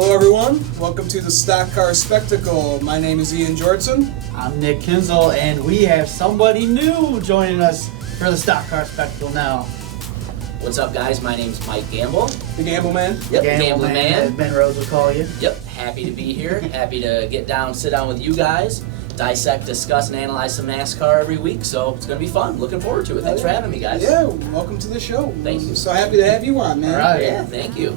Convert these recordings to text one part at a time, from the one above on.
Hello everyone, welcome to the Stock Car Spectacle. My name is Ian Jordson. I'm Nick Kinzel, and we have somebody new joining us for the Stock Car Spectacle now. What's up, guys? My name's Mike Gamble. The Gamble Man. Yep, Gamble Man, as Ben Rose would call you. Yep, happy to be here. Happy to sit down with you guys, dissect, discuss, and analyze some NASCAR every week. So it's going to be fun. Looking forward to it. Thanks for having me, guys. Yeah, welcome to the show. Thank you. So happy to have you on, man. All right. Yeah, thank you.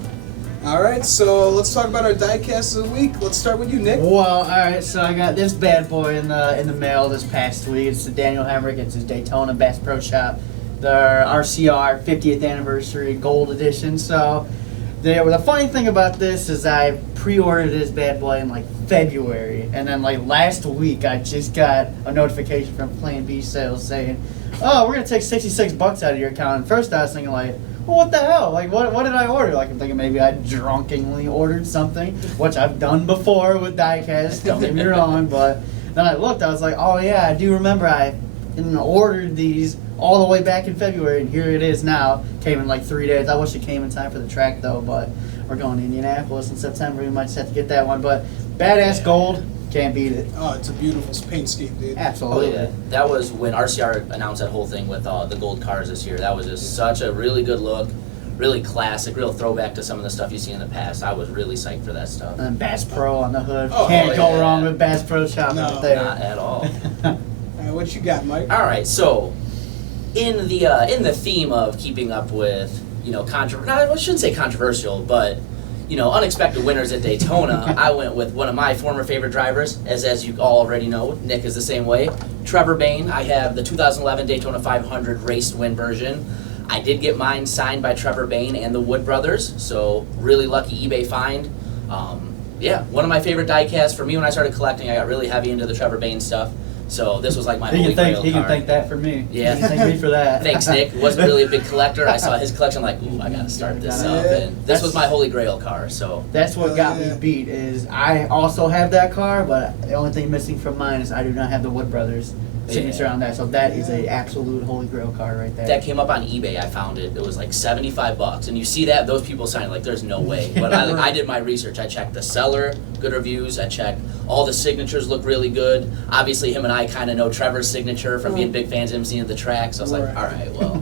All right, so let's talk about our diecast of the week. Let's start with you, Nick. Well, all right. So I got this bad boy in the mail this past week. It's the Daniel Hemrick. It's his Daytona Bass Pro Shop, the RCR 50th anniversary gold edition. So the funny thing about this is I pre-ordered this bad boy in like February, and then like last week I just got a notification from Plan B Sales saying, "Oh, we're gonna take $66 out of your account." And first I was thinking like, well, what the hell? Like, what did I order? Like, I'm thinking maybe I drunkenly ordered something, which I've done before with diecast. Don't get me wrong, but then I looked. I was like, oh yeah, I do remember I ordered these all the way back in February, and here it is now. Came in like 3 days. I wish it came in time for the track though, but we're going to Indianapolis in September. We might just have to get that one, but badass gold. Can't beat it. Oh, it's a beautiful paint scheme, dude. Absolutely. Oh, yeah. That was when RCR announced that whole thing with the gold cars this year. That was just such a really good look, really classic, real throwback to some of the stuff you've seen in the past. I was really psyched for that stuff. And Bass Pro on the hood. Oh, Can't go yeah. wrong with Bass Pro Shop No, right there. Not at all. All right, what you got, Mike? All right, so in the theme of keeping up with, I shouldn't say controversial, but unexpected winners at Daytona, I went with one of my former favorite drivers, as you all already know. Nick is the same way. Trevor Bayne. I have the 2011 Daytona 500 race to win version. I did get mine signed by Trevor Bayne and the Wood Brothers, so really lucky eBay find. One of my favorite diecasts. For me, when I started collecting, I got really heavy into the Trevor Bayne stuff. So this was like my holy grail car. He can thank that for me. Yeah. He can thank me for that. Thanks, Nick. Wasn't really a big collector. I saw his collection, like, ooh, I gotta start this up. And this was my holy grail car. So that's what got me beat. Is I also have that car, but the only thing missing from mine is I do not have the Wood Brothers signature on that. So that is a absolute holy grail car right there. That came up on eBay. I found it. It was like $75, and you see that those people sign it, like there's no way. But I did my research. I checked the seller, good reviews. I checked all the signatures look really good. Obviously, him and I kind of know Trevor's signature from being big fans of him seeing at the track. So I was like, all right, well,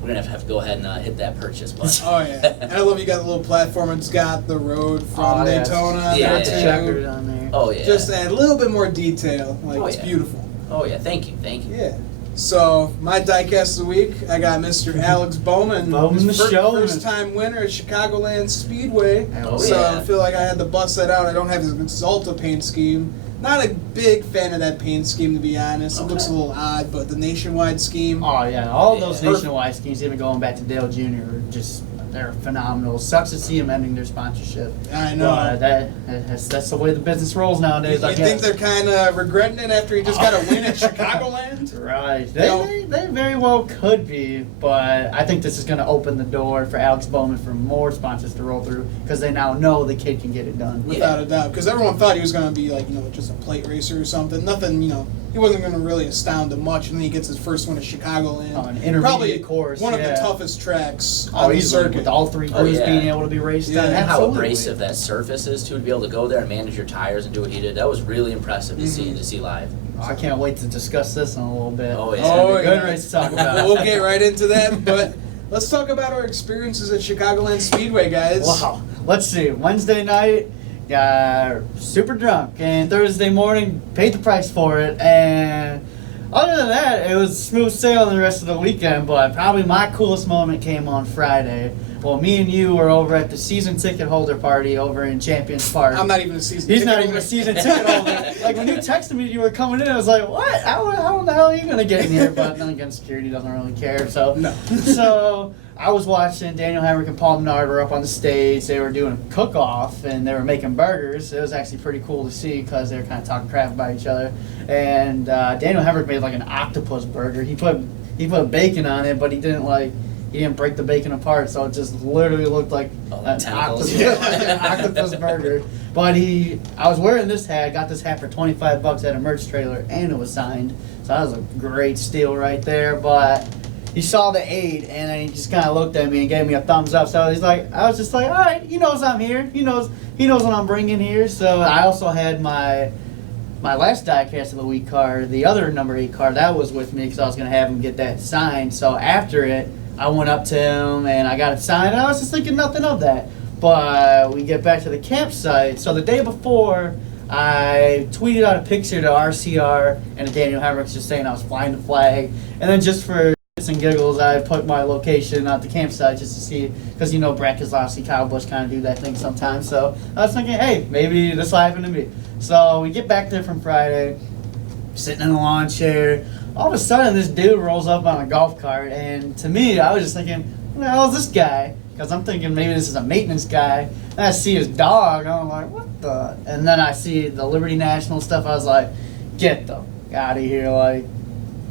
we're gonna have to go ahead and hit that purchase button. Oh yeah, and I love you got the little platform. It's got the road from Daytona on there too. Checkers on there. Oh yeah. Just add a little bit more detail. Like it's beautiful. Oh yeah, thank you. Yeah. So my diecast of the week, I got Mr. Alex Bowman, first time winner at Chicagoland Speedway. I feel like I had to bust that out. I don't have his Exalta paint scheme. Not a big fan of that paint scheme, to be honest. It looks a little odd, but the nationwide scheme. Oh yeah, all those nationwide schemes, even going back to Dale Jr., they're phenomenal. Sucks to see them ending their sponsorship. I know. That's the way the business rolls nowadays. You think they're kind of regretting it after he just got a win at Chicagoland? Right. They very well could be, but I think this is going to open the door for Alex Bowman for more sponsors to roll through because they now know the kid can get it done. Without a doubt. Because everyone thought he was going to be like, just a plate racer or something. Nothing, he wasn't going to really astound them much, and then he gets his first win at Chicagoland. Oh, an intermediate course. One of the toughest tracks on the circuit. With all three crews being able to be raced on. And how abrasive that surface is, too, to be able to go there and manage your tires and do what he did. That was really impressive to see live. I can't wait to discuss this in a little bit. Oh, yeah. It's going to be a good race to talk about. We'll get right into that, but let's talk about our experiences at Chicagoland Speedway, guys. Wow. Let's see. Wednesday night, super drunk, and Thursday morning, paid the price for it, and other than that, it was smooth sailing the rest of the weekend, but probably my coolest moment came on Friday. Well, me and you were over at the season ticket holder party over in Champions Park. I'm not even a season ticket holder. He's not even a season ticket holder. Like, when you texted me you were coming in, I was like, what? How the hell are you going to get in here? But then again, security doesn't really care, so. No. So I was watching Daniel Hemrick and Paul Menard were up on the stage. They were doing a cook-off, and they were making burgers. It was actually pretty cool to see because they were kind of talking crap about each other. And Daniel Hemrick made like an octopus burger. He put bacon on it, but he didn't break the bacon apart, so it just literally looked like an octopus burger. But I was wearing this hat, got this hat for $25 at a merch trailer, and it was signed. So that was a great steal right there. But he saw the 8, and then he just kind of looked at me and gave me a thumbs up. So he's like, I was just like, all right, he knows I'm here. He knows what I'm bringing here. So I also had my last diecast of the week card, the other number 8 card, that was with me because I was going to have him get that signed. So after it, I went up to him and I got it signed. And I was just thinking nothing of that. But we get back to the campsite. So the day before, I tweeted out a picture to RCR and to Daniel Hemrick just saying I was flying the flag. And then just for shits and giggles, I put my location at the campsite just to see, because Brett Keselowski, Kyle Busch kind of do that thing sometimes. So I was thinking, hey, maybe this will happen to me. So we get back there from Friday, sitting in a lawn chair. All of a sudden, this dude rolls up on a golf cart, and to me, I was just thinking, who the hell is this guy? Because I'm thinking maybe this is a maintenance guy. And I see his dog, and I'm like, what the? And then I see the Liberty National stuff. I was like, get the out of here. Like,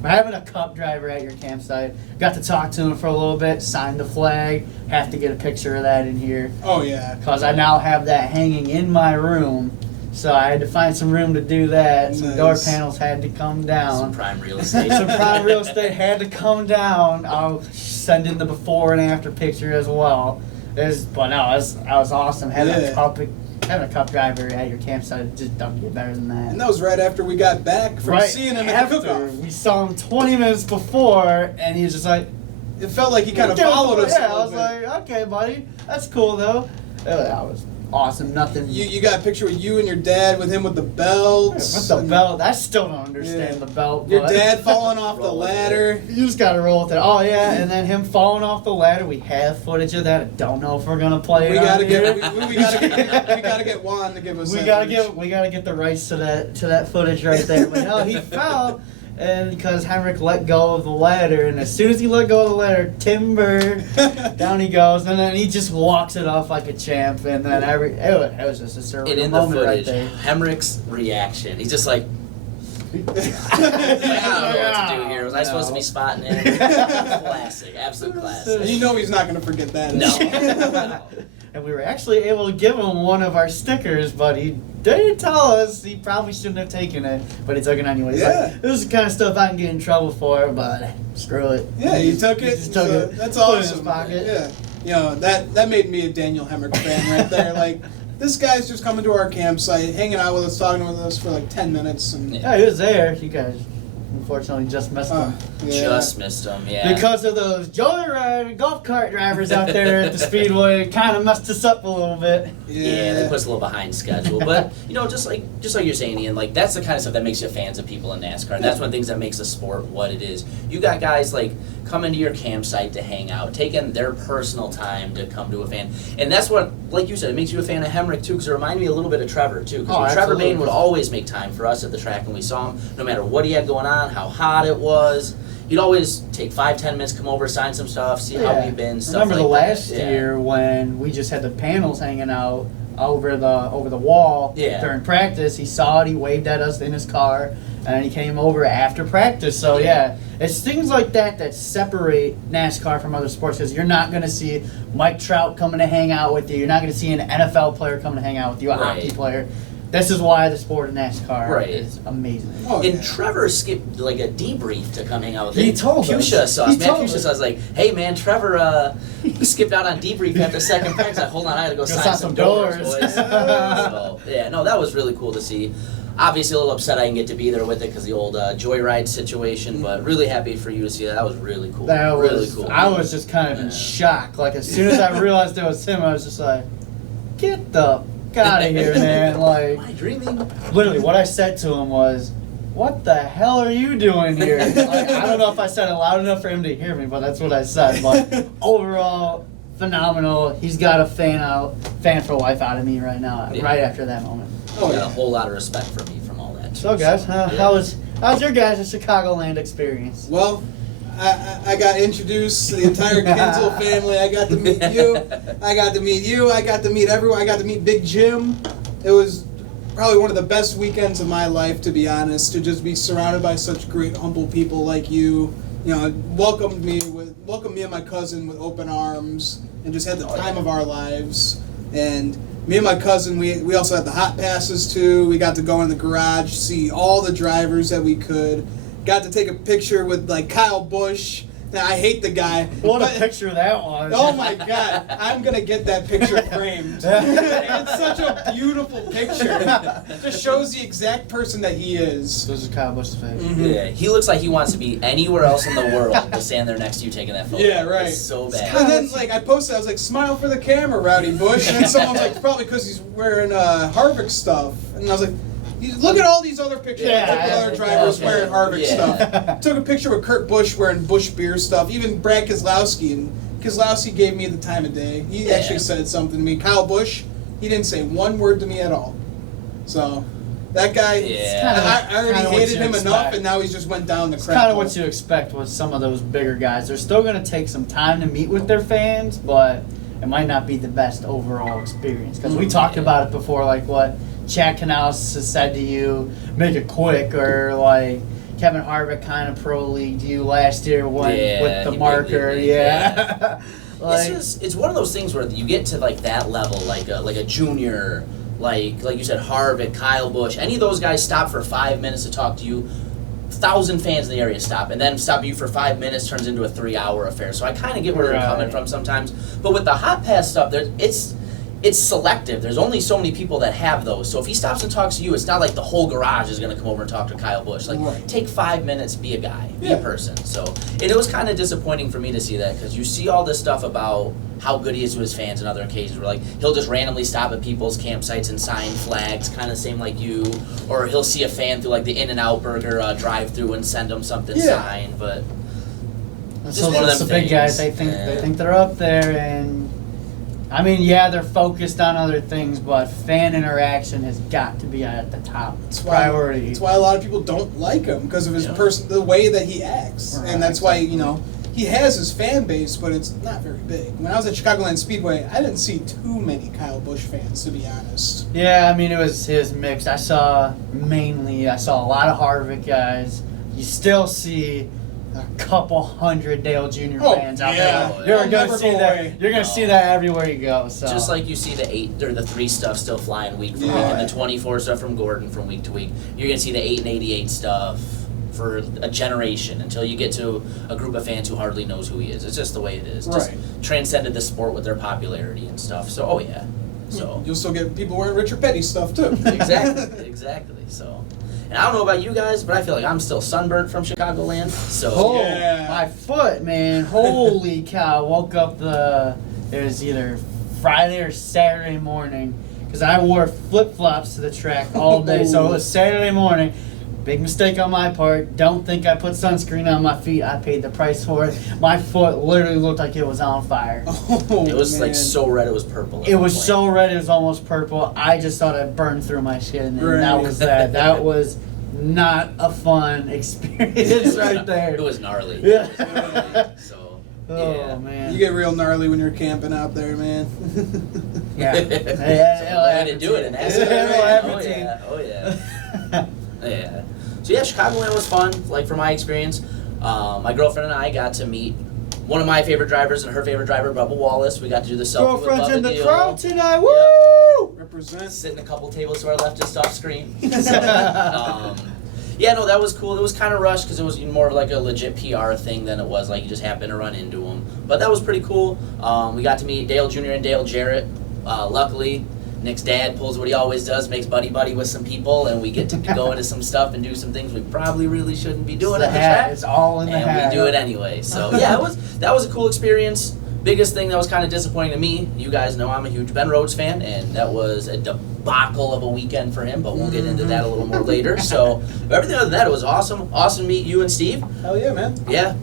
we're having a cup driver at your campsite. Got to talk to him for a little bit, signed the flag. Have to get a picture of that in here. Oh, yeah. Because I now have that hanging in my room. So I had to find some room to do that. Some door panels had to come down. Some prime real estate. Some prime real estate had to come down. I'll send in the before and after picture as well. But no, it was awesome. Having a cup driver at your campsite, it just doesn't get better than that. And that was right after we got back from seeing him at the cook-off. We saw him 20 minutes before, and he was just like... It felt like he kind of followed us a little I was like, okay, buddy, that's cool, though. That was awesome. Nothing. You got a picture with you and your dad with him with the belts. With the belt, I still don't understand the belt. Your dad falling off the ladder. You just gotta roll with it. Oh yeah, and then him falling off the ladder. We have footage of that. I don't know if we're gonna play it. We gotta get Juan to give us. We gotta get the rights to that footage right there. But no, he fell. And because Hemrick let go of the ladder, and as soon as he let go of the ladder, timber, down he goes, and then he just walks it off like a champ, and then it was just a surreal moment right there. Hemrick's reaction, he's just like, I don't know what to do here. Was I supposed to be spotting it? Classic, absolute classic. You know he's not going to forget that. No. And we were actually able to give him one of our stickers, but he didn't tell us. He probably shouldn't have taken it, but he took it anyways. Yeah. Like, this is the kind of stuff I can get in trouble for, but screw it. Yeah, he took it. He just took it. That's put awesome. it in his pocket. Yeah. That made me a Daniel Hemrick fan right there. Like, this guy's just coming to our campsite, hanging out with us, talking with us for like 10 minutes. And yeah, he was there. You guys unfortunately just missed him. Just missed him, yeah. Because of those joyride golf cart drivers out there at the speedway, it kind of messed us up a little bit. Yeah, they put us a little behind schedule. But, just like you're saying, Ian, like, that's the kind of stuff that makes you fans of people in NASCAR. And that's one of the things that makes the sport what it is. You got guys, like, coming to your campsite to hang out, taking their personal time to come to a fan. And that's what, like you said, it makes you a fan of Hemrick, too, because it reminded me a little bit of Trevor, too. Because Trevor Bayne would always make time for us at the track when we saw him, no matter what he had going on, how hot it was. He'd always take 5-10 minutes, come over, sign some stuff, see how we've been, stuff Remember like the that. last year when we just had the panels hanging out over the wall during practice? He saw it, he waved at us in his car, and he came over after practice. So it's things like that separate NASCAR from other sports, because you're not going to see Mike Trout coming to hang out with you. You're not going to see an NFL player coming to hang out with you, a hockey player. This is why the sport of NASCAR is amazing. And Trevor skipped like a debrief to come hang out with him. He told us. Fuchsia saw us. Fuchsia saw us like, hey man, Trevor skipped out on debrief after second practice. Hold on, I gotta go sign some doors, boys. So, that was really cool to see. Obviously a little upset I didn't get to be there with it because the old joyride situation, but really happy for you to see that. That was really cool. Really cool. I was just kind of in shock. Like, as soon as I realized it was him, I was just like, get the out of here, man. Like, am I dreaming? Literally, what I said to him was, what the hell are you doing here? Like, I don't know if I said it loud enough for him to hear me, but that's what I said. But overall, phenomenal. He's got a fan for life out of me right now, right after that moment. Got a whole lot of respect for me from all that. So, guys, how's your guys' Chicagoland experience? Well, I got introduced to the entire Kinzel family. I got to meet you. I got to meet everyone. I got to meet Big Jim. It was probably one of the best weekends of my life, to be honest, to just be surrounded by such great, humble people like you. Welcomed me and my cousin with open arms, and just had the time of our lives. And me and my cousin, we also had the hot passes too. We got to go in the garage, see all the drivers that we could. Got to take a picture with like Kyle Busch, Now, I hate the guy. What but- a picture that was. Oh my God! I'm gonna get that picture framed. It's such a beautiful picture. It just shows the exact person that he is. Those are Kyle Busch's face. Mm-hmm. Yeah, he looks like he wants to be anywhere else in the world to stand there next to you taking that photo. Yeah, right. It's so bad. And then, like, I posted, I was like, "Smile for the camera, Rowdy Busch," and then someone's like, "Probably because he's wearing Harvick stuff," and I was like. Look at all these other pictures Yeah, of other drivers okay. wearing Harvick Yeah. stuff. Took a picture with Kurt Busch wearing Busch beer stuff. Even Brad Keselowski, and Keselowski gave me the time of day. He actually said something to me. Kyle Busch, he didn't say one word to me at all. So that guy, I already hated him enough, and now he's just went down the crap. It's kind of what you expect with some of those bigger guys. They're still going to take some time to meet with their fans, but it might not be the best overall experience. Because we talked about it before, like what Chad Canales has said to you, make it quick, or like Kevin Harvick kind of pro leagued you last year with the marker. Like, it's one of those things where you get to like that level, like a junior, like you said, Harvick, Kyle Busch, any of those guys stop for 5 minutes to talk to you. 1,000 fans in the area stop, and then stop you for 5 minutes turns into a 3-hour affair. So I kind of get where they're coming from sometimes. But with the hot pass stuff, it's selective. There's only so many people that have those. So if he stops and talks to you, it's not like the whole garage is going to come over and talk to Kyle Busch. Like, take 5 minutes, be a guy, be a person. So, and it was kind of disappointing for me to see that, because you see all this stuff about how good he is to his fans in other occasions, where like he'll just randomly stop at people's campsites and sign flags, kind of same like you, or he'll see a fan through like the In-N-Out Burger drive-through and send them something signed. But so it's the big guys. They think they're up there, and I mean, they're focused on other things, but fan interaction has got to be at the top priority. That's why a lot of people don't like him, because of his the way that he acts, and that's why he has his fan base, but it's not very big. When I was at Chicagoland Speedway, I didn't see too many Kyle Busch fans, to be honest. Yeah, I mean, it was mixed. I saw a lot of Harvick guys. You still see a couple hundred Dale Jr. fans out there. You're going to see that. You're going to see that everywhere you go. So just like you see the 8 or the 3 stuff still flying week for week, and the 24 stuff from Gordon from week to week, you're going to see the 8 and 88 stuff for a generation until you get to a group of fans who hardly knows who he is. It's just the way it is. Just transcended the sport with their popularity and stuff. So so you'll still get people wearing Richard Petty stuff too. Exactly. So. And I don't know about you guys, but I feel like I'm still sunburnt from Chicagoland. So my foot, man! Holy cow! Woke up it was either Friday or Saturday morning, because I wore flip flops to the track all day. So it was Saturday morning. Big mistake on my part. Don't think I put sunscreen on my feet. I paid the price for it. My foot literally looked like it was on fire. It was like so red it was purple. It was so red it was almost purple. I just thought it burned through my skin, and that was that. That was not a fun experience right there. It was gnarly. Yeah. So. Oh man. You get real gnarly when you're camping out there, man. Yeah. Way to do it in NASCAR. Oh yeah. Yeah. So Chicagoland was fun, like for my experience. My girlfriend and I got to meet one of my favorite drivers and her favorite driver, Bubba Wallace. We got to do the selfie with Bubba. Girlfriend's in the crowd tonight. Woo! Represent. Sitting a couple tables to our left just off screen. That was cool. It was kind of rushed because it was more of like a legit PR thing than it was like you just happened to run into them. But that was pretty cool. We got to meet Dale Jr. and Dale Jarrett. Luckily, Nick's dad pulls what he always does, makes buddy-buddy with some people, and we get to go into some stuff and do some things we probably really shouldn't be doing at the track. It's all in the hat. And we do it anyway. So, that was a cool experience. Biggest thing that was kind of disappointing to me, you guys know I'm a huge Ben Rhodes fan, and that was a debacle of a weekend for him, but we'll get into that a little more later. So, everything other than that, it was awesome. Awesome to meet you and Steve. Hell yeah, man. Yeah.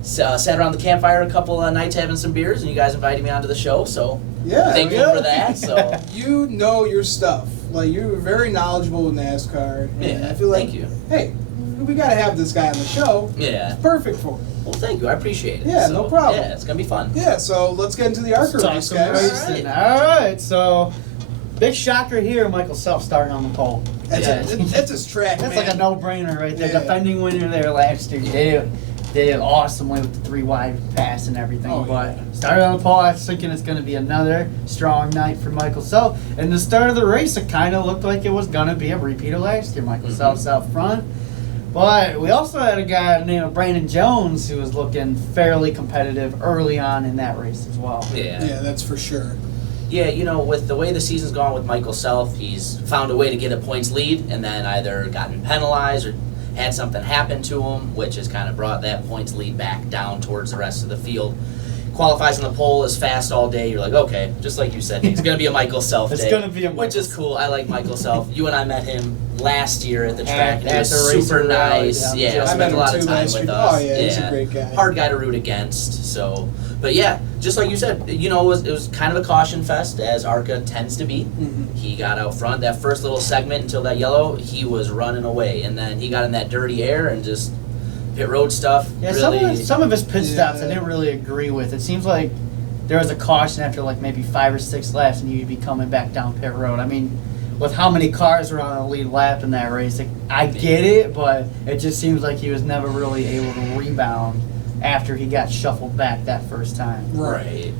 Sat around the campfire a couple of nights having some beers, and you guys invited me onto the show, so thank you for that. So you know your stuff. Like, you're very knowledgeable in NASCAR. And I feel like, thank you. Hey, we got to have this guy on the show. Yeah. It's perfect for it. Well, thank you. I appreciate it. Yeah, no problem. Yeah, it's going to be fun. Yeah, so let's get into the ARCA race, guys. All right, so big shocker here, Michael Self starting on the pole. That's his track, That's man. like a no-brainer right there. Yeah. Defending winner there last year. Did it awesomely with the 3 wide pass and everything. But started on the pole, I was thinking it's going to be another strong night for Michael Self. And the start of the race, it kind of looked like it was going to be a repeat of last year. Michael Self's out front. But we also had a guy named Brandon Jones who was looking fairly competitive early on in that race as well. Yeah. Yeah, that's for sure. Yeah, you know, with the way the season's gone with Michael Self, he's found a way to get a points lead and then either gotten penalized or had something happen to him, which has kind of brought that points lead back down towards the rest of the field. Qualifies on the pole is fast all day. You're like, okay, just like you said, it's going to be a Michael Self day. It's going to be a Michael which is cool. I like Michael Self. You and I met him last year at the track. And he At was the super racer nice. rally, Yeah, I met spent a him lot too of time last with year. us. Oh, yeah, he's a great guy. Hard guy to root against. So, but yeah, just like you said, you know, it was kind of a caution fest, as ARCA tends to be. Mm-hmm. He got out front. That first little segment until that yellow, he was running away. And then he got in that dirty air and just pit road stuff. Yeah, really, some of his pit stops I didn't really agree with. It seems like there was a caution after like maybe 5 or 6 laps and you'd be coming back down pit road. I mean, with how many cars were on the lead lap in that race, I get it, but it just seems like he was never really able to rebound after he got shuffled back that first time. Right.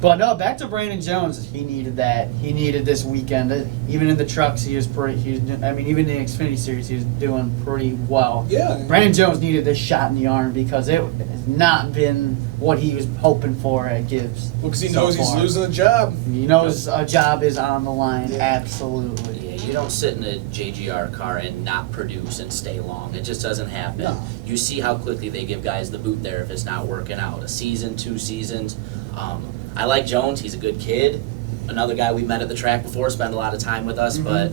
But no, back to Brandon Jones. He needed that. He needed this weekend. Even in the trucks, even in the Xfinity Series, he was doing pretty well. Yeah. Brandon Jones needed this shot in the arm because it has not been what he was hoping for at Gibbs. Well, because he so knows he's far. losing a job. He knows a job is on the line. Yeah. Absolutely. Yeah, you don't sit in a JGR car and not produce and stay long. It just doesn't happen. No. You see how quickly they give guys the boot there if it's not working out. A season, 2 seasons. I like Jones. He's a good kid. Another guy we met at the track before, spent a lot of time with us, but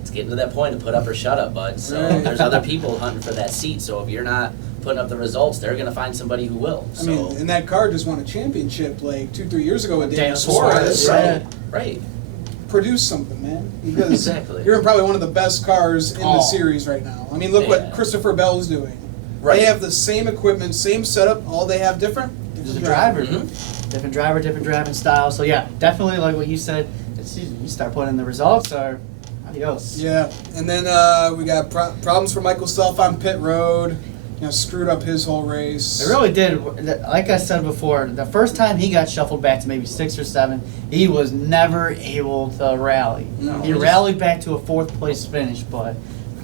it's getting to that point of put up or shut up, bud. So Right. there's other people hunting for that seat. So if you're not putting up the results, they're going to find somebody who will. I mean, and that car just won a championship like 2-3 years ago with Daniel Suarez. Suarez. right, So right. produce something, man. Because Exactly. you're in probably one of the best cars in the Oh. series right now. I mean, look Yeah. what Christopher Bell's doing. Right. They have the same equipment, same setup. All they have different. There's a driver. Mhm. Different driver, different driving style. So yeah, definitely like what you said. You start putting in the results or adios. Yeah, and then we got problems for Michael Self on pit road. You know, screwed up his whole race. It really did. Like I said before, the first time he got shuffled back to maybe 6 or 7, he was never able to rally. No, He rallied back to a 4th place finish, but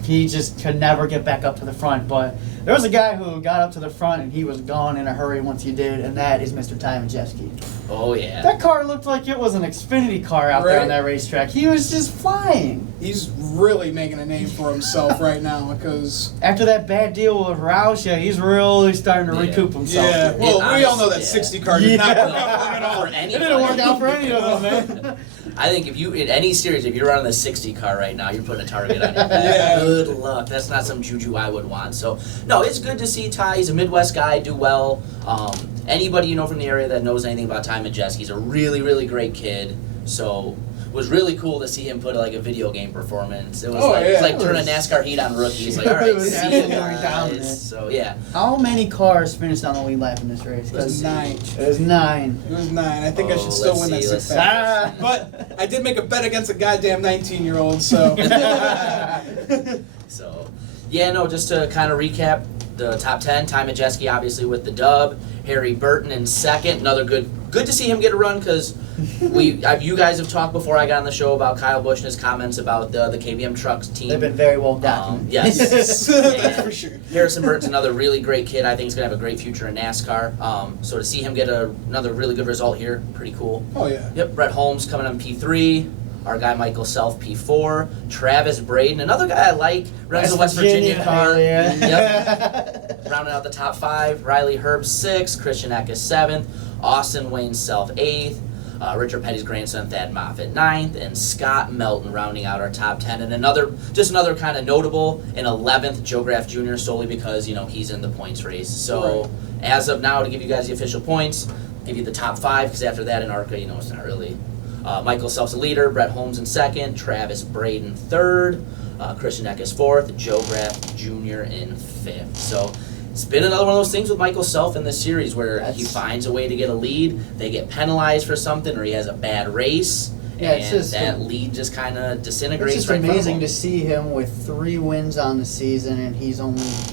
he just could never get back up to the front. But there was a guy who got up to the front and he was gone in a hurry once he did, and that is Mr. Ty Majeski. Oh, yeah. That car looked like it was an Xfinity car out there on Right. that racetrack. He was just flying. He's really making a name for himself right now because. After that bad deal with Roush, yeah, he's really starting to Yeah. recoup himself. Yeah, here. well, we all know that Yeah. 60 car did not Yeah. work out for him at all. For It anybody. didn't work out for any of them, man. I think if you, in any series, if you're running the 60 car right now, you're putting a target on your back. Yeah. Good luck. That's not some juju I would want. So, no, it's good to see Ty. He's a Midwest guy, do well. Anybody you know from the area that knows anything about Ty Majeski, he's a really, really great kid. So, it was really cool to see him put like a video game performance. It was it's like turning NASCAR heat on rookies. Like, all It right, was see absolutely you guys. dominant. So, yeah. How many cars finished on the lead lap in this race? It was 'Cause 9. It was 9. It was 9. I think I should still let's win that see, 6 let's pack. see. But I did make a bet against a goddamn 19-year-old, so. So, yeah, no, just to kind of recap the top 10, Ty Majeski obviously with the dub, Harry Burton in second. Another good to see him get a run because you guys have talked before I got on the show about Kyle Busch and his comments about the KBM Trucks team. They've been very well documented. Yes. That's for sure. Harrison Burton's another really great kid. I think he's going to have a great future in NASCAR. So to see him get another really good result here, pretty cool. Oh, yeah. Yep, Brett Holmes coming on P3. Our guy Michael Self P4. Travis Braden, another guy I like, runs the West Virginia car. Yeah. Yep. Rounding out the top 5. Riley Herb 6th. Christian Eckes 7th. Austin Wayne Self 8th. Richard Petty's grandson Thad Moffitt 9th. And Scott Melton rounding out our top 10. And another kind of notable in 11th, Joe Graff Jr. solely because, he's in the points race. So as of now, to give you guys the official points, give you the top 5 because after that in ARCA, it's not really. Michael Self's a leader, Brett Holmes in 2nd, Travis Braden 3rd, Christian Eckes 4th, Joe Graff Jr. in 5th. So it's been another one of those things with Michael Self in this series where he finds a way to get a lead, they get penalized for something, or he has a bad race, and that lead just kind of disintegrates. It's just amazing to see him with 3 wins on the season, and he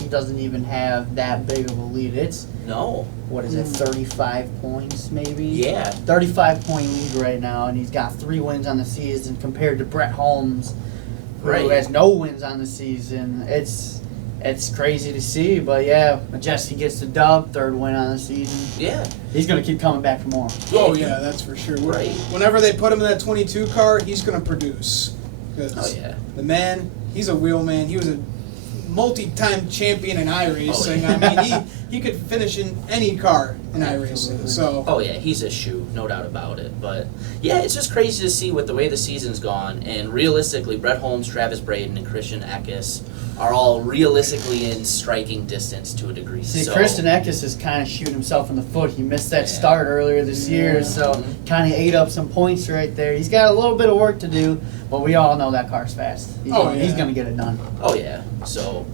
doesn't even have that big of a lead. It's what is it, 35 points maybe? Yeah. 35-point lead right now, and he's got 3 wins on the season compared to Brett Holmes, who has no wins on the season. It's It's crazy to see, but yeah, Majeski gets the dub, 3rd win on the season. Yeah. He's going to keep coming back for more. Oh, yeah, that's for sure. Right. Whenever they put him in that 22 car, he's going to produce. Oh, yeah. The man, he's a wheel man. He was a multi-time champion in iRacing. Oh, yeah. I mean, he could finish in any car in iRacing. So. Oh yeah, he's a shoe, no doubt about it. But yeah, it's just crazy to see with the way the season's gone. And realistically, Brett Holmes, Travis Braden, and Christian Eckes are all realistically in striking distance to a degree. See, so, Christian Eckes is kind of shooting himself in the foot. He missed that start earlier this year, so kind of ate up some points right there. He's got a little bit of work to do, but we all know that car's fast. He's going to get it done. Oh yeah. So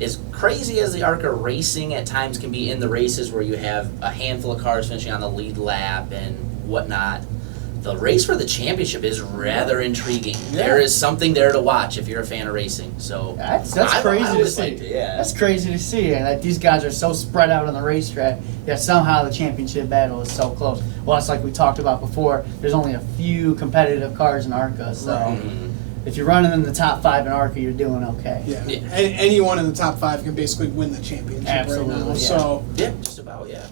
as crazy as the ARCA racing at times can be in the races where you have a handful of cars finishing on the lead lap and whatnot, the race for the championship is rather intriguing. Yeah. There is something there to watch if you're a fan of racing. So That's crazy to see. That's crazy to see, and that these guys are so spread out on the racetrack, yet somehow the championship battle is so close. Well, it's like we talked about before. There's only a few competitive cars in ARCA, so if you're running in the top 5 in ARCA, you're doing okay. Yeah. Anyone in the top 5 can basically win the championship Absolutely, right now. yeah. So yeah, just about, yeah.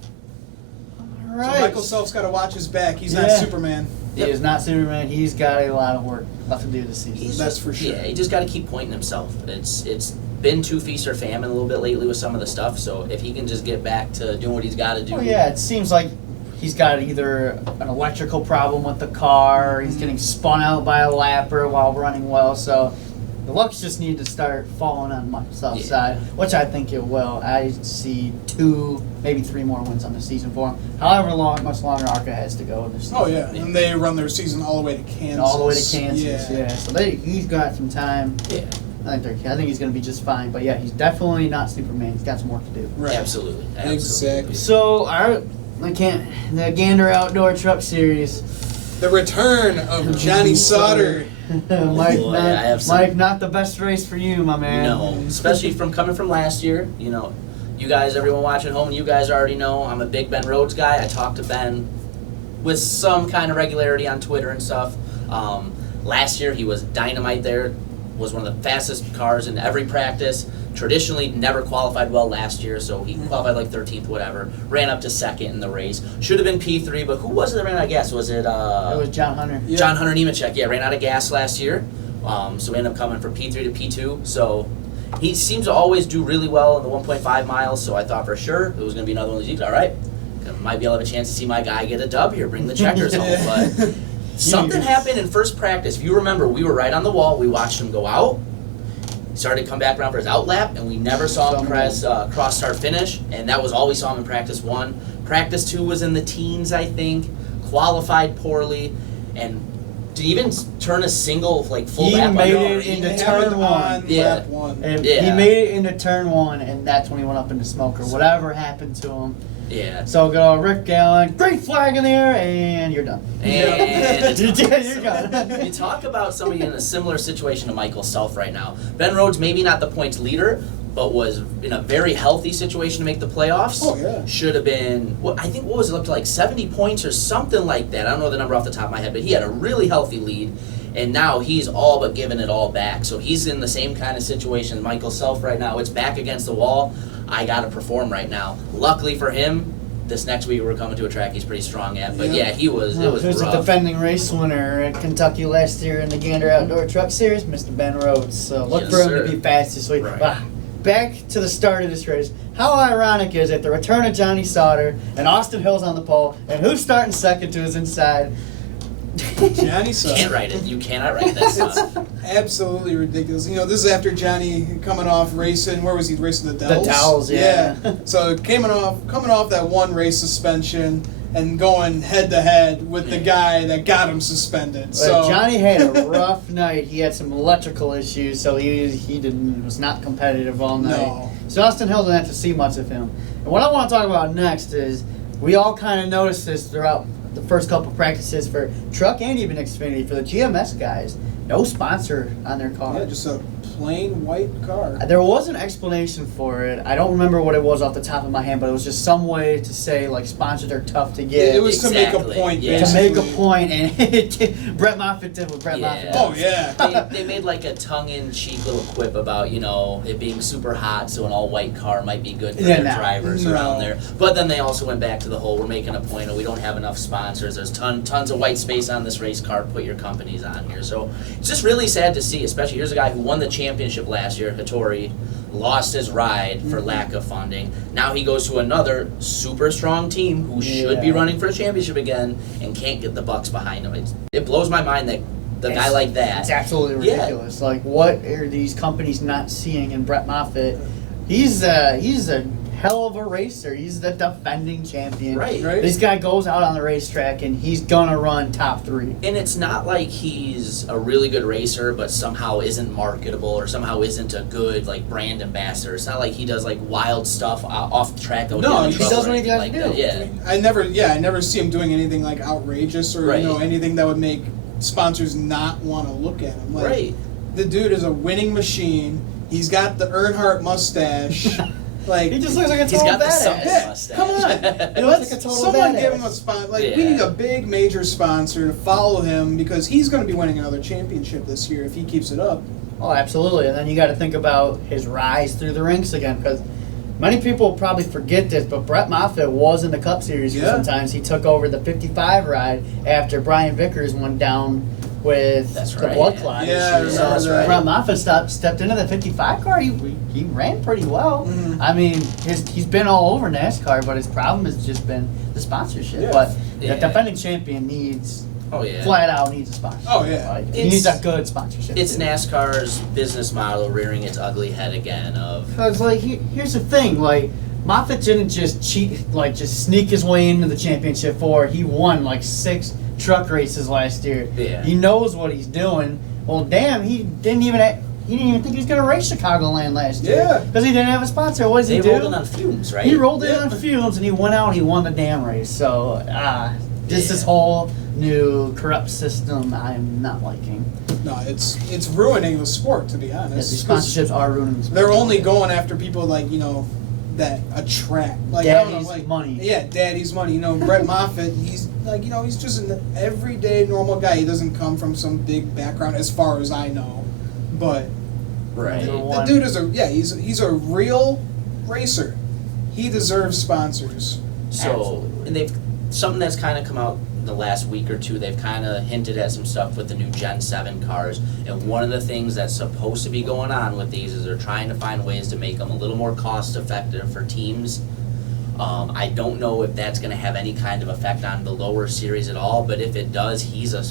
All right. So Michael Self's got to watch his back. He's not Superman. He is not Superman. He's got a lot of work left to do this season. That's for sure. Yeah, he just got to keep pointing himself. It's been too feast or famine a little bit lately with some of the stuff. So if he can just get back to doing what he's got to do. Oh yeah, it seems like he's got either an electrical problem with the car, or he's getting spun out by a lapper while running well. So the lucks just need to start falling on Microsoft's side, which I think it will. I see 2, maybe 3 more wins on the season for him. However much longer ARCA has to go in this season. Oh yeah, and they run their season all the way to Kansas. All the way to Kansas, yeah. So he's got some time. Yeah. I think he's going to be just fine. But yeah, he's definitely not Superman. He's got some work to do. Right. Absolutely. Exactly. So the Gander Outdoor Truck Series. The return of Johnny Sauter. Mike, not the best race for you, my man. No, especially coming from last year. You know, you guys, everyone watching at home, you guys already know I'm a big Ben Rhodes guy. I talk to Ben with some kind of regularity on Twitter and stuff. Last year he was dynamite there. Was one of the fastest cars in every practice. Traditionally never qualified well last year, so he qualified like 13th, whatever. Ran up to 2nd in the race. Should have been P3, but who was it that ran out of gas? Was it? It was John Hunter. Yeah. John Hunter Nemechek, yeah, ran out of gas last year. So we ended up coming from P3 to P2. So he seems to always do really well in the 1.5 miles, so I thought for sure it was going to be another one of these. All right, might be able to have a chance to see my guy get a dub here, bring the checkers home. But something happened in first practice. If you remember, we were right on the wall. We watched him go out. Started to come back around for his out lap, and we never saw him press cross start finish, and that was all we saw him in practice 1. Practice 2 was in the teens, I think. Qualified poorly, and to even turn a single full lap. He made it into turn 1. Lap 1. And he made it into turn 1, and that's when he went up into smoke or whatever happened to him. Yeah. So go Rick Gallen, great flag in the air, and you're done. And you're done. You talk about somebody in a similar situation to Michael Self right now. Ben Rhodes, maybe not the points leader, but was in a very healthy situation to make the playoffs. Oh, yeah. Should have been, I think, what was it, up to like 70 points or something like that. I don't know the number off the top of my head, but he had a really healthy lead, and now he's all but giving it all back. So he's in the same kind of situation as Michael Self right now. It's back against the wall. I got to perform right now. Luckily for him, this next week we're coming to a track he's pretty strong at. But yeah, it was Who's rough. the defending race winner at Kentucky last year in the Gander Outdoor Truck Series? Mr. Ben Rhodes. So look for him to be fast this week. Right. Back to the start of this race. How ironic is it, the return of Johnny Sauter and Austin Hill's on the pole, and who's starting second to his inside? Johnny Sauter. You can't write it. You cannot write that stuff. Absolutely ridiculous. You know, this is after Johnny coming off racing. Where was he racing? The Dells? The Dells, yeah. So coming off that one race suspension and going head to head with the guy that got him suspended. So Johnny had a rough night. He had some electrical issues, so he was not competitive all night. No. So Austin Hill didn't have to see much of him. And what I want to talk about next is we all kind of noticed this throughout the first couple practices for truck and even Xfinity for the GMS guys. no sponsor on their car. Yeah, just a plain white car. There was an explanation for it. I don't remember what it was off the top of my head, but it was just some way to say like sponsors are tough to get. It was Exactly. to make a point. Yeah. To make a basically. point, and Brett Moffitt did what Brett Moffitt did. Oh yeah. They made like a tongue-in-cheek little quip about, you know, it being super hot, so an all-white car might be good for Yeah, their no. drivers No. around there. But then they also went back to the whole, we're making a point of we don't have enough sponsors. There's tons of white space on this race car. Put your companies on here. So it's just really sad to see, especially here's a guy who won the championship last year, Hattori, lost his ride for lack of funding. Now he goes to another super strong team who should be Yeah. running for a championship again and can't get the bucks behind him. It blows my mind that the guy like that. It's absolutely Yeah. ridiculous. Like, what are these companies not seeing in Brett Moffitt? He's a hell of a racer. He's the defending champion. Right. This guy goes out on the racetrack and he's gonna run top 3. And it's not like he's a really good racer, but somehow isn't marketable or somehow isn't a good like brand ambassador. It's not like he does like wild stuff off the track. No, he does what he has to do. That. Yeah. I never see him doing anything like outrageous or Right. anything that would make sponsors not want to look at him. Like, Right. The dude is a winning machine. He's got the Earnhardt mustache. Like He just looks like a He's total got the badass. sumpit Yeah, mustache. come on. He looks like a total Someone badass. give him a spot. Like we Yeah. need a big major sponsor to follow him because he's going to be winning another championship this year if he keeps it up. Oh, absolutely. And then you got to think about his rise through the ranks again, because many people probably forget this, but Brett Moffitt was in the Cup Series for Yeah. some times. He took over the 55 ride after Brian Vickers went down with That's the right, blood yeah. clot Yeah, I issue. remember So that. Brett Moffitt stepped into the 55 car. He ran pretty well. Mhm. I mean, he's been all over NASCAR, but his problem has just been the sponsorship. Yeah. But Yeah. the defending champion needs Oh yeah. flat out needs a sponsorship. Oh, yeah. Like, he It's- needs a good sponsorship. It's too. NASCAR's business model rearing its ugly head again. Of Because, like, here's the thing, like, Moffitt didn't just cheat, like, just sneak his way into the championship four. He won, like, 6 truck races last year. Yeah. He knows what he's doing. Well, damn, he didn't even think he was going to race Chicagoland last year. Yeah. Because he didn't have a sponsor. What does they he do? rolled it on fumes, right? He rolled it Yeah. on fumes, and he went out and he won the damn race. So, just this Yeah. whole new corrupt system I'm not liking. No, it's ruining the sport, to be Yeah, honest. these 'Cause sponsorships are ruining the sport. They're only going after people like that attract like I don't know, Daddy's like money. Yeah, daddy's money. Brett Moffitt, he's like he's just an everyday normal guy. He doesn't come from some big background, as far as I know. But Right. the dude is he's a real racer. He deserves sponsors. So, Absolutely. and they've something that's kind of come out in the last week or two. They've kind of hinted at some stuff with the new Gen 7 cars, and one of the things that's supposed to be going on with these is they're trying to find ways to make them a little more cost effective for teams. I don't know if that's going to have any kind of effect on the lower series at all, but if it does, he's a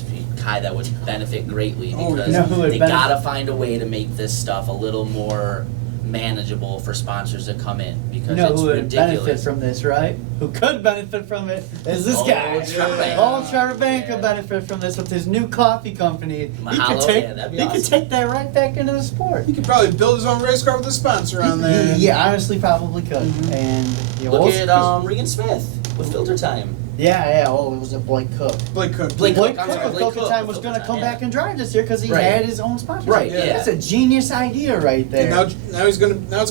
guy that would benefit greatly Oh, because you know who would they benefit? gotta find a way to make this stuff a little more manageable for sponsors to come in because You know it's who would ridiculous. benefit from this, right? Who could benefit from it is this Oh, guy. Trevor Bank. Oh, Trevor Bank Yeah. could benefit from this with his new coffee company. Mahalo, yeah, that'd be he could awesome. take that right back into the sport. He could probably build his own race car with a sponsor on there. He honestly probably could. Mhm. And yeah, Look well, at Regan Smith with Filter Time. yeah. Oh, it was a Blake Cook. Blake Cook. Blake Blake Cook, I'm Cook sorry, with Blake Filter Cook Time with was going to Filter come Time, back and drive this year because he Right. had his own sponsorship. Right, yeah. That's a genius idea right there. And now it's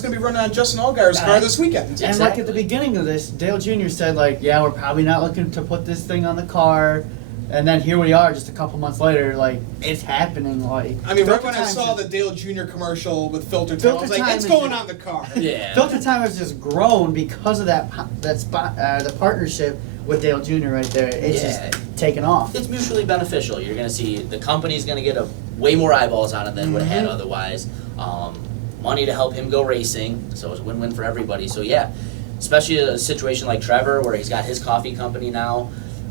gonna be running on Justin Allgaier's car this weekend. And like at the beginning of this, Dale Jr. said like, yeah, we're probably not looking to put this thing on the car. And then here we are just a couple months later, like, it's happening, like. I mean, right Filter when I Time saw is- the Dale Jr. commercial with Filter Time, I Filter was like, Time it's is going just- on the car. Yeah. Filter Time has just grown because of that the partnership with Dale Jr. right there. It's Yeah. just taken off. It's mutually beneficial. You're going to see the company's going to get way more eyeballs on it than would have had Mhm. otherwise. Money to help him go racing, so it's a win-win for everybody. So yeah, especially a situation like Trevor where he's got his coffee company now.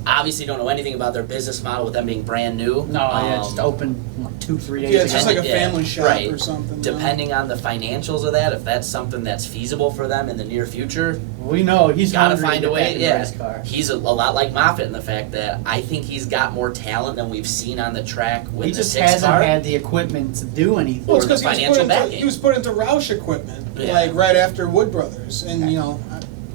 Obviously don't know anything about their business model with them being brand new. No, yeah, just opened like 2-3 days Yeah, ago. it's just like a family shop right. or something. Depending on the financials of that, if that's something that's feasible for them in the near future, We know he's gotta hungry to find a get way. back in the Yeah, race car. he's a lot like Moffitt in the fact that I think he's got more talent than we've seen on the track with He the just 6 hasn't car. had the equipment to do anything. Well, it's Or the because he was financial put into backing. he was put into Roush equipment, Yeah. like right after Wood Brothers, and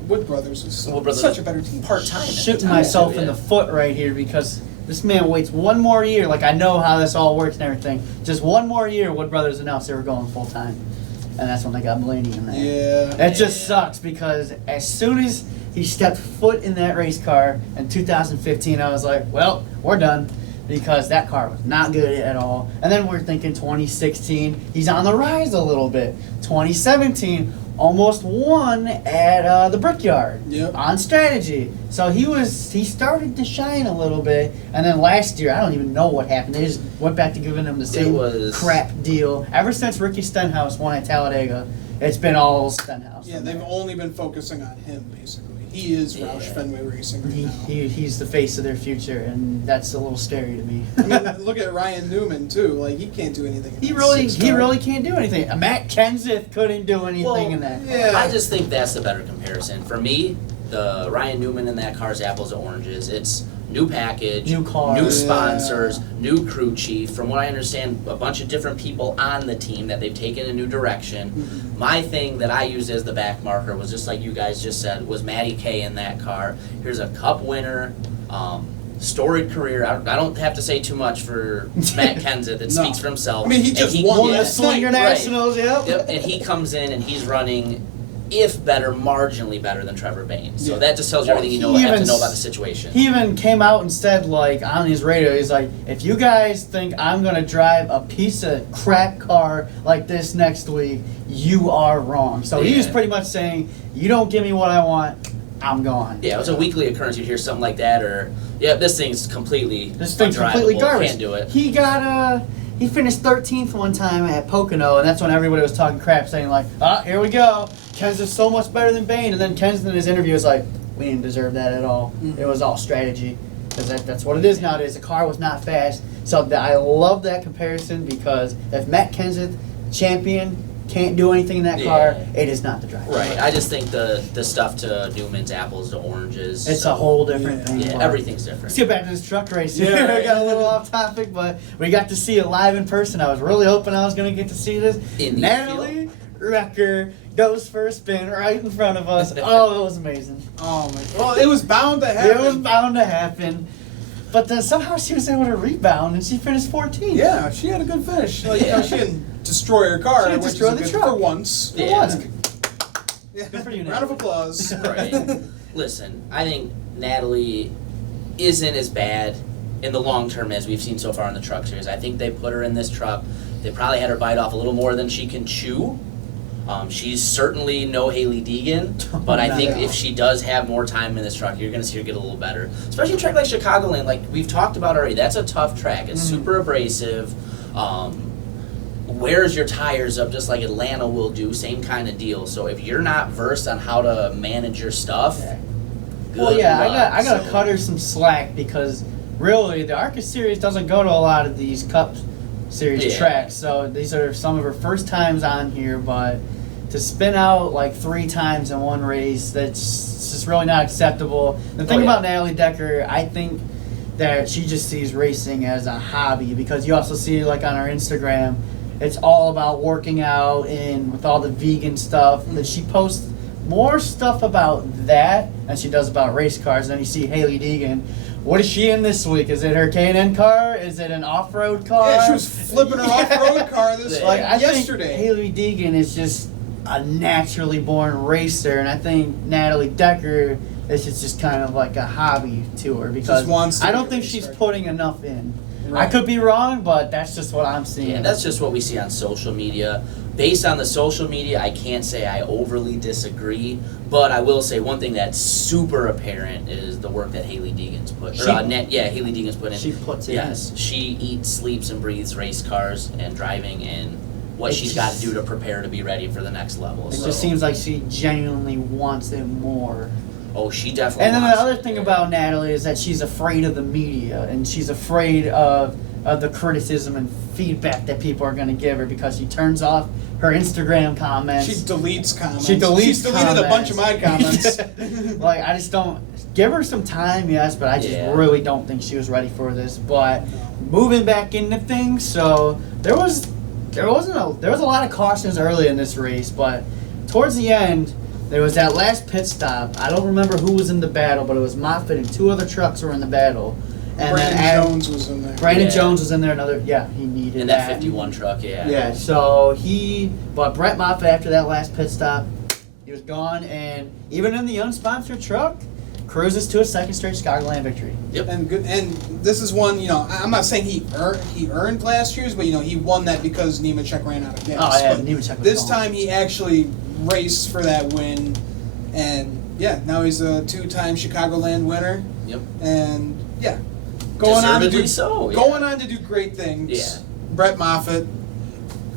Wood Brothers is Wood Brothers such a better team. part-time. Shooting time, myself yeah. in the foot right here because this man waits one more year. Like, I know how this all works and everything. Just one more year, Wood Brothers announced they were going full time. And that's when they got Blaney in there. Yeah. It just sucks because as soon as he stepped foot in that race car in 2015, I was like, well, we're done. Because that car was not good at all. And then we're thinking 2016, he's on the rise a little bit. 2017, almost won at the Brickyard on strategy. So he started to shine a little bit. And then last year, I don't even know what happened. They just went back to giving him the same crap deal. Ever since Ricky Stenhouse won at Talladega, it's been all Stenhouse. Yeah, they've only been focusing on him, basically. He is Roush Fenway Racing right now. He's the face of their future, and that's a little scary to me. I mean, look at Ryan Newman too. Like, he can't do anything. He really can't do anything. Matt Kenseth couldn't do anything in that. Yeah. I just think that's the better comparison. For me, the Ryan Newman in that car is apples to oranges. It's new package, new car, new sponsors, new crew chief. From what I understand, a bunch of different people on the team that they've taken a new direction. Mm-hmm. My thing that I used as the back marker was just like you guys just said, was Matty K in that car. Here's a Cup winner, storied career. I don't have to say too much for Matt Kenseth. It speaks for himself. I mean, he just won the Slinger Nationals, Yep, and he comes in and he's running, if better, marginally better than Trevor Baynes. So that just tells you everything you have to know about the situation. He even came out and said, like, on his radio, he's like, if you guys think I'm going to drive a piece of crap car like this next week, you are wrong. So he was pretty much saying, you don't give me what I want, I'm gone. Yeah, it was a weekly occurrence. You'd hear something like that, or, this thing's completely garbage. Can't do it. He got, he finished 13th one time at Pocono, and that's when everybody was talking crap, saying like, here we go. Kenseth's so much better than Bayne. And then Kenseth in his interview was like, we didn't deserve that at all. Mm-hmm. It was all strategy. Because that's what it is nowadays. The car was not fast. So I love that comparison because if Matt Kenseth, champion, can't do anything in that car, it is not the driver. Right. I just think the stuff to Newman's apples to oranges. It's a whole different thing. Yeah, everything's different. Let's get back to this truck race here. I got a little off topic, but we got to see it live in person. I was really hoping I was going to get to see this. Natalie Wrecker goes for a spin right in front of us. Oh, it was amazing. Oh, my God. Well, it was bound to happen. It was bound to happen. But then somehow she was able to rebound, and she finished 14th. Yeah, she had a good finish. Like, she didn't destroy her car. She didn't destroy the truck. For once. Yeah. Good for you, round of applause. Right. Listen, I think Natalie isn't as bad in the long term as we've seen so far in the truck series. I think they put her in this truck. They probably had her bite off a little more than she can chew. She's certainly no Haley Deegan, but I think if she does have more time in this truck, you're going to see her get a little better. Especially a track like Chicagoland, like we've talked about already. That's a tough track. It's super abrasive. Wears your tires up just like Atlanta will do. Same kind of deal. So if you're not versed on how to manage your stuff, I got to cut her some slack because really the ARCA series doesn't go to a lot of these Cup series tracks. So these are some of her first times on here, but to spin out like 3 times in one race, that's just really not acceptable. The thing about Natalie Decker, I think that she just sees racing as a hobby because you also see like on her Instagram, it's all about working out and with all the vegan stuff. That she posts more stuff about that than she does about race cars. And then you see Haley Deegan. What is she in this week? Is it her K&N car? Is it an off-road car? Yeah, she was flipping her off-road car yesterday. Think Haley Deegan is just a naturally born racer, and I think Natalie Decker is just kind of like a hobby to her because I don't think she's putting enough in. Right. I could be wrong, but that's just what I'm seeing. Yeah, that's just what we see on social media. Based on the social media, I can't say I overly disagree, but I will say one thing that's super apparent is the work that Haley Deegan's put. Haley Deegan's put in. She puts it in. Yes, she eats, sleeps, and breathes race cars and driving and what she's got to do to prepare to be ready for the next level. It just seems like she genuinely wants it more. Oh, she definitely. And then the other thing about Natalie is that she's afraid of the media, and she's afraid of the criticism and feedback that people are going to give her because she turns off her Instagram comments. She deletes comments. She's deleted a bunch of my comments. Like, I just don't give her some time, yes, but I just really don't think she was ready for this. But moving back into things, so there was a lot of cautions early in this race, but towards the end. There was that last pit stop. I don't remember who was in the battle, but it was Moffitt and 2 other trucks were in the battle. And Brandon then Jones was in there. Brandon Yeah. Jones was in there. He needed In that 51 truck, yeah. Yeah, so but Brett Moffitt, after that last pit stop, he was gone, and even in the unsponsored truck, cruises to a second straight Chicagoland victory. Yep. And this is one, I'm not saying he earned last year's, but he won that because Nemechek ran out of gas. Oh yeah, But Nemechek was this gone. time he actually raced for that win, and now he's a 2-time Chicagoland winner. Yep. And going on to do great things. Yeah. Brett Moffitt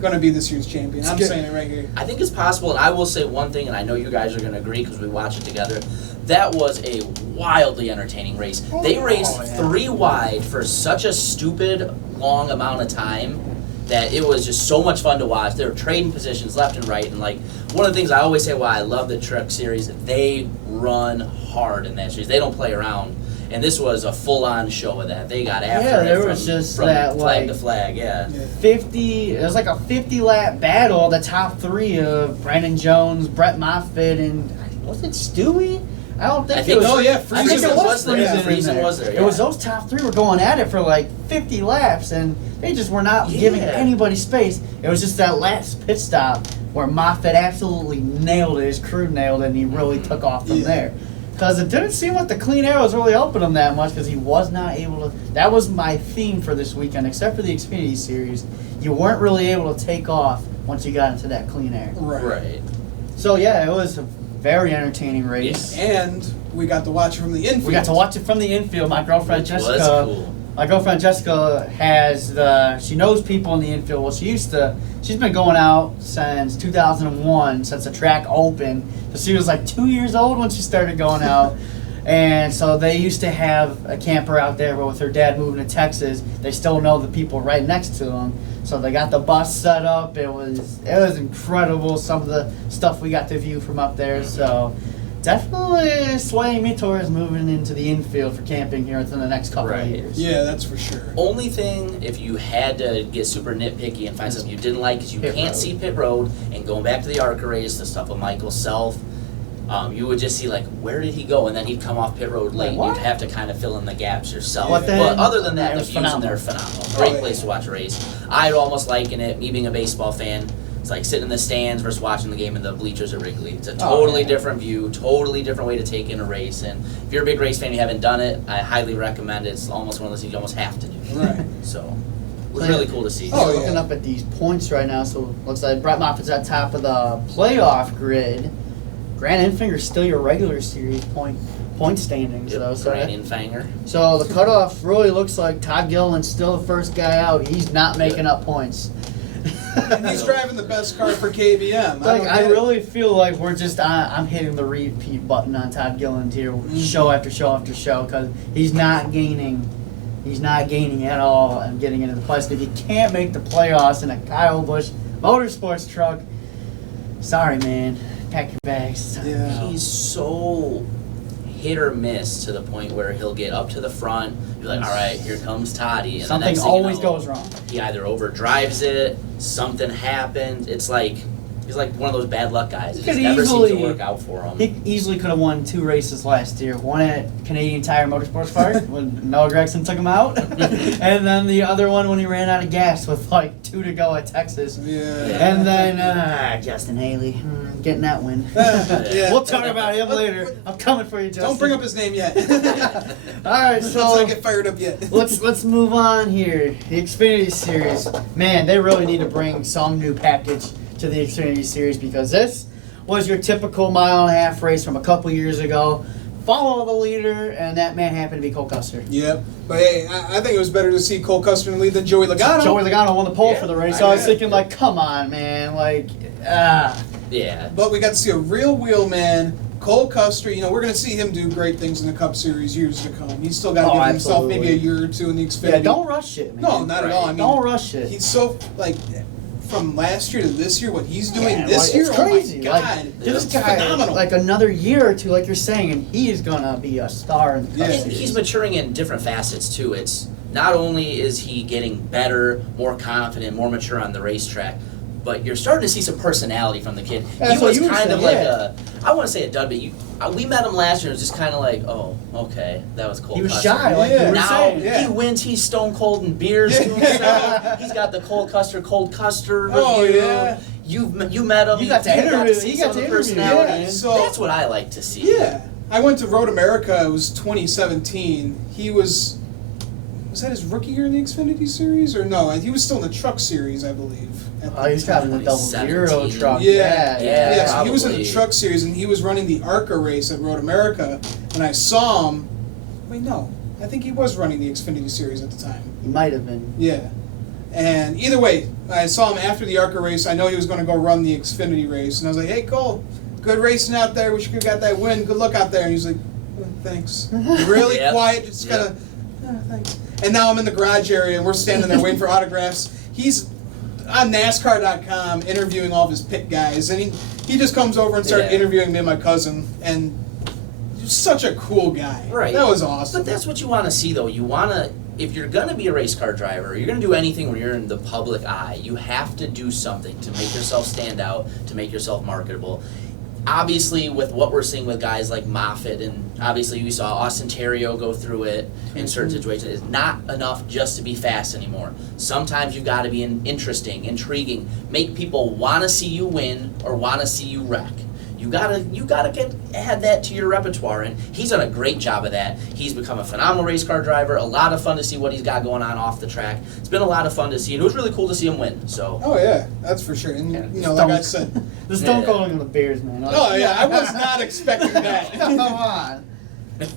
going to be this year's champion. I'm saying it right here. I think it's possible, and I will say one thing, and I know you guys are going to agree because we watched it together. That was a wildly entertaining race. They raced 3 wide for such a stupid long amount of time that it was just so much fun to watch. They were trading positions left and right, and one of the things I always say why I love the truck series, they run hard in that series. They don't play around. And this was a full-on show of that. They got after it. Yeah, there was just from that flag to flag. Yeah. 50. It was like a 50-lap battle. The top 3 of Brandon Jones, Brett Moffitt, and was it Stewie? I don't think it was. Oh yeah, I think it was Friesen was there. Yeah. It was those top 3 were going at it for 50 laps, and they just were not giving anybody space. It was just that last pit stop where Moffitt absolutely nailed it. His crew nailed it, and he really took off from there. Because it didn't seem like the clean air was really helping him that much because he was not able to. That was my theme for this weekend, except for the Xfinity Series. You weren't really able to take off once you got into that clean air. Right. So, it was a very entertaining race. Yeah. And we got to watch it from the infield. We got to watch it from the infield. My girlfriend Jessica. Was cool. My girlfriend Jessica she knows people in the infield. Well, she's been going out since 2001, since the track opened. So she was 2 years old when she started going out. And so they used to have a camper out there, but with her dad moving to Texas, they still know the people right next to them. So they got the bus set up. It was incredible, some of the stuff we got to view from up there. So definitely swaying me towards moving into the infield for camping here within the next couple of years. Yeah, that's for sure. Only thing, if you had to get super nitpicky and find something you didn't like, is you can't see pit road. And going back to the ARCA race, the stuff with Michael Self, you would just see where did he go, and then he'd come off pit road late. And you'd have to kind of fill in the gaps yourself. But other than that, the views in phenomenal. there are phenomenal. Great place to watch a race. I'd almost liken it, me being a baseball fan. It's like sitting in the stands versus watching the game in the bleachers at Wrigley. It's a totally different view, totally different way to take in a race. And if you're a big race fan and you haven't done it, I highly recommend it. It's almost one of those things you almost have to do. Right. So it was really cool to see. Looking up at these points right now, so looks like Brett Moffitt's at top of the playoff grid. Grant Enfinger's still your regular series point standings, though. So Grant Enfinger. So the cutoff really looks like Todd Gilliland's still the first guy out. He's not making up points. And he's driving the best car for KBM. I really feel like I'm hitting the repeat button on Todd Gilliland here, show after show after show, because he's not gaining at all and getting into the playoffs. If you can't make the playoffs in a Kyle Busch Motorsports truck, sorry, man, pack your bags. Yeah. He's so hit or miss to the point where he'll get up to the front, be like, all right, here comes Toddy. And something always goes wrong. He either overdrives it, something happened. It's like he's like one of those bad luck guys. It just never seems to work out for him. He easily could have won 2 races last year. One at Canadian Tire Motorsports Park when Noah Gragson took him out, and then the other one when he ran out of gas with 2 to go at Texas. Yeah. And then Justin Haley getting that win. Yeah. We'll talk about him later. I'm coming for you, Justin. Don't bring up his name yet. All right, so let's not get fired up yet. let's move on here. The Xfinity Series, man, they really need to bring some new package to the Xfinity Series because this was your typical mile-and-a-half race from a couple years ago. Follow the leader, and that man happened to be Cole Custer. Yep. But hey, I think it was better to see Cole Custer in the lead than Joey Logano. Joey Logano won the pole for the race, so I was thinking, come on, man. Yeah. But we got to see a real wheel man, Cole Custer. We're going to see him do great things in the Cup Series years to come. He's still got to give himself maybe a year or two in the Xfinity. Yeah, don't rush it, man. No, not at all. I mean, don't rush it. He's so, from last year to this year, what he's doing this year, it's crazy. Oh my God. This It's guy, phenomenal. another year or two, like you're saying, and he is going to be a star in the Cup And Series. he's maturing in different facets too. It's not only is he getting better, more confident, more mature on the racetrack, but you're starting to see some personality from the kid. That's He was what you were kind of saying, like yeah. I want to say a dud, but we met him last year. It was just kind of like, oh, okay, that was Cole. He was Custer. shy, like Yeah. you were Now saying. Yeah. he wins. He's stone cold in beers to himself. He's got the Cole Custer Oh, review. yeah. You met him. You got to got interview- see you some got of the to interview him. personality. Yeah, so- That's what I like to see. Yeah. I went to Road America. It was 2017. He was that his rookie year in the Xfinity Series? Or no, he was still in the Truck Series, I believe. Oh, he's driving the 2017. 00 truck. Yeah, Yeah, so he was in the probably. Truck Series, and he was running the ARCA race at Road America, and I saw him. Wait, no. I think he was running the Xfinity Series at the time. He might have been. Yeah. And either way, I saw him after the ARCA race. I know he was going to go run the Xfinity race. And I was like, hey, Cole, good racing out there. Wish you could have got that win. Good luck out there. And he's like, oh, thanks. Really Yep. quiet, just kind of, thanks. And now I'm in the garage area, and we're standing there waiting for autographs. He's on NASCAR.com interviewing all of his pit guys. And he just comes over and started Yeah. interviewing me and my cousin. And he's such a cool guy. Right. That was awesome. But that's what you want to see, though. You want to, if you're going to be a race car driver, you're going to do anything when you're in the public eye. You have to do something to make yourself stand out, to make yourself marketable. Obviously, with what we're seeing with guys like Moffitt, and obviously we saw Austin Terrio go through it in certain situations, it's not enough just to be fast anymore. Sometimes you've got to be interesting, intriguing, make people want to see you win or want to see you wreck. You gotta add that to your repertoire, and he's done a great job of that. He's become a phenomenal race car driver. A lot of fun to see what he's got going on off the track. It's been a lot of fun to see, and it was really cool to see him win. So. Oh, yeah. That's for sure. And, Yeah, like I said... The Stone Yeah. Cold and the Bears, man. Oh yeah, I was not expecting that. Come on.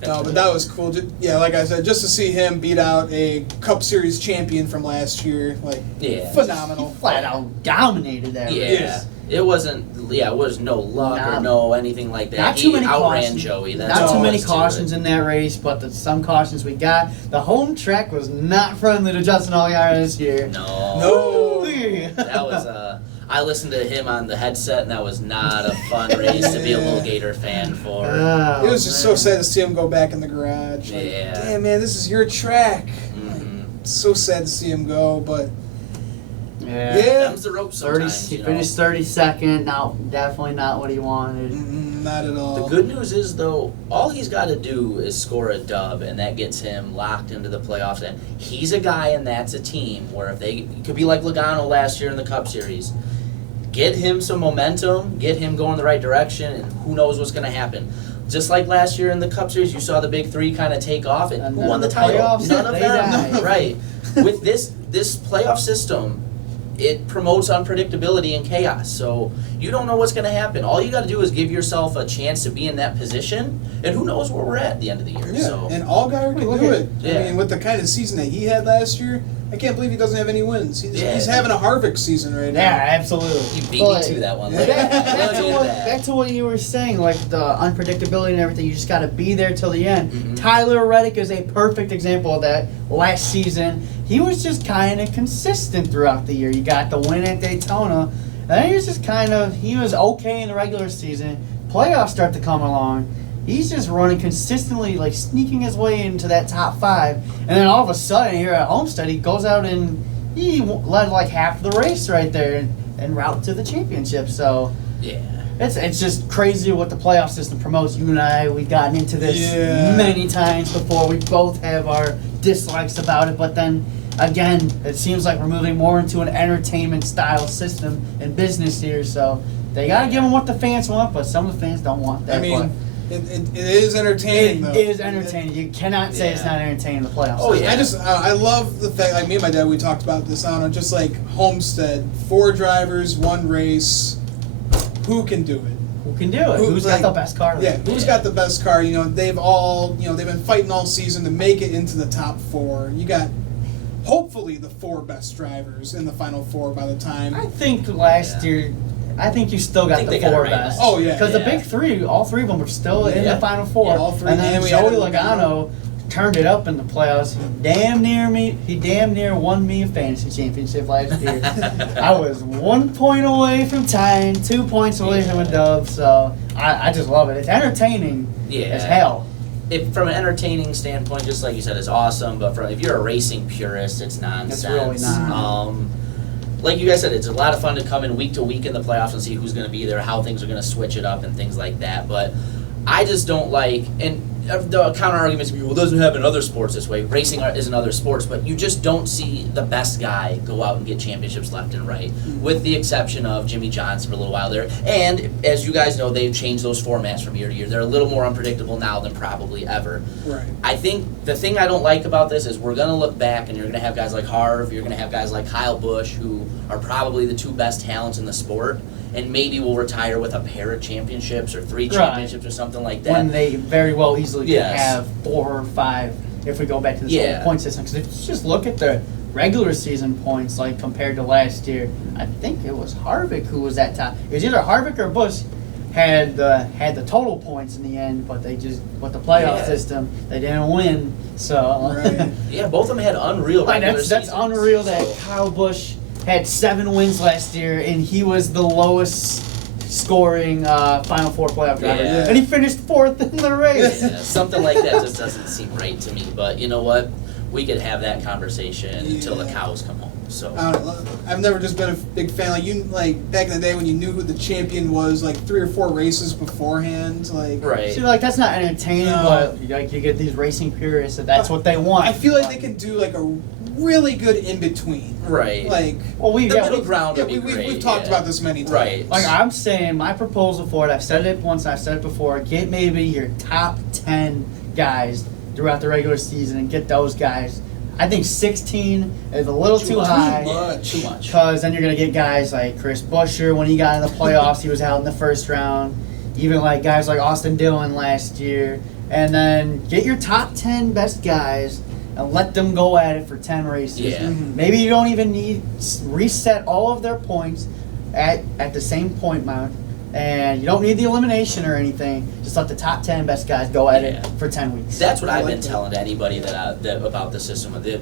No, but that was cool. Yeah, like I said, just to see him beat out a Cup Series champion from last year, like Yeah. phenomenal. Flat out dominated that Yeah. race. It wasn't. Yeah, it was no luck or no anything like that. Not too many outran cautions. Joey. That's Not all too many there was to cautions it. in that race, but some cautions we got. The home track was not friendly to Justin Allgaier this year. No. No. That was I listened to him on the headset, and that was not a fun race to be a little Gator fan for. Oh, It was just so sad to see him go back in the garage. Like, Yeah. damn, man, this is your track. Mhm. So sad to see him go, but Yeah. yeah, Them's the ropes 30, sometimes. he you know. finished 32nd. No, definitely not what he wanted. not at all. The good news is, though, all he's got to do is score a dub, and that gets him locked into the playoffs. And he's a guy, and that's a team where if they it could be like Logano last year in the Cup Series, get him some momentum, get him going the right direction, and who knows what's going to happen. Just like last year in the Cup Series, you saw the big three kind of take off, and who then won the the title? playoffs, None of they them. died. Right. With this playoff system, it promotes unpredictability and chaos. So you don't know what's going to happen. All you got to do is give yourself a chance to be in that position, and who knows where we're at the end of the year. Yeah, So. and Allgaier can Look do at- it. Yeah. I mean, with the kind of season that he had last year, I can't believe he doesn't have any wins. He's Yeah. having a Harvick season right now. Yeah, absolutely. He beat But me to that one. Yeah. Later. Back to what you were saying, like the unpredictability and everything. You just got to be there till the end. Mhm. Tyler Reddick is a perfect example of that. Last season, he was just kind of consistent throughout the year. You got the win at Daytona, and then he was just he was okay in the regular season. Playoffs start to come along. He's just running consistently, like sneaking his way into that top 5. And then all of a sudden, here at Homestead, he goes out and he led like half the race right there en route to the championship. So Yeah. it's just crazy what the playoff system promotes. You and I, we've gotten into this Yeah. many times before. We both have our dislikes about it, but then again, it seems like we're moving more into an entertainment style system and business here. So they gotta give them what the fans want, but some of the fans don't want that. I mean, it is entertaining, though. It is entertaining. You cannot say it's Yeah. not entertaining, the playoffs. Oh, yeah. I love the fact, like me and my dad, we talked about this, I don't know, just like Homestead, 4 drivers, 1 race, who can do it? Who can do it? Who's got the best car? Yeah, who's got the best car? You know, they've been fighting all season to make it into the top 4. You got, hopefully, the 4 best drivers in the final 4 by the time. I think last year, I think you still got think the they got it 4 right best. last year. Because Yeah. the big 3, all 3 of them were still in Yeah. the final 4. Yeah, all 3. And then And we Joey added Logano turned it up in the playoffs. He damn near won me a fantasy championship last year. I was 1 point away from tying, 2 points away from a dub. So I just love it. It's entertaining Yeah. as hell. If from an entertaining standpoint, just like you said, it's awesome. But if you're a racing purist, it's nonsense. It's really not. like you guys said, it's a lot of fun to come in week to week in the playoffs and see who's going to be there, how things are going to switch it up, and things like that. But I just don't like, and the counter arguments be, well, it doesn't happen in other sports this way. Racing is in other sports, but you just don't see the best guy go out and get championships left and right, with the exception of Jimmy Johnson for a little while there. And as you guys know, they've changed those formats from year to year. They're a little more unpredictable now than probably ever. Right. I think the thing I don't like about this is we're going to look back and you're going to have guys like Harv, you're going to have guys like Kyle Busch, who are probably the two best talents in the sport, and maybe will retire with a pair of championships or 3 championships or something like that. When they very well easily could Yes. have 4 or 5 if we go back to this whole point system. Because if you just look at the regular season points, like compared to last year, I think it was Harvick who was at top. It was either Harvick or Busch had the total points in the end, but the playoff system, they didn't win. So Right. Yeah, both of them had unreal regular that's seasons. unreal that Kyle Busch had 7 wins last year, and he was the lowest scoring Final Four playoff driver. Yeah. And he finished 4th in the race. Yeah, something like that just doesn't seem right to me. But you know what? We could have that conversation until the cows come home. So I don't know. I've never just been a big fan. Like back in the day when you knew who the champion was, like 3 or 4 races beforehand. Like right. See, like that's not entertaining, No. but you get these racing purists, and that's what they want. I feel like they can do like a really good in between. Right. Like well, the middle ground would be we've great. talked about this many times. Right. Like I'm saying, my proposal for it, I've said it once, I've said it before, get maybe your top 10 guys throughout the regular season and get those guys. I think 16 is a little too high. Too much. Because then you're going to get guys like Chris Buescher when he got in the playoffs, he was out in the first round. Even like guys like Austin Dillon last year. And then get your top 10 best guys and let them go at it for 10 races. Yeah. Mhm. Maybe you don't even need reset all of their points at the same point mount. And you don't need the elimination or anything. Just let the top 10 best guys go at it for 10 weeks. That's what I I've like been that. telling to anybody that about the system. If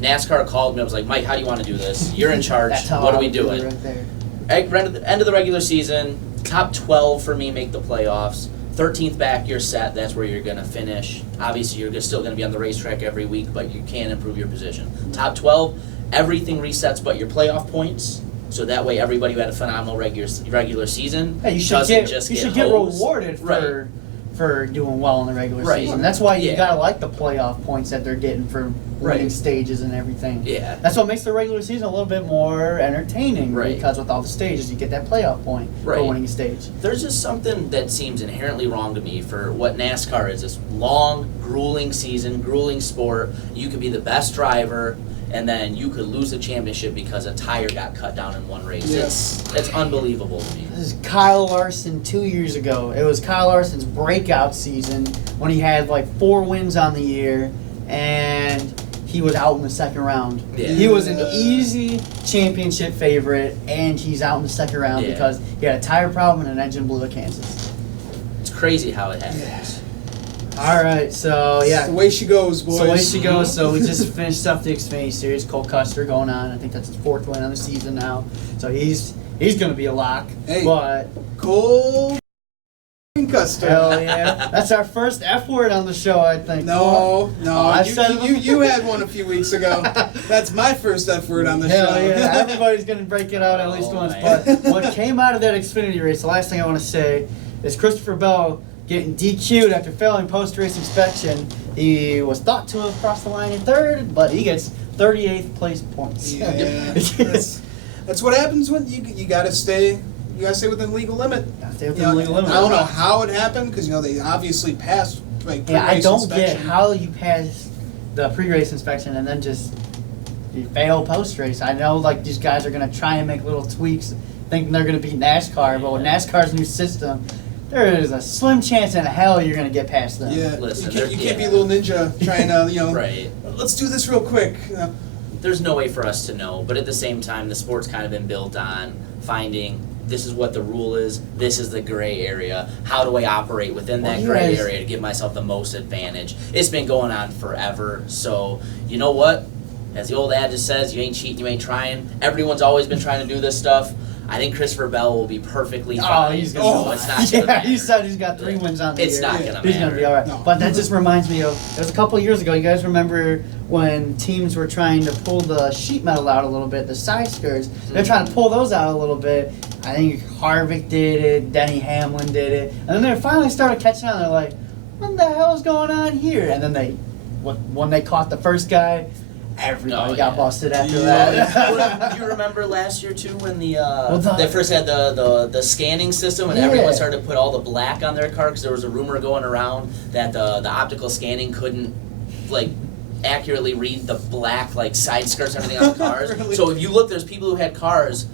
NASCAR called me, I was like, Mike, how do you want to do this? You're in charge. That's how What I are we would do it doing? right there. At the end of the regular season, top 12 for me make the playoffs. 13th back, you're set. That's where you're going to finish. Obviously, you're still going to be on the racetrack every week, but you can improve your position. Top 12, everything resets but your playoff points. So that way, everybody who had a phenomenal regular season Hey, you should doesn't get just you get should get hosed. rewarded for doing well in the regular Right. season. That's why you Yeah. gotta like the playoff points that they're getting for winning stages and everything. Yeah. That's what makes the regular season a little bit more entertaining. Right. Because with all the stages, you get that playoff point for Right. winning a stage. There's just something that seems inherently wrong to me for what NASCAR is. This long, grueling season, grueling sport. You could be the best driver, and then you could lose the championship because a tire got cut down in one race. Yes. It's unbelievable to me. This is Kyle Larson 2 years ago. It was Kyle Larson's breakout season when he had like 4 wins on the year, and he was out in the second round. Yeah. He was an easy championship favorite, and he's out in the second round Yeah. because he had a tire problem and an engine blew at Kansas. It's crazy how it happens. Yeah. All right, so It's yeah. the way she goes, boys. So away she goes. So we just finished up the Xfinity Series. Cole Custer going on. I think that's his 4th win on the season now. So he's going to be a lock. Hey. But Cole Custer. hell yeah, that's our first F word on the show. I think. No, I you, said you had one a few weeks ago. That's my first F word on the Hell show. yeah, everybody's gonna break it out at least Oh, once. man. But what came out of that Xfinity race, the last thing I want to say is Christopher Bell getting DQ'd after failing post-race inspection. He was thought to have crossed the line in 3rd, but he gets 38th place points. Yeah, that's what happens when you gotta stay. You gotta stay within legal limit. Gotta stay within You know, legal limit. I don't know how it happened because they obviously passed like Yeah, I pre-race don't inspection. get how you pass the pre-race inspection and then just you fail post-race. I know like these guys are gonna try and make little tweaks, thinking they're gonna beat NASCAR, but with NASCAR's new system, there is a slim chance in hell you're gonna get past them. Yeah, Listen, you can't be yeah. a little ninja trying to Right. Let's do this real quick. There's no way for us to know, but at the same time, the sport's kind of been built on finding this is what the rule is, this is the gray area, how do I operate within Well, that you gray guys- area to give myself the most advantage? It's been going on forever, so you know what? As the old adage says, you ain't cheating, you ain't trying. Everyone's always been trying to do this stuff. I think Christopher Bell will be perfectly Oh, fine. he's gonna. It's not gonna Yeah, matter. he said he's got 3 wins on the It's year. not gonna He's gonna be all right. No. But that just reminds me of it was a couple of years ago. You guys remember when teams were trying to pull the sheet metal out a little bit, the side skirts? They're trying to pull those out a little bit. I think Harvick did it. Denny Hamlin did it, and then they finally started catching on. They're like, "What the hell is going on here?" And then when they caught the first guy, everybody got busted after that. You remember last year too when they the- first had the scanning system and everyone started to put all the black on their car because there was a rumor going around that the optical scanning couldn't like accurately read the black like side skirts and everything on the cars. Really? So if you look, there's people who had cars.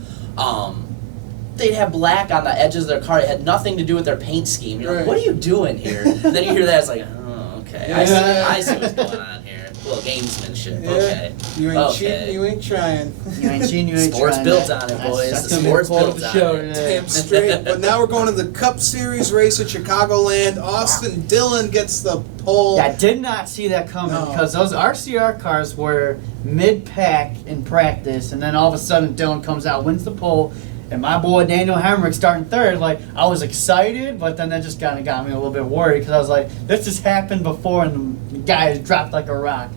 They'd have black on the edges of their car. It had nothing to do with their paint scheme. You're like, what are you doing here? And then you hear that, it's like, oh, okay. I see what's going on here. A little gamesmanship. Yeah. Okay. You ain't Okay. cheating, you ain't trying. You ain't cheating, you ain't Sports trying. built on it, boys. That's The gonna be sports quote of built the on show it. today. Damn straight. But now we're going to the Cup Series race at Chicagoland. Austin Dillon gets the pole. Yeah, I did not see that coming No. because those RCR cars were mid-pack in practice, and then all of a sudden Dillon comes out, wins the pole, and my boy Daniel Hemrick starting third. Like, I was excited, but then that just kind of got me a little bit worried because I was like, this has happened before, and the guy has dropped like a rock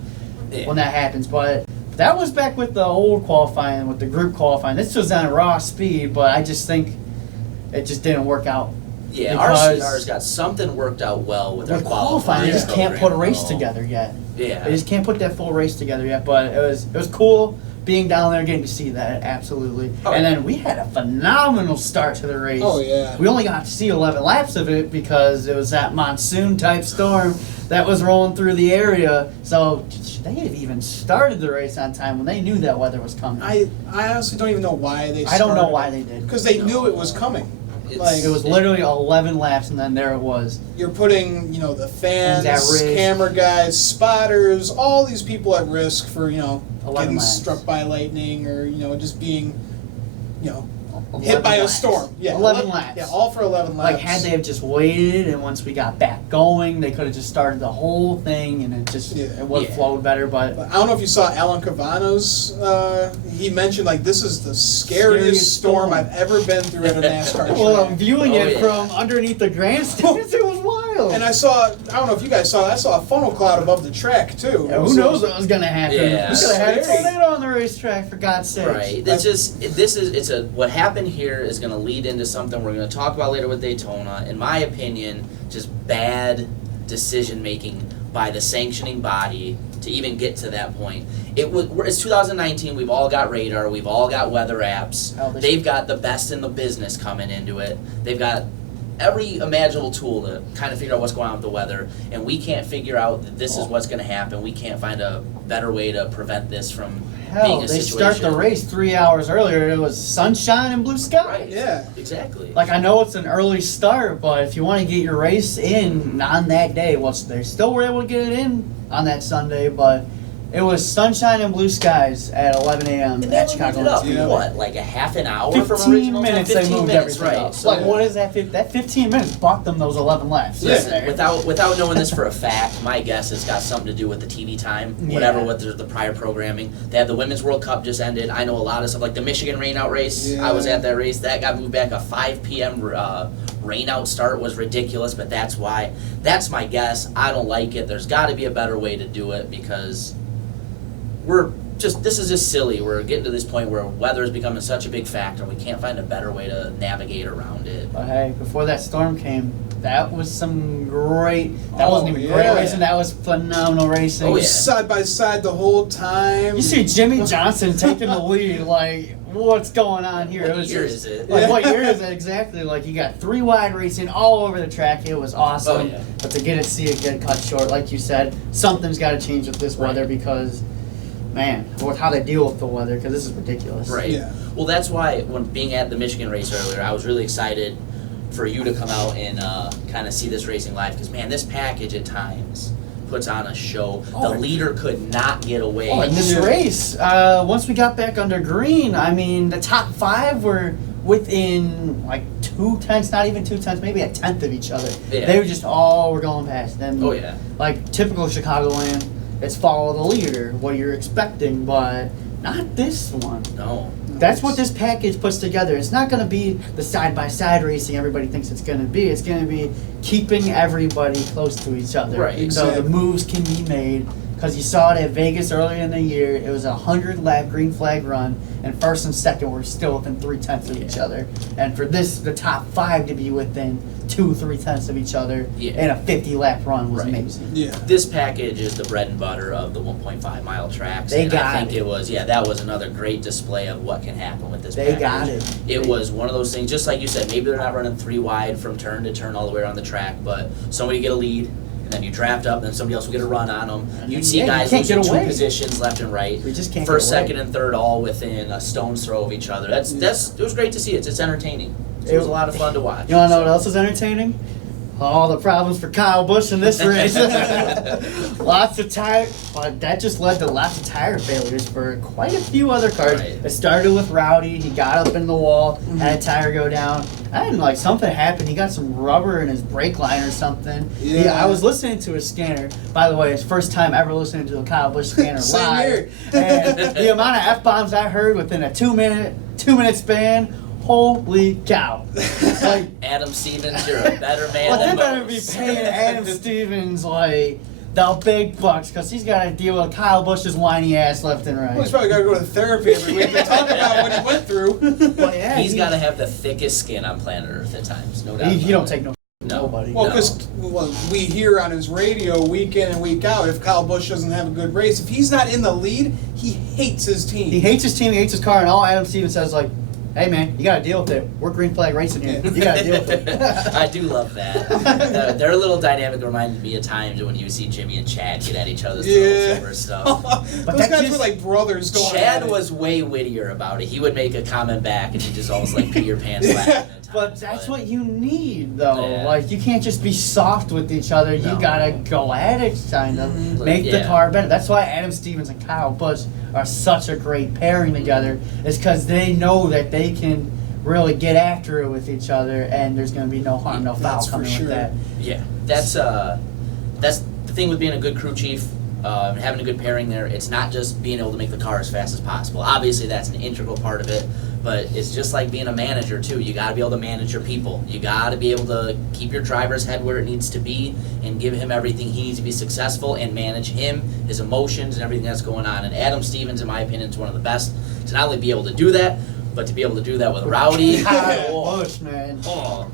when that happens. But that was back with the old qualifying, with the group qualifying. This was on raw speed, but I just think it just didn't work out. Yeah, Because- RCR's got something worked out well with their With qualifying, they just can't put a race together yet. Yeah. They just can't put that full race together yet. But it was cool being down there, getting to see that, absolutely. Oh, And yeah. then we had a phenomenal start to the race. Oh, yeah. We only got to see 11 laps of it because it was that monsoon type storm that was rolling through the area. So they had even started the race on time when they knew that weather was coming. I honestly don't even know why they I don't know why they did. Because they knew it was coming. Like, It was literally 11 laps, and then there it was. you're putting, the fans, At risk. camera guys, spotters, all these people at risk for, 11 getting laps. struck by lightning or, just being, 11 hit by a laps. storm. Yeah, 11 laps. Yeah, all for 11 laps. Like, had they have just waited, and once we got back going, they could have just started the whole thing, and it would have flowed better. But I don't know if you saw Alan Cavano's, he mentioned, this is the scariest storm I've ever been through at a NASCAR well, track. viewing Oh, it yeah. from underneath the grandstands, it was wild. And I don't know if you guys saw it, I saw a funnel cloud above the track, too. Yeah, who knows what was gonna happen? Yeah. We could have had a Scary. tornado on the racetrack, for God's sake. Right. What happened here is going to lead into something we're going to talk about later with Daytona. In my opinion, just bad decision making by the sanctioning body to even get to that point. It's 2019. We've all got radar. We've all got weather apps. Oh, They've got the best in the business coming into it. They've got every imaginable tool to kind of figure out what's going on with the weather, and we can't figure out that this is what's going to happen. We can't find a better way to prevent this from being Hell, a they situation. start the race 3 hours earlier. It was sunshine and blue sky. Right. Yeah. Exactly. Like, I know it's an early start, but if you want to get your race in on that day, they still were able to get it in on that Sunday, but it was sunshine and blue skies at 11 a.m. And they at only moved it up, Chicagoland. what, like a half an hour 15 from original minutes time? they 15 moved minutes, everything right. up. So, Like, what is that? That 15 minutes bought them those 11 laps. listen, without knowing this for a fact, my guess it's got something to do with the TV time, whatever Yeah. with the prior programming. They have the Women's World Cup just ended. I know a lot of stuff, like the Michigan rainout race. Yeah. I was at that race. That got moved back. A 5 p.m. Rainout start was ridiculous, but that's why. That's my guess. I don't like it. There's got to be a better way to do it because this is just silly. We're getting to this point where weather is becoming such a big factor. We can't find a better way to navigate around it. But hey, before that storm came, that was some great. That wasn't even great yeah. racing. That was phenomenal racing. Oh, yeah. Side by side the whole time. You see Jimmy Johnson taking the lead. Like, what's going on here? What It was year just- is it? Like, what year is it exactly? Like, you got 3 wide racing all over the track. It was awesome. Oh, yeah. But to see it get cut short, like you said, something's got to change with this weather because, man, with how they deal with the weather, because this is ridiculous. Right. Yeah. Well, that's why when being at the Michigan race earlier, I was really excited for you to come out and kind of see this racing live because, man, this package at times puts on a show. Oh, the leader could not get away. Oh, in this Yeah. race, once we got back under green, I mean, the top 5 were within like 2 tenths, not even 2 tenths, maybe a tenth of each other. Yeah. They were just all were going past them. Oh, yeah. Like typical Chicagoland, it's follow the leader, what you're expecting, but not this one. No. That's what this package puts together. It's not going to be the side-by-side racing everybody thinks it's going to be. It's going to be keeping everybody close to each other. Right. So Exactly. the moves can be made. Because you saw it at Vegas earlier in the year. It was a 100-lap green flag run, and first and second were still within 3/10 of each other. And for the top 5 to be within 2-3 of each other in a 50-lap run was amazing. Yeah. This package is the bread and butter of the 1.5 mile tracks. They and got I think it. it was, that was another great display of what can happen with this They package. got it. It was one of those things, just like you said, maybe they're not running 3 wide from turn to turn all the way around the track, but somebody get a lead, and then you draft up, and then somebody else will get a run on them. You'd see guys losing 2 positions left and right. We just can't First, get away. second, and third all within a stone's throw of each other. It was great to see. It's entertaining. It was a lot of fun to watch. You want to know what else is entertaining? All the problems for Kyle Busch in this race. Lots of tire, but that just led to lots of tire failures for quite a few other cars. Right. It started with Rowdy. He got up in the wall, had a tire go down. And something happened. He got some rubber in his brake line or something. Yeah. I was listening to his scanner. By the way, it's first time ever listening to a Kyle Busch scanner Same live. here. And the amount of F-bombs I heard within a 2 minute span. Holy cow. Like, Adam Stevens, you're a better man well, they than better be most. paying Adam Stevens the big bucks because he's got to deal with Kyle Busch's whiny ass left and Well, he's right. probably got to go to therapy every week to talk about what he went through. Well, yeah, He's got to have the thickest skin on planet Earth at times, no doubt. He about don't it. take no nobody. Well, No. because we hear on his radio week in and week out if Kyle Busch doesn't have a good race, if he's not in the lead, he hates his team. He hates his team, he hates his car, and all Adam Stevens says hey man, you got to deal with it. We're green flag racing here. You got to deal with it. I do love that. Their little dynamic reminded me of times when you would see Jimmy and Chad get at each other's throats over stuff. But Those that guys just- were like brothers going at Chad it. was way wittier about it. He would make a comment back, and he just almost pee your pants laughing at times. But that's what you need, though. Yeah. You can't just be soft with each other. You No. gotta go at it, kind of. Make the Yeah. car better. That's why Adam Stevens and Kyle Busch are such a great pairing together. Is because they know that they can really get after it with each other, and there's gonna be no harm, no foul That's for coming sure. with that. Yeah, that's the thing with being a good crew chief, having a good pairing there. It's not just being able to make the car as fast as possible. Obviously, that's an integral part of it, but it's just like being a manager too. You got to be able to manage your people. You got to be able to keep your driver's head where it needs to be and give him everything he needs to be successful and manage him, his emotions, and everything that's going on. And Adam Stevens, in my opinion, is one of the best to not only be able to do that, but to be able to do that with Rowdy. Kyle Busch, man. Oh,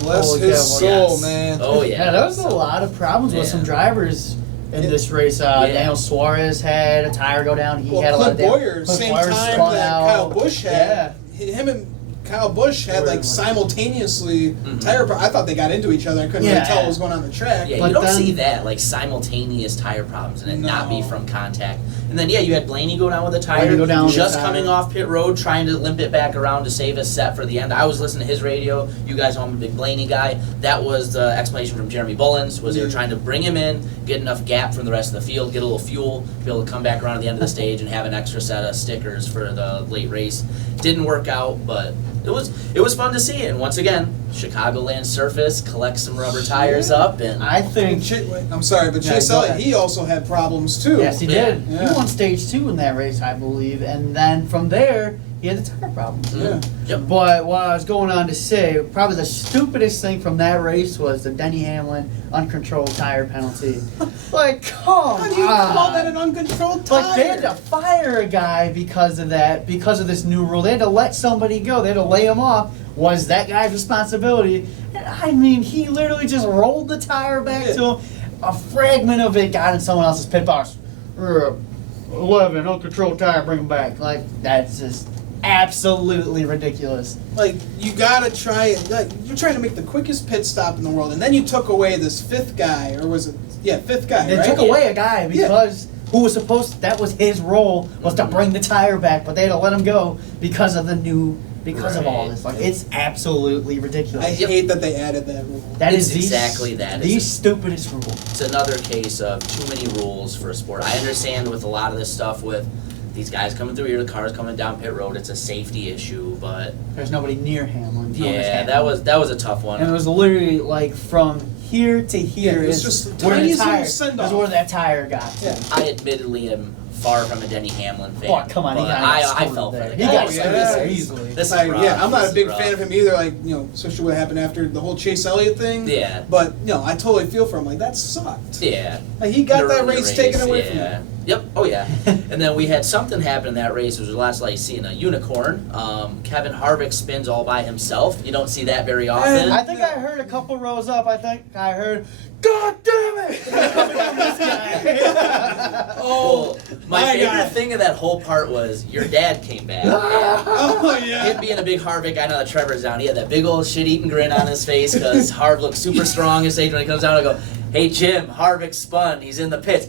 Bless Holy his cow, soul, yes. man. Oh yeah. Yeah, there was a lot of problems with Yeah. some drivers in this race. Yeah. Daniel Suarez had a tire go down. He Well, had a lot of Clint damage. Boyer, Clint same Boyer time spun that out. Kyle Busch had. Yeah. Him and Kyle Busch had Boyer like was- simultaneously tire. I thought they got into each other. I couldn't Yeah. really tell what was going on the track. Yeah, But you don't then- see that, like simultaneous tire problems and it not be No. from contact. And then you had Blaney go down with a tire, Blaney go down with just a tire. coming off pit road, trying to limp it back around to save his set for the end. I was listening to his radio. You guys know I'm a big Blaney guy. That was the explanation from Jeremy Bullins, was they were trying to bring him in, get enough gap from the rest of the field, get a little fuel, be able to come back around at the end of the stage and have an extra set of stickers for the late race. Didn't work out, but it was fun to see. And once again, Chicagoland surface, collect some rubber tires up, and I think. I'm sorry, but Yeah, Chase go Elliott, ahead. he also had problems too. Yes, he Yeah. did. Yeah. He won stage 2 in that race, I believe, and then from there he had the tire problems. Yeah. Yep. But what I was going on to say, probably the stupidest thing from that race was the Denny Hamlin uncontrolled tire penalty. Like, come How do you on. call that an uncontrolled tire? Like, they had to fire a guy because of that, because of this new rule. They had to let somebody go. They had to lay him off. Was that guy's responsibility? And I mean, he literally just rolled the tire back to him. A fragment of it got in someone else's pit box. 11, uncontrolled tire, bring him back. Like, that's just absolutely ridiculous. Like, you gotta try it. Like, you're trying to make the quickest pit stop in the world, and then you took away this fifth guy, or was it? Yeah, fifth guy, They right? took away a guy because who was supposed that was his role, was to bring the tire back, but they had to let him go because of of all this. Like, it's absolutely ridiculous. I hate that they added that rule. That It's is exactly that. The It's a- stupidest rule. It's another case of too many rules for a sport. I understand with a lot of this stuff with these guys coming through here, the cars coming down pit road, it's a safety issue, but There's nobody near Hamlin. No one's yeah, Hamlin. that was a tough one. And it was literally like from here to here Yeah, it was is just the where the tiniest tire little send-off. is where that tire got. Yeah. I admittedly am far from a Denny Hamlin fan. Oh, come on, he got I felt for there. the He guy. got screwed easily. This is Like, rough. yeah, I'm not This a big is fan of him either. Like, especially what happened after the whole Chase Elliott thing. Yeah. But I totally feel for him. Like, that sucked. Yeah. Like, he got The that early race taken away from yeah. him. Yep. Oh yeah. And then we had something happen in that race. It was the last like seeing a unicorn. Kevin Harvick spins all by himself. You don't see that very often. I think I heard a couple rows up. I think I heard, "God damn it!" coming from this guy. Oh, my favorite God. thing of that whole part was your dad came back. Oh, yeah. Him being a big Harvick, I know that Trevor's down. He had that big old shit-eating grin on his face because Harv looks super strong and stage when he comes down. I go, "Hey Jim, Harvick spun. He's in the pits."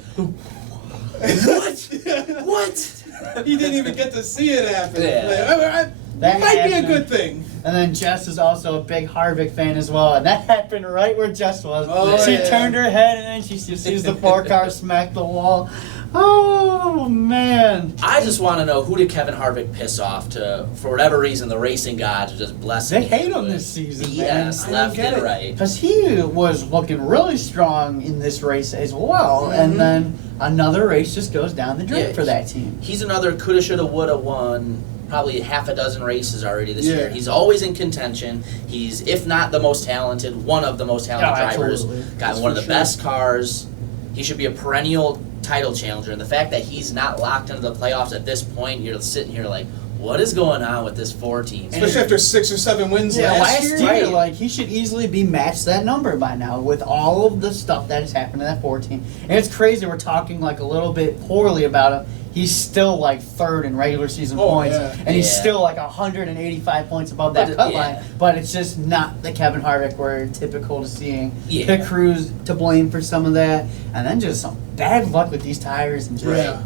What? He didn't even get to see it happen. Yeah. Like, That might be a happened. good thing. And then Jess is also a big Harvick fan as well, and that happened right where Jess was. Oh, She yeah. turned her head, and then she sees the 4 car smack the wall. Oh man! I just want to know, who did Kevin Harvick piss off to, for whatever reason, the racing gods are just blessing They hate him with this season, BS man. left I don't and get it. right. Because he was looking really strong in this race as well, and then another race just goes down the drain Yeah, for that team. He's another coulda, shoulda, woulda won probably half a dozen races already this Yeah. year. He's always in contention. He's, if not the most talented, one of the most talented Yeah, drivers. absolutely. Got That's one of for the sure. best cars. He should be a perennial title challenger. And the fact that he's not locked into the playoffs at this point, you're sitting here like, what is going on with this 4 team? Especially after 6 or 7 wins Yeah, last last year. year, like, he should easily be matched that number by now with all of the stuff that has happened to that 14. And it's crazy, we're talking like a little bit poorly about him. He's still like 3rd in regular season Oh, points, yeah. and he's Yeah. still like 185 points above that But, cut yeah. line. But it's just not the Kevin Harvick we're typical to seeing. Yeah. Pit crews to blame for some of that, and then just some bad luck with these tires and just, Yeah.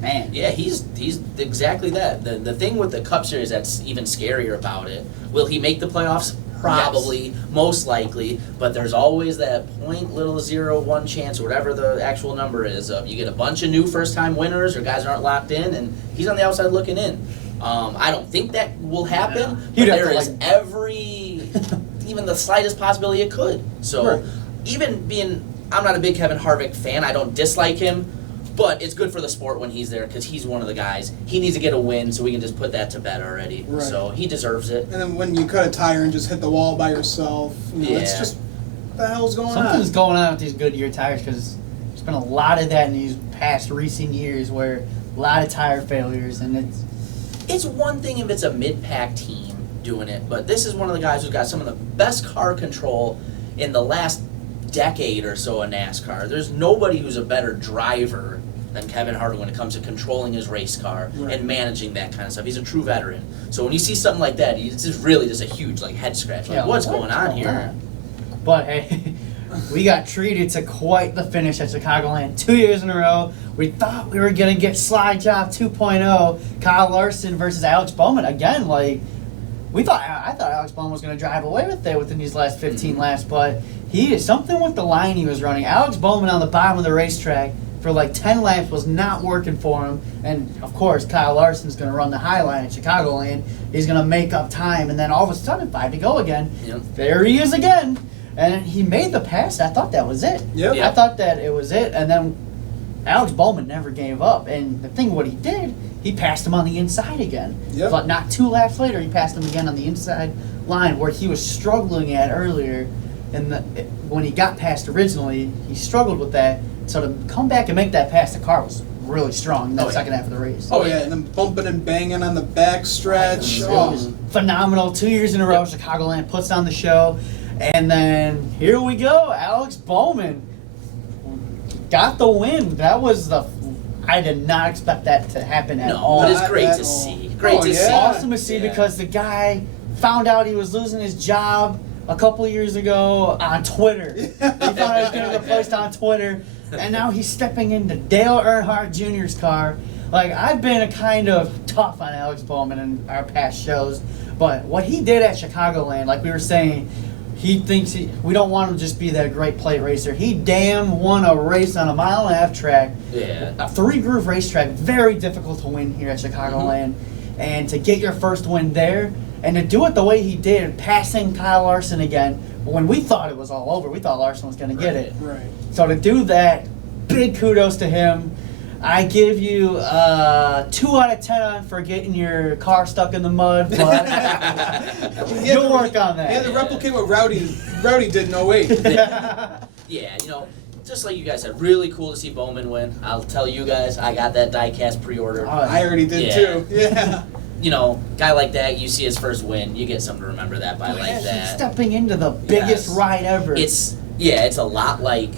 man. Yeah, he's exactly that. The thing with the Cup Series that's even scarier about it, will he make the playoffs? Probably, most likely, but there's always that 0.01 chance, or whatever the actual number is, of you get a bunch of new first-time winners or guys that aren't locked in, and he's on the outside looking in. I don't think that will happen, but He'd have there to, is every, even the slightest possibility it could. So, Right. even being, I'm not a big Kevin Harvick fan, I don't dislike him, but it's good for the sport when he's there because he's one of the guys. He needs to get a win, so we can just put that to bed already. Right. So he deserves it. And then when you cut a tire and just hit the wall by yourself, it's Yeah. just, what the hell's going Something's on? going on with these Goodyear tires because there's been a lot of that in these past recent years where a lot of tire failures, and It's one thing if it's a mid-pack team doing it, but this is one of the guys who's got some of the best car control in the last decade or so in NASCAR. There's nobody who's a better driver than Kevin Harvick when it comes to controlling his race car Right. and managing that kind of stuff. He's a true veteran. So when you see something like that, it's just really just a huge like head scratch. Like, what's going on here? But hey, we got treated to quite the finish at Chicagoland 2 years in a row. We thought we were gonna get Slide Job 2.0, Kyle Larson versus Alex Bowman again. Like I thought Alex Bowman was gonna drive away with it within these last 15 laps, but he is something with the line he was running. Alex Bowman on the bottom of the racetrack for like 10 laps was not working for him, and of course Kyle Larson's gonna run the high line at Chicagoland. He's gonna make up time, and then all of a sudden 5 to go again. Yep. There he is again. And he made the pass. I thought that was it. Yep. Yeah. I thought that it was it. And then Alex Bowman never gave up. And the thing, what he did, he passed him on the inside again. Yep. But not 2 laps later, he passed him again on the inside line where he was struggling at earlier. And when he got past originally, he struggled with that. So to come back and make that pass, the car was really strong in that Oh, yeah. second half of the race. Oh, yeah, and then bumping and banging on the back stretch. It Oh. was phenomenal. 2 years in a row, Chicagoland puts on the show. And then here we go, Alex Bowman got the win. I did not expect that to happen at No, all. but it's Not great at to all. see. Great Oh, to yeah. see. Awesome to see Yeah. because the guy found out he was losing his job a couple of years ago on Twitter. He found out he was going to get replaced on Twitter, and now he's stepping into Dale Earnhardt Jr.'s car. Like, I've been kind of tough on Alex Bowman in our past shows, but what he did at Chicagoland, like we were saying, he thinks we don't want him to just be that great plate racer. He damn won a race on a 1.5-mile track. Yeah. A 3-groove racetrack, very difficult to win here at Chicagoland. And to get your first win there, and to do it the way he did, passing Kyle Larson again, when we thought it was all over, we thought Larson was going to get it. Right. So to do that, big kudos to him. I give you 2 out of 10 for getting your car stuck in the mud, but you'll work on that. He had to replicate what Rowdy did in 08. Yeah, just like you guys said, really cool to see Bowman win. I'll tell you guys, I got that diecast pre-ordered. I already did too. Yeah. Guy like that, you see his first win, you get something to remember that by like that. Stepping into the biggest ride ever. It's a lot like,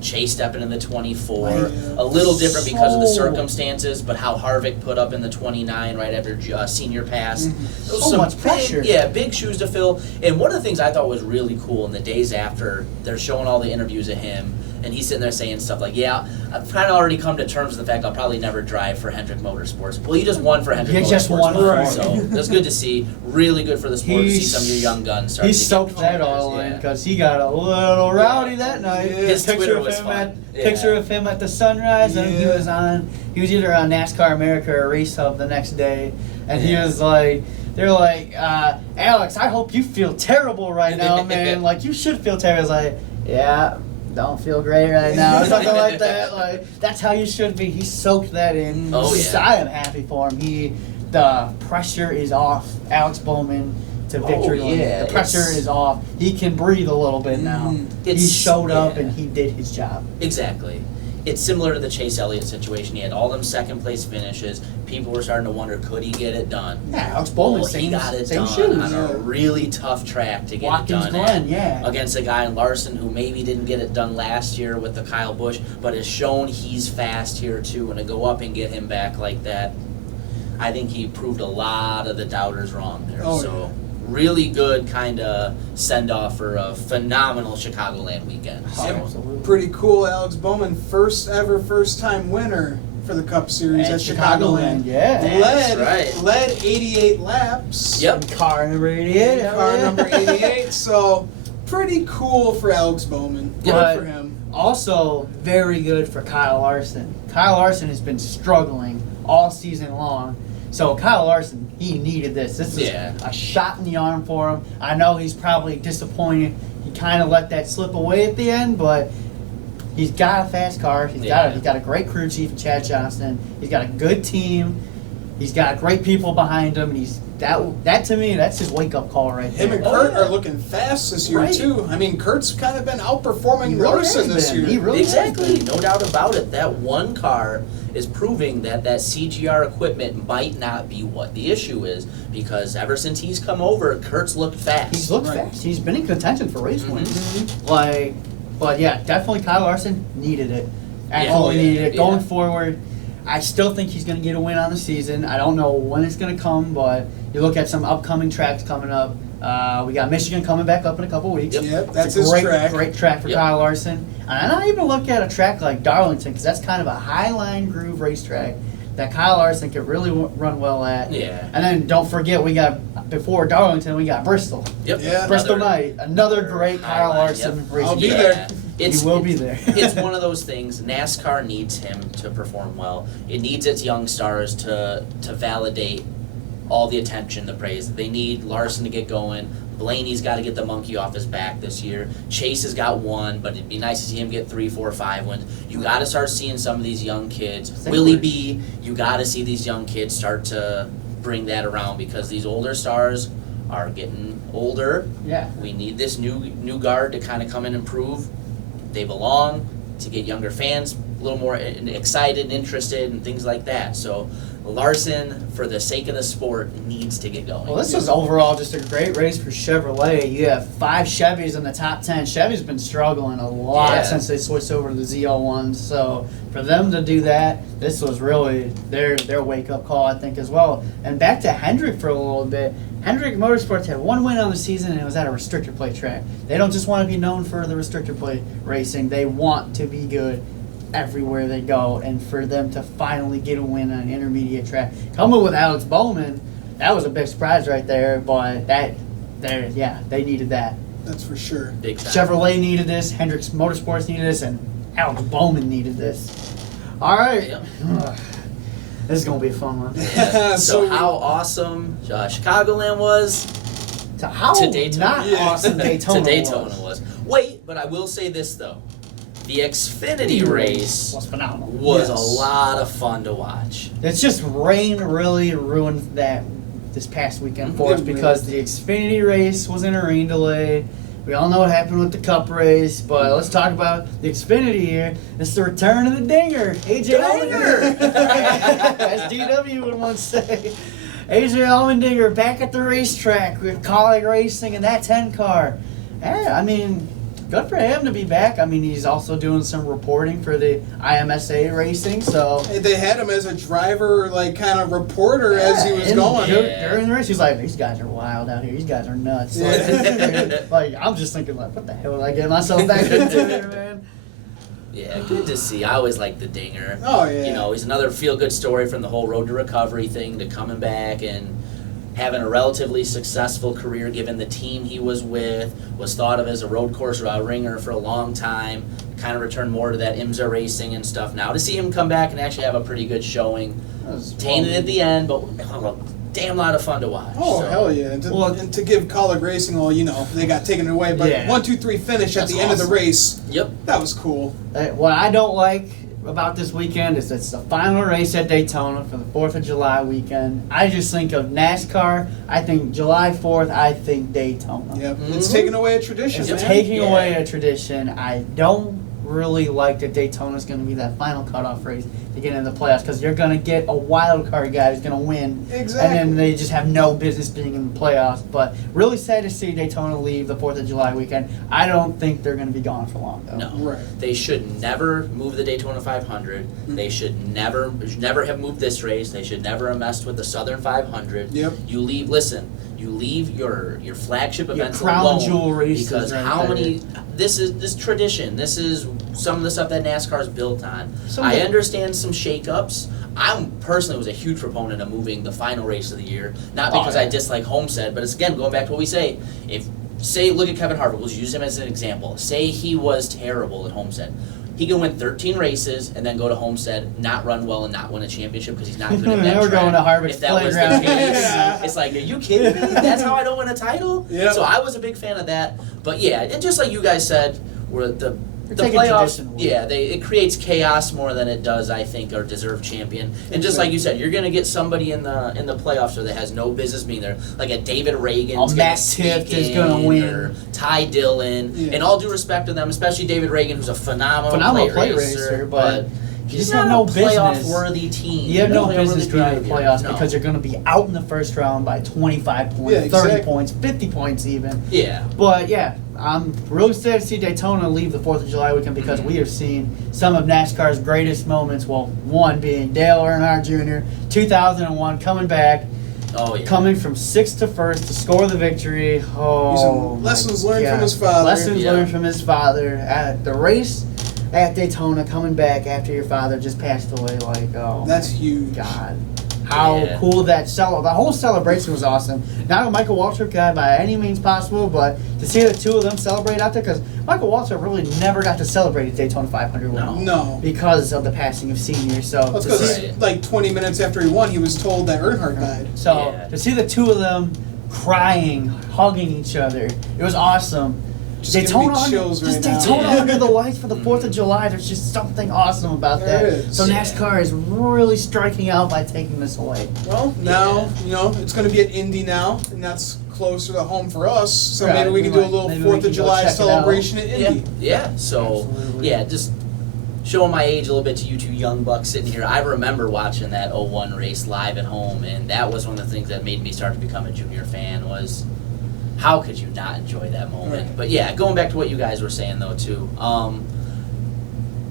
Chase stepping in the 24. A little different because of the circumstances, but how Harvick put up in the 29 right after senior pass. So much pressure. Big shoes to fill. And one of the things I thought was really cool in the days after, they're showing all the interviews of him, and he's sitting there saying stuff like, I've kind of already come to terms with the fact I'll probably never drive for Hendrick Motorsports. Well, you just won for Hendrick Motorsports. Just won for him. So that's good to see. Really good for the sport to see some of your young guns start to get soaked that all in because he got a little rowdy that night. His Twitter was fun. Picture of him at the sunrise, and he was either on NASCAR America or Race Hub the next day, and he was like, they're like, Alex, I hope you feel terrible right now, man. Like, you should feel terrible. I was like, yeah, don't feel great right now, or something like that. Like, that's how you should be. He soaked that in. Oh, yeah. I am happy for him. The pressure is off Alex Bowman to victory. The pressure is off. He can breathe a little bit now. He showed up and he did his job. Exactly. It's similar to the Chase Elliott situation. He had all them second place finishes. People were starting to wonder, could he get it done? Yeah, Alex Bowman, he got it same done shoes. on a really tough track to get Watkins it done Glen, against a guy in Larson who maybe didn't get it done last year with the Kyle Busch, but has shown he's fast here too, and to go up and get him back like that, I think he proved a lot of the doubters wrong there. Really good kind of send-off for a phenomenal Chicagoland weekend. Absolutely. Pretty cool. Alex Bowman, first-time winner for the Cup Series at Chicagoland. Led 88 laps. Yep. Car number 88. Car number 88. So, pretty cool for Alex Bowman. Good for him. Also, very good for Kyle Larson. Kyle Larson has been struggling all season long. So Kyle Larson, he needed this. This is a shot in the arm for him. I know he's probably disappointed. He kind of let that slip away at the end, but he's got a fast car. He's got a great crew chief, Chad Johnston. He's got a good team. He's got great people behind him. That to me, that's his wake-up call right there. Him and Kurt are looking fast this year too. I mean, Kurt's kind of been outperforming Larson this year. He really exactly, no doubt about it. That one car is proving that CGR equipment might not be what the issue is, because ever since he's come over, Kurt's looked fast. He's looked fast. He's been in contention for race wins. But yeah, definitely Kyle Larson needed it. Absolutely needed it. Going forward, I still think he's going to get a win on the season. I don't know when it's going to come, but you look at some upcoming tracks coming up. We got Michigan coming back up in a couple weeks. Yep, that's his track. Great track for Kyle Larson. And I even look at a track like Darlington, because that's kind of a high-line groove racetrack that Kyle Larson could really run well at. Yeah. And then don't forget, before Darlington, we got Bristol. Yep. Yeah. Bristol Night, another great Kyle Larson race. I'll be there. You will be there. It's one of those things. NASCAR needs him to perform well. It needs its young stars to validate all the attention, the praise. They need Larson to get going. Blaney's got to get the monkey off his back this year. Chase has got one, but it'd be nice to see him get 3, 4, 5 wins. You got to start seeing some of these young kids. Willie B, you got to see these young kids start to bring that around, because these older stars are getting older. Yeah. We need this new guard to kind of come in and prove they belong, to get younger fans a little more excited and interested and things like that. So Larson, for the sake of the sport, needs to get going. Well, this was overall just a great race for Chevrolet. You have 5 Chevys in the top 10. Chevy's been struggling a lot since they switched over to the Z01. So for them to do that, this was really their wake-up call, I think, as well. And back to Hendrick for a little bit. Hendrick Motorsports had 1 win on the season, and it was at a restrictor plate track. They don't just want to be known for the restrictor plate racing. They want to be good everywhere they go, and for them to finally get a win on an intermediate track, coming with Alex Bowman, that was a big surprise right there. But they needed that. That's for sure. Big time. Chevrolet needed this, Hendricks Motorsports needed this, and Alex Bowman needed this. All right. Yep. This is going to be a fun one. Yeah. So how awesome Chicagoland was To Daytona. not awesome Daytona to Daytona was. Wait, but I will say this, though. The Xfinity race was phenomenal. Was a lot of fun to watch. It's just rain really ruined that this past weekend for us because the Xfinity race was in a rain delay. We all know what happened with the Cup race, but let's talk about the Xfinity here. It's the return of the Dinger, AJ Dinger! as DW would once say. AJ Allmendinger back at the racetrack with Klug Racing and that 10 car. Yeah, I mean, good for him to be back. I mean, he's also doing some reporting for the IMSA racing, so. They had him as a driver, like, kind of reporter as he was going. During the race, he's like, these guys are wild out here. These guys are nuts. Like, I'm just thinking, like, what the hell did I get myself back into here, man? Yeah, good to see. I always like the Dinger. Oh, yeah. You know, he's another feel-good story from the whole road to recovery thing to coming back and having a relatively successful career given the team he was with, was thought of as a road course ringer for a long time, kind of returned more to that IMSA racing and stuff now. To see him come back and actually have a pretty good showing, tainted at the end, but a damn lot of fun to watch. Oh, so. hell yeah. And to give Klug Racing, well, you know, they got taken away, but 1, 2, 3 finish at the end of the race. Yep. That was cool. What I don't like about this weekend is it's the final race at Daytona for the 4th of July weekend. I just think of NASCAR. I think July 4th. I think Daytona. Yep. It's taking away a tradition, It's man. taking away a tradition. I don't really like that Daytona's going to be that final cutoff race to get into the playoffs because you're going to get a wild card guy who's going to win. Exactly. And then they just have no business being in the playoffs. But really sad to see Daytona leave the 4th of July weekend. I don't think they're going to be gone for long, though. No. Right. They should never move the Daytona 500. They should never have moved this race. They should never have messed with the Southern 500. Yep. You leave your flagship events crown alone jewel races because right how there. many this tradition. This is some of the stuff that NASCAR is built on. Some I of the- understand some shakeups. I personally was a huge proponent of moving the final race of the year, not because I dislike Homestead, but it's again going back to what we say. Look at Kevin Harvick. We'll use him as an example. Say he was terrible at Homestead. He can win 13 races and then go to Homestead, not run well, and not win a championship because he's not good at that We're track. going to Harvick's If that was the playground. case, Yeah. it's like, are you kidding me? That's how I don't win a title? Yep. So I was a big fan of that. But yeah, and just like you guys said, where the taking playoffs, tradition away. yeah, it creates chaos more than it does, I think, or deserved champion. And just like you said, you're gonna get somebody in the playoffs that has no business being there, like a David Reagan. Matt Tifft is gonna win, or Ty Dillon. Yeah. And all due respect to them, especially David Reagan, who's a phenomenal plate racer, but you he's just not have no a playoff business. worthy team. You have no Playoff-worthy business being in the drive playoffs here. because you're going to be out in the first round by 25 points, Yeah, 30 exactly. points, 50 points even. Yeah. But yeah, I'm really sad to see Daytona leave the 4th of July weekend because we have seen some of NASCAR's greatest moments. Well, one being Dale Earnhardt Jr., 2001, coming back. Oh yeah. Coming from 6th to 1st to score the victory. Oh, Using lessons my learned from God. his father. Lessons Yeah. learned from his father at the race at Daytona. Coming back after your father just passed away. Like, oh, That's my huge. God, how Yeah. cool the whole celebration was awesome. Not a Michael Waltrip guy by any means possible, but to see the two of them celebrate out there because Michael Waltrip really never got to celebrate at Daytona 500 win No. because of the passing of seniors. So That's to because see- like 20 minutes after he won, he was told that Earnhardt died. So Yeah. to see the two of them crying, hugging each other, it was awesome. Just giving me chills right now. Daytona Yeah. under the lights for the 4th of July. There's just something awesome about There that. is. So Yeah. NASCAR is really striking out by taking this away. Well, now, you know, it's going to be at Indy now, and that's closer to home for us. So Right, maybe we can do a maybe little we 4th can of go July check it out. celebration at Yeah, Indy. yeah. So, Absolutely. yeah, just showing my age a little bit to you two young bucks sitting here. I remember watching that '01 race live at home, and that was one of the things that made me start to become a junior fan was how could you not enjoy that moment? Right. But yeah, going back to what you guys were saying though too,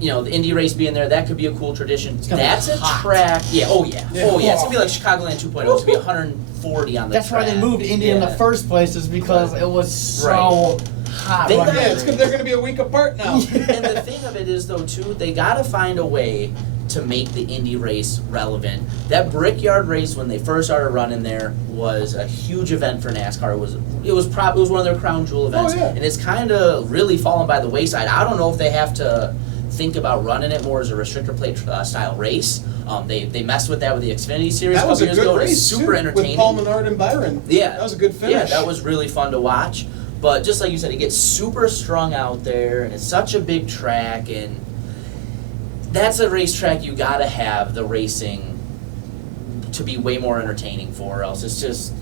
you know, the Indy race being there, that could be a cool tradition. gonna be That's a hot. track. Yeah, oh yeah. Yeah. Oh yeah. It's gonna be like Chicagoland 2.0. It's gonna be 140 on the That's track. why they moved Indy in the Yeah. first place, is because it was so Right. hot. They running got- Yeah, race. they're going to be a week apart now. And the thing of it is, though, too, they got to find a way to make the Indy race relevant. That Brickyard race, when they first started running there, was a huge event for NASCAR. It was one of their crown jewel events, yeah. and it's kind of really fallen by the wayside. I don't know if they have to think about running it more as a restrictor plate style race. They messed with that with the Xfinity Series That a was couple a years ago. good It was race, super too, entertaining. with Paul Menard and Byron. Yeah, That was a good finish. Yeah, that was really fun to watch. But just like you said, he gets super strung out there, and it's such a big track, and that's a racetrack you gotta have the racing to be way more entertaining for, or else it's just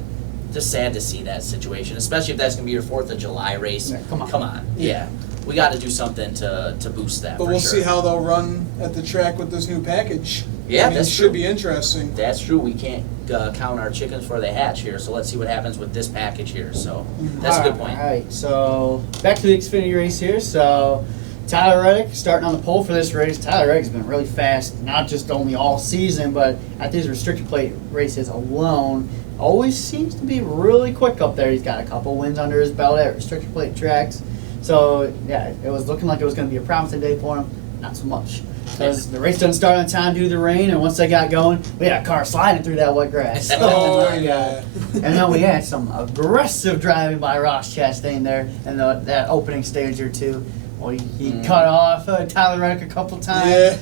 sad to see that situation, especially if that's gonna be your 4th of July race. Yeah, come on. Yeah. We got to do something to boost that. But we'll see how they'll run at the track with this new package. Yeah, it should be interesting. That's true. We can't count our chickens before they hatch here, so let's see what happens with this package here. So that's a good point. All right, so back to the Xfinity race here. So Tyler Reddick starting on the pole for this race. Tyler Reddick's been really fast, not just only all season, but at these restricted plate races alone. Always seems to be really quick up there. He's got a couple wins under his belt at restricted plate tracks. So, yeah, it was looking like it was going to be a promising day for him. Not so much. Because the race doesn't start on time due to the rain, and once they got going, we had a car sliding through that wet grass. Oh, yeah. And then we had some aggressive driving by Ross Chastain there in that opening stage or two. Well, he cut off Tyler Reddick a couple times.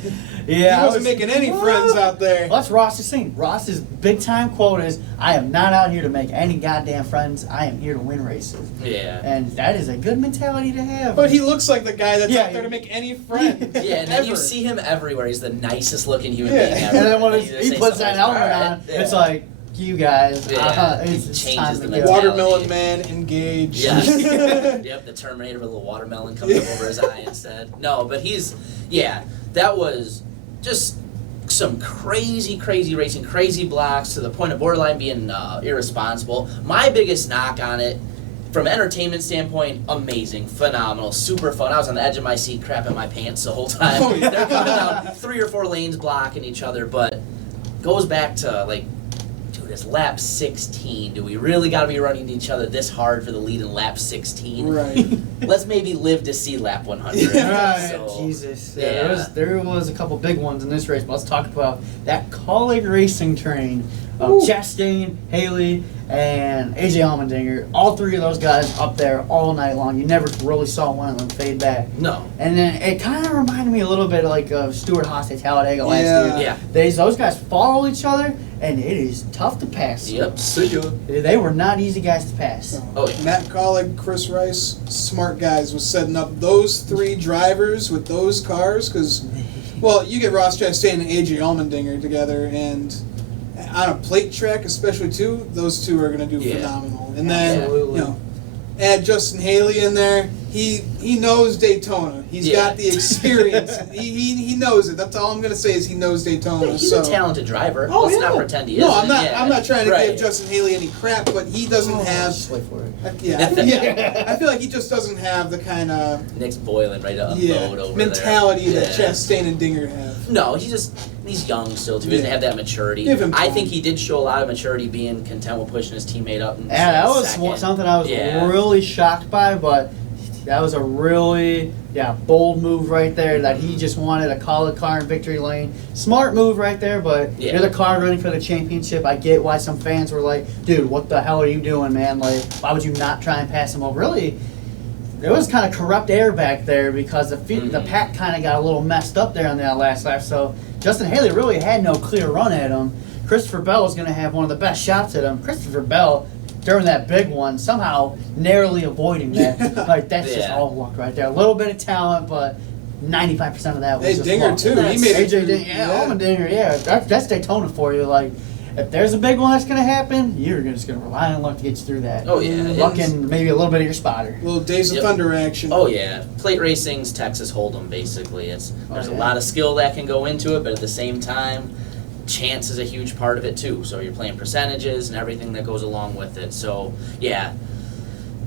Yeah. He wasn't making any friends out there. Well, that's Ross's thing. Ross's big time quote is, "I am not out here to make any goddamn friends. I am here to win races." Yeah. And that is a good mentality to have. But he looks like the guy that's out there to make any friends. Yeah, and then you see him everywhere. He's the nicest looking human being ever. And then when he puts that helmet on, it's like, you guys, it's changes time the to go. Watermelon man engaged. Yes. Yep, the Terminator with a little watermelon comes up over his eye instead. No, but that was just some crazy racing, crazy blocks to the point of borderline being irresponsible. My biggest knock on it, from an entertainment standpoint, amazing, phenomenal, super fun. I was on the edge of my seat crapping my pants the whole time. Oh, yeah. They're coming down 3 or 4 lanes blocking each other, but goes back to, like, dude, it's lap 16. Do we really got to be running each other this hard for the lead in lap 16? Right. Let's maybe live to see lap 100. Right, So, Jesus. yeah. There was a couple big ones in this race, but let's talk about that Klug racing train of Chastain, Haley, and AJ Allmendinger. All 3 of those guys up there all night long. You never really saw one of them fade back. No. And then it kind of reminded me a little bit like of Stewart Haas at Talladega last year. Yeah. Those guys follow each other, and it is tough to pass. Yep. See ya. They were not easy guys to pass. Oh, yeah. Matt Collig, Chris Rice, smart guys, was setting up those 3 drivers with those cars because, well, you get Ross Chastain and AJ Allmendinger together, and on a plate track especially too, those 2 are going to do phenomenal. And then, Absolutely. Add Justin Haley in there. He knows Daytona. He's got the experience. he knows it. That's all I'm gonna say is he knows Daytona. Yeah, he's a talented driver. Oh, Let's yeah. not pretend he No, isn't. I'm not trying to Right. give Justin Haley any crap, but he doesn't have. Just wait for it. Yeah. I feel like he just doesn't have the kind of Nick's boiling ready to unload over mentality there. that Chastain and Dinger have. No, he's young still too. He doesn't have that maturity. Give him I time. think he did show a lot of maturity, being content with pushing his teammate up. And Yeah, that was second. something I was really shocked by, but that was a really bold move right there that he just wanted a Klug car in victory lane. Smart move right there, but you're the car running for the championship. I get why some fans were like, dude, what the hell are you doing, man? Like, why would you not try and pass him over? Really, there was kind of corrupt air back there because the pack kind of got a little messed up there on that last lap, so Justin Haley really had no clear run at him. Christopher Bell was going to have one of the best shots at him. Christopher Bell, during that big one, somehow narrowly avoiding that. Like, that's just all luck right there. A little bit of talent, but 95% of that was just Dinger luck. too. He made it. Allmendinger, that's Daytona for you. Like, if there's a big one that's going to happen, you're just going to rely on luck to get you through that. Oh, yeah. Luck and maybe a little bit of your spotter. Little Days of Thunder action. Oh yeah, plate racing's Texas Hold'em basically. There's a lot of skill that can go into it, but at the same time, chance is a huge part of it too. So you're playing percentages and everything that goes along with it. So yeah,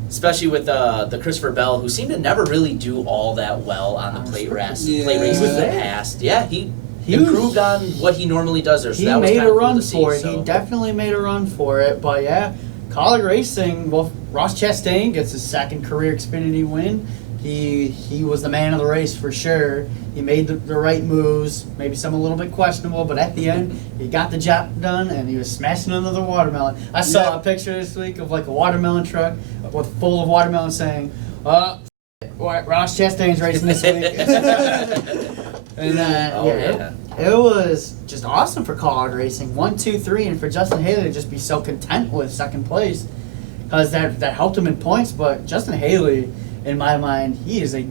especially with the Christopher Bell, who seemed to never really do all that well on the plate races in the past. Yeah, he improved on what he normally does there. So he that was made kind a of run cool to see, for it. so. He definitely made a run for it. But yeah, Klug Racing. Well, Ross Chastain gets his 2nd career Xfinity win. He was the man of the race for sure. He made the right moves, maybe some a little bit questionable, but at the end, he got the job done, and he was smashing another watermelon. I saw a picture this week of like a watermelon truck full of watermelon saying, Ross Chastain's racing this week. And it was just awesome for Klug Racing. 1, 2, 3, and for Justin Haley to just be so content with 2nd place. because that helped him in points. But Justin Haley, in my mind, he's a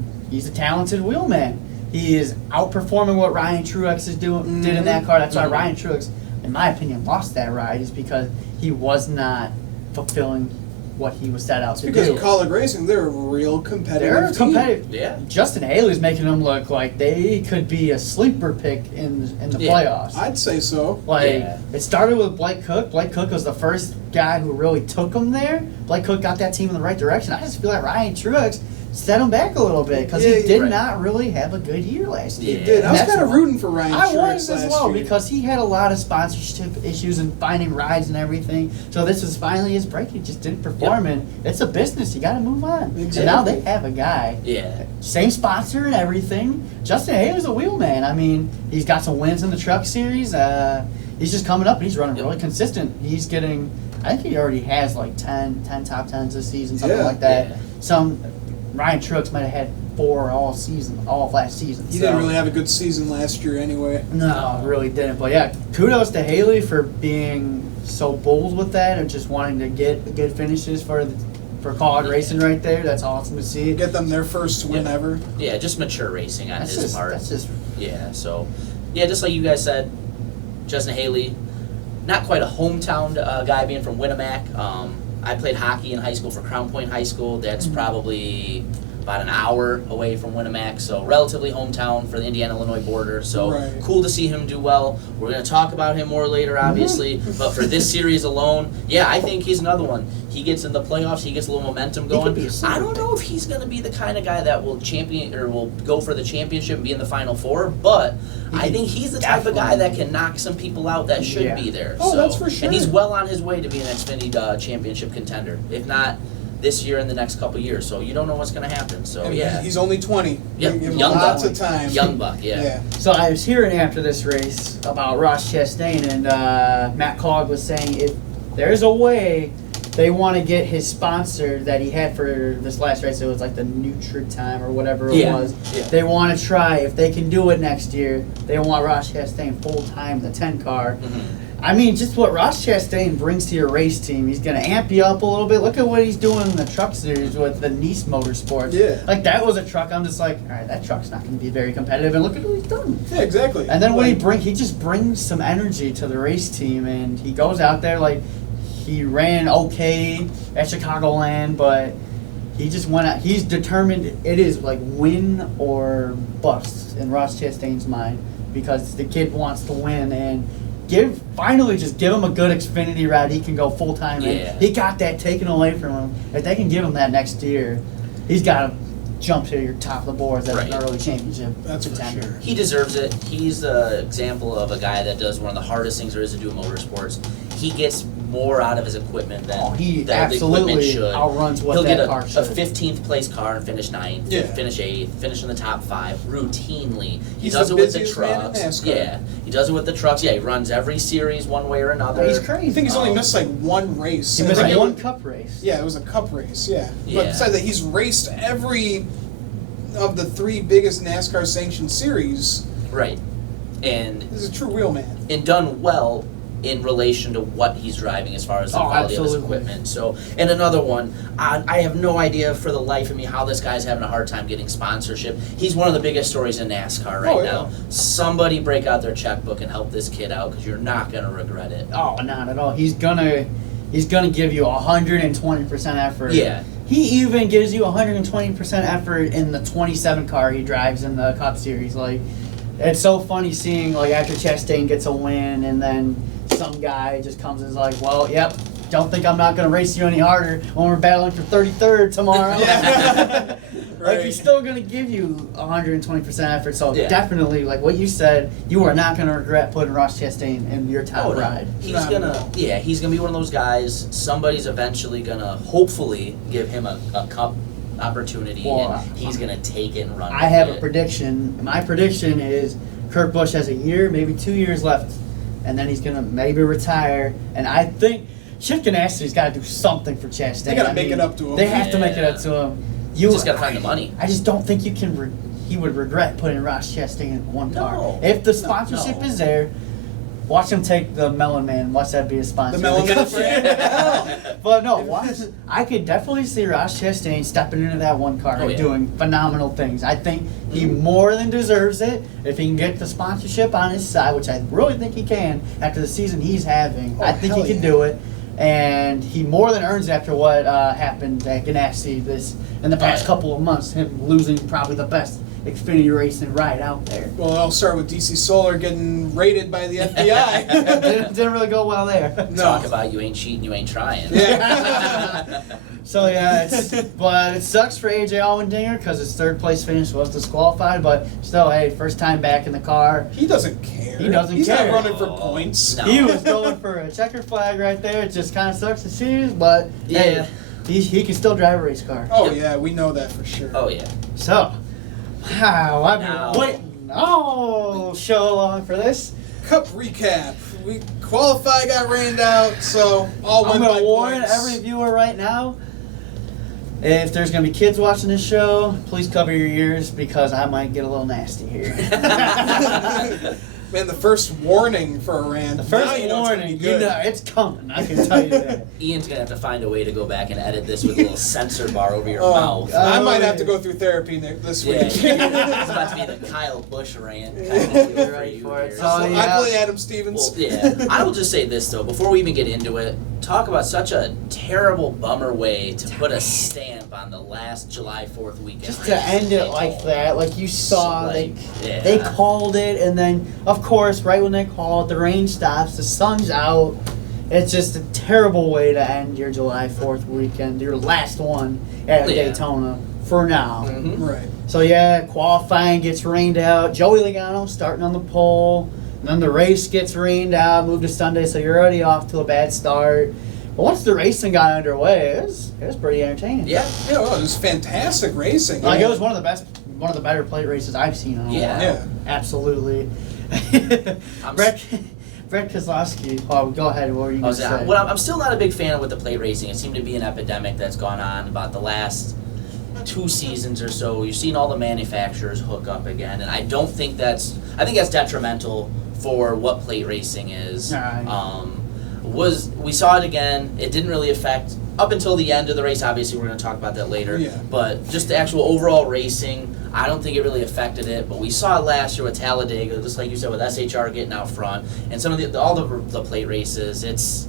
talented wheelman. He is outperforming what Ryan Truex did in that car. That's why Ryan Truex, in my opinion, lost that ride, is because he was not fulfilling what he was set out to do. Because of Klug Racing, they're a real competitive team. Yeah. Justin Haley's making them look like they could be a sleeper pick in the playoffs. I'd say so. It started with Blake Cook. Blake Cook was the first guy who really took them there. Blake Cook got that team in the right direction. I just feel like Ryan Truex set him back a little bit because he did not really have a good year last year. He did. I was kind of rooting for Ryan Truex last year. I was as well because he had a lot of sponsorship issues and finding rides and everything. So this was finally his break. He just didn't perform, and it's a business. You got to move on. Exactly. And now they have a guy. Same sponsor and everything. Justin Haley's a wheelman. I mean, he's got some wins in the Truck Series. He's just coming up and he's running really consistent. He's getting, I think he already has like 10 top 10s this season, something like that. Ryan Truex might have had 4 all of last season. He didn't really have a good season last year anyway. No, really didn't. But yeah, kudos to Haley for being so bold with that and just wanting to get good finishes for Klug Racing right there. That's awesome to see. Get them their first win ever. Yeah, just mature racing on his part. That's just just like you guys said, Justin Haley, not quite a hometown guy being from Winnemac. I played hockey in high school for Crown Point High School. That's probably about an hour away from Winnemac, so relatively hometown for the Indiana-Illinois border. So cool to see him do well. We're going to talk about him more later, obviously, but for this series alone, I think he's another one. He gets in the playoffs, he gets a little momentum going. I don't know if he's going to be the kind of guy that will will go for the championship and be in the Final Four, but I think he's the type of guy that can knock some people out that should be there. Oh, that's for sure. And he's well on his way to being an Xfinity championship contender, if not this year and the next couple years, so you don't know what's going to happen. So he's only 20. Yep, young lots of time. Young buck, So I was hearing after this race about Ross Chastain, and Matt Klug was saying if there's a way they want to get his sponsor that he had for this last race, it was like the Nutritime or whatever it was. They want to try, if they can do it next year, they want Ross Chastain full time in the 10 car. I mean, just what Ross Chastain brings to your race team, he's going to amp you up a little bit. Look at what he's doing in the Truck Series with the Nice Motorsports. Like, that was a truck. I'm just like, all right, that truck's not going to be very competitive. And look at what he's done. Yeah, exactly. And then when he just brings some energy to the race team, and he goes out there like he ran okay at Chicagoland, but he just went out. He's determined it is like win or bust in Ross Chastain's mind because the kid wants to win and finally just give him a good Xfinity ride he can go full time in. He got that taken away from him. If they can give him that next year, he's got to jump to your top of the boards as an early championship. That's for sure. He deserves it. He's an example of a guy that does one of the hardest things there is to do in motorsports. He gets more out of his equipment than he the absolutely equipment should. Outruns what He'll that get car should. a 15th place car and finish 9th, finish 8th, finish in the top 5 routinely. He He's does the it with the busiest man in trucks. NASCAR. He does it with the trucks. He runs every series one way or another. He's crazy. I think he's only missed like one race. He missed one cup race. Yeah, it was a cup race. But besides that, he's raced every of the 3 biggest NASCAR sanctioned series. Right, and he's a true wheelman. And done well in relation to what he's driving as far as the quality of his equipment. So, and another one, I have no idea for the life of me how this guy's having a hard time getting sponsorship. He's one of the biggest stories in NASCAR right now. Somebody break out their checkbook and help this kid out because you're not going to regret it. Oh, not at all. He's gonna give you 120% effort. Yeah. He even gives you 120% effort in the 27 car he drives in the Cup Series. Like, it's so funny seeing, like, after Chastain gets a win and then some guy just comes and is like, well, don't think I'm not going to race you any harder when we're battling for 33rd tomorrow. Like, he's still going to give you 120% effort. So definitely, like what you said, you are not going to regret putting Ross Chastain in your top ride. He's gonna be one of those guys. Somebody's eventually gonna hopefully give him a cup opportunity, and he's gonna take it and run. I have a prediction. My prediction is Kurt Busch has a year, maybe 2 years left, and then he's gonna maybe retire. And I think Chip Ganasty's got to do something for Chastain. They gotta make it up to him. They have to make it up to him. You just gotta find the money. I just don't think you can. He would regret putting Ross Chastain in one car. If the sponsorship is there, Watch him take the Melon Man. Watch that be a sponsor. The Melon Man. But no, watch. I could definitely see Ross Chastain stepping into that one car and doing phenomenal things. I think he more than deserves it if he can get the sponsorship on his side, which I really think he can after the season he's having. I think he can do it. And he more than earns it after what happened at Ganassi in the past couple of months, him losing probably the best Xfinity racing ride out there. Well, I'll start with DC Solar getting raided by the FBI. didn't really go well there. No. Talk about you ain't cheating, you ain't trying. Yeah. So yeah, but it sucks for AJ Allmendinger because his third place finish was disqualified. But still, hey, first time back in the car. He doesn't care. He doesn't He's care. not running for points. No. He was going for a checkered flag right there. It just kind of sucks to see, but hey, he can still drive a race car. Oh yeah, we know that for sure. Oh yeah. So, wow, I've been waiting all show long for this. Cup recap. We qualify, got rained out, so all I'm went by going to warn points. every viewer right now, if there's going to be kids watching this show, please cover your ears because I might get a little nasty here. Man, the first warning for Iran. The first now you know warning, it's gonna be good. it's coming. I can tell you that. Ian's gonna have to find a way to go back and edit this with a little censor bar over your Oh, mouth. I might have to go through therapy this Yeah, week. it's about to be the Kyle Busch rant. You're ready for it. So, I yeah. play Adam Stevens. Well, yeah. I will just say this though, before we even get into it, talk about such a terrible bummer way to put a stamp on the last July 4th weekend. Just to end it like that, like you saw, Like, they called it, and then of course, right when they call it, the rain stops, the sun's out. It's just a terrible way to end your July 4th weekend, your last one at Daytona for now. Mm-hmm. Right. So yeah, qualifying gets rained out. Joey Logano starting on the pole, and then the race gets rained out, moved to Sunday, so you're already off to a bad start. But once the racing got underway, it was pretty entertaining. Yeah. Yeah, well, it was fantastic racing. Like it was one of the better plate races I've seen in a while. Yeah. Absolutely. Brett Keselowski. Oh, go ahead. What were you going to say? Well, I'm still not a big fan with the plate racing. It seemed to be an epidemic that's gone on about the last 2 seasons or so. You've seen all the manufacturers hook up again, and I think that's detrimental for what plate racing is. All right. We saw it again. It didn't really affect up until the end of the race. Obviously, we're going to talk about that later. Yeah. But just the actual overall racing, I don't think it really affected it. But we saw it last year with Talladega, just like you said, with SHR getting out front, and some of all the plate races.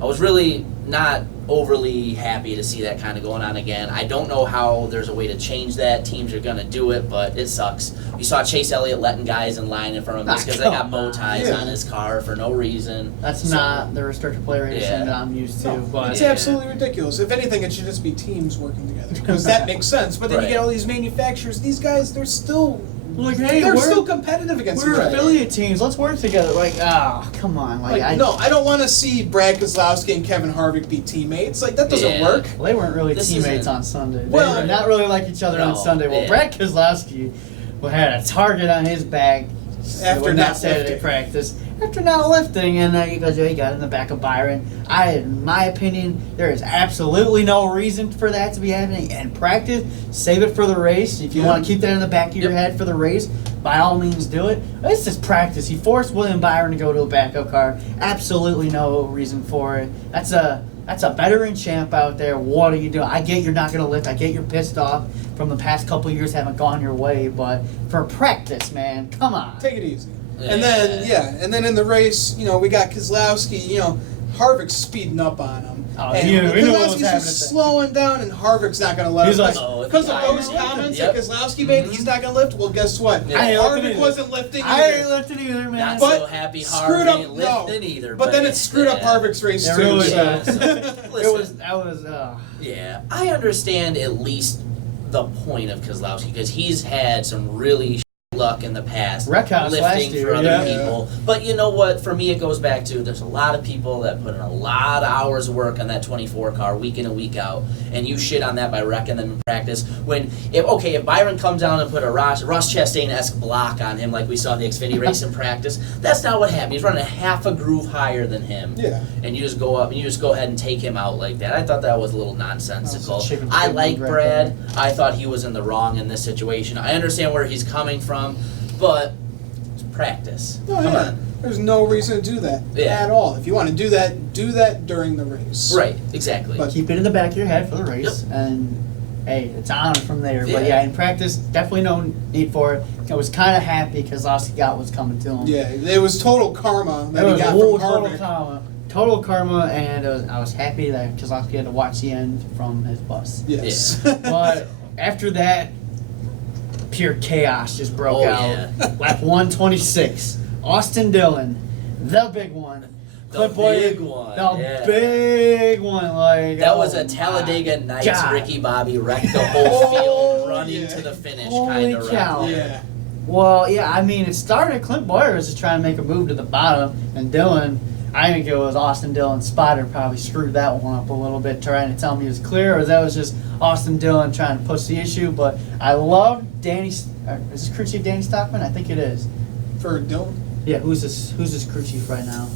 I was really not overly happy to see that kind of going on again. I don't know how there's a way to change that. Teams are going to do it, but it sucks. You saw Chase Elliott letting guys in line in front of him because they got bow ties on his car for no reason. That's not the restricted play racing that I'm used to. No, but it's absolutely ridiculous. If anything, it should just be teams working together because that makes sense. But then you get all these manufacturers. These guys, they're still they're still competitive against each We're other. affiliate teams. Let's work together. Like, come on. No, I don't want to see Brad Keselowski and Kevin Harvick be teammates. Like, that doesn't work. Well, they weren't really This teammates isn't- on Sunday. They Well, were not really like each other on Sunday. Well, Brad Keselowski had a target on his back After when not that Saturday lifting. practice. After not lifting, and he goes, he got in the back of Byron. In my opinion, there is absolutely no reason for that to be happening in practice. Save it for the race. If you want to keep that in the back of your head for the race, by all means do it. It's just practice. He forced William Byron to go to a backup car. Absolutely no reason for it. That's a veteran champ out there. What are you doing? I get you're not going to lift. I get you're pissed off from the past couple of years haven't gone your way, but for practice, man, come on. Take it easy. And then in the race, we got Keselowski, Harvick's speeding up on him. Oh, and we knew what was Keselowski's happening. just slowing down, and Harvick's not going to let He's him like, lift. Because of those comments that Keselowski made, he's not going to lift. Well, guess what? Yeah. Harvick wasn't lifting I ain't either. lifting either, man. Not But so happy screwed Harvey up, ain't lifting either. But then it screwed up Harvick's race It too. really so. does. Listen, yeah, I understand at least the point of Keselowski because he's had some really luck in the past Wreck house last lifting year, for other yeah. people. But you know what? For me, it goes back to there's a lot of people that put in a lot of hours of work on that 24 car week in and week out, and you shit on that by wrecking them in practice. If Byron comes down and put a Ross Chastain-esque block on him like we saw in the Xfinity race in practice, that's not what happened. He's running a half a groove higher than him. Yeah. And you just go up and you just go ahead and take him out like that. I thought that was a little nonsensical. That was a chicken I shit like move right Brad. I thought he was in the wrong in this situation. I understand where he's coming from, but it's practice. Oh, Come yeah. on. There's no reason to do that at all. If you want to do that during the race. Right, exactly. But keep it in the back of your head for the race, and hey, it's on from there. But yeah, in practice, definitely no need for it. I was kind of happy because Oscar got was coming to him. Yeah, it was total karma that he got from Harvick. Total karma, and I was happy that because Oscar had to watch the end from his bus. Yes. Yeah. But after that, pure chaos just broke out. Yeah. Lap 126, Austin Dillon, the big one. The big one. The big one. Like that was a Talladega Nights God. Ricky Bobby wrecked the whole field running to the finish kind of cow. Yeah. Well, yeah, I mean, it started. Clint Boyer was just trying to make a move to the bottom, and Dillon, I think it was Austin Dillon's spotter probably screwed that one up a little bit, trying to tell me it was clear, or that was just Austin Dillon trying to push the issue. But I love Danny. Is this crew chief Danny Stockman? I think it is. For Dillon? Yeah, who's this crew chief right now?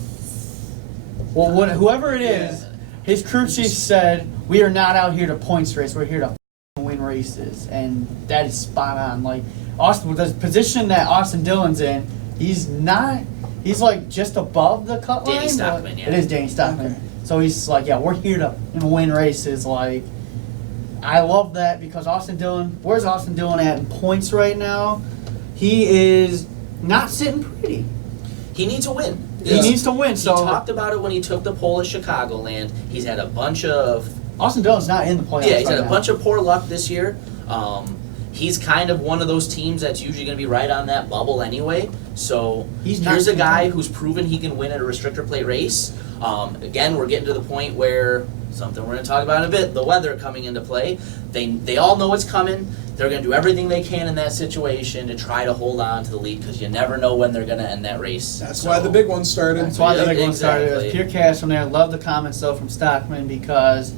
Well, whoever it is, his crew chief said, "We are not out here to points race. We're here to win races," and that is spot on. Like Austin, the position that Austin Dillon's in, he's not. He's like just above the cut line. Danny Stockman, yeah. It is Danny Stockman. Okay. So he's like, yeah, we're here to win races. Like, I love that because Austin Dillon. Where's Austin Dillon at in points right now? He is not sitting pretty. He needs a win. He needs to win. So he talked about it when he took the pole at Chicagoland. He's had a bunch of Austin Dillon's not in the playoffs. yeah. He's right had a now. bunch of poor luck this year. He's kind of one of those teams that's usually going to be right on that bubble anyway. So here's a guy who's proven he can win at a restrictor plate race. Again, we're getting to the point where something we're going to talk about in a bit, the weather coming into play. They all know it's coming. They're going to do everything they can in that situation to try to hold on to the lead because you never know when they're going to end that race. That's why the big one started. That's why the big one Exactly. started. It was pure chaos from there. Love the comments though from Stockman because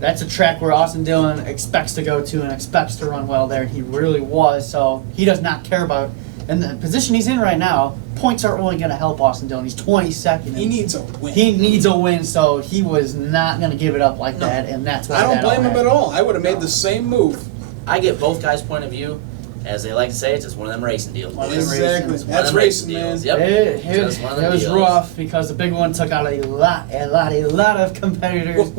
that's a track where Austin Dillon expects to go to and expects to run well there. He really was. So he does not care about. And the position he's in right now, points aren't really going to help Austin Dillon. He's 22nd. He needs a win. He needs a win, so he was not going to give it up like that, and that's why I don't that blame all him at happened. all. I would have made the same move. I get both guys' point of view. As they like to say, it's just one of them racing deals. One of them Exactly. racing. That's racing, man. Yep. Just one of them It was deals. rough because the big one took out a lot of competitors.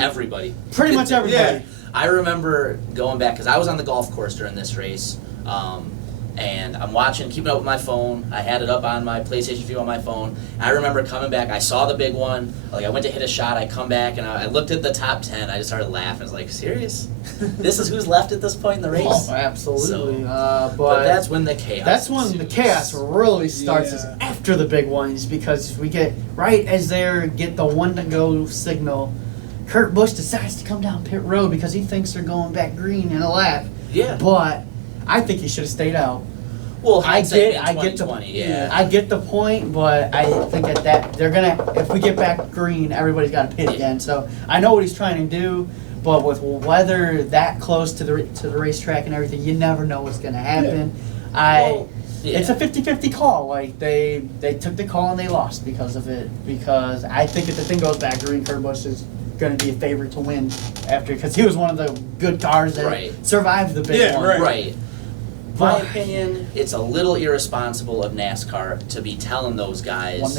Everybody. Pretty much everybody. Yeah. I remember going back because I was on the golf course during this race, and I'm watching, keeping up with my phone. I had it up on my PlayStation View on my phone. I remember coming back. I saw the big one. Like I went to hit a shot. I come back and I looked at the top 10. I just started laughing. I was like, "Serious? This is who's left at this point in the race?" Oh, absolutely. But that's when the chaos. That's when the chaos really starts is Yeah. after the big ones because we get right as they get the one to go signal. Kurt Busch decides to come down pit road because he thinks they're going back green in a lap. Yeah. But I think he should have stayed out. Well, I hindsight get being the 2020, yeah. I get the point, but I think at that they're gonna if we get back green, everybody's got to pit again. So I know what he's trying to do, but with weather that close to the racetrack and everything, you never know what's gonna happen. It's a 50-50 call. Like they took the call and they lost because of it. Because I think if the thing goes back green, Kurt Busch is going to be a favorite to win after because he was one of the good cars that survived the big one. Right. My opinion, it's a little irresponsible of NASCAR to be telling those guys One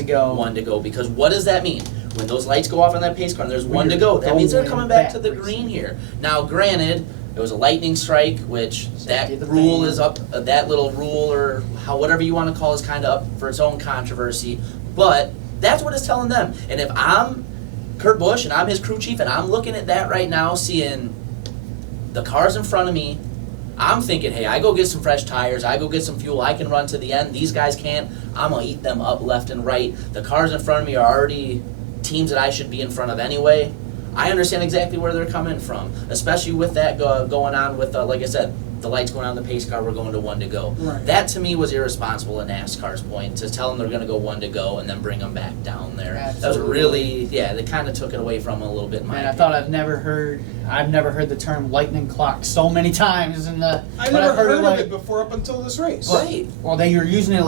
to go. Because what does that mean? When those lights go off on that pace car and there's one to go, that means they're coming back to the green here. Now, granted, it was a lightning strike, which that rule is up, that little rule or whatever you want to call is kind of up for its own controversy. But that's what it's telling them. And if I'm Kurt Busch and I'm his crew chief and I'm looking at that right now, seeing the cars in front of me, I'm thinking, hey, I go get some fresh tires, I go get some fuel, I can run to the end, these guys can't, I'm going to eat them up left and right. The cars in front of me are already teams that I should be in front of anyway. I understand exactly where they're coming from, especially with that going on with, like I said, the lights going on the pace car, we're going to one to go. Right. That to me was irresponsible in NASCAR's point, to tell them they're going to go one to go and then bring them back down there. Absolutely. That was really, they kind of took it away from them a little bit in my Man, I opinion. thought I've never heard the term lightning clock so many times in the. I never heard of it before up until this race. Right. Well, they were using it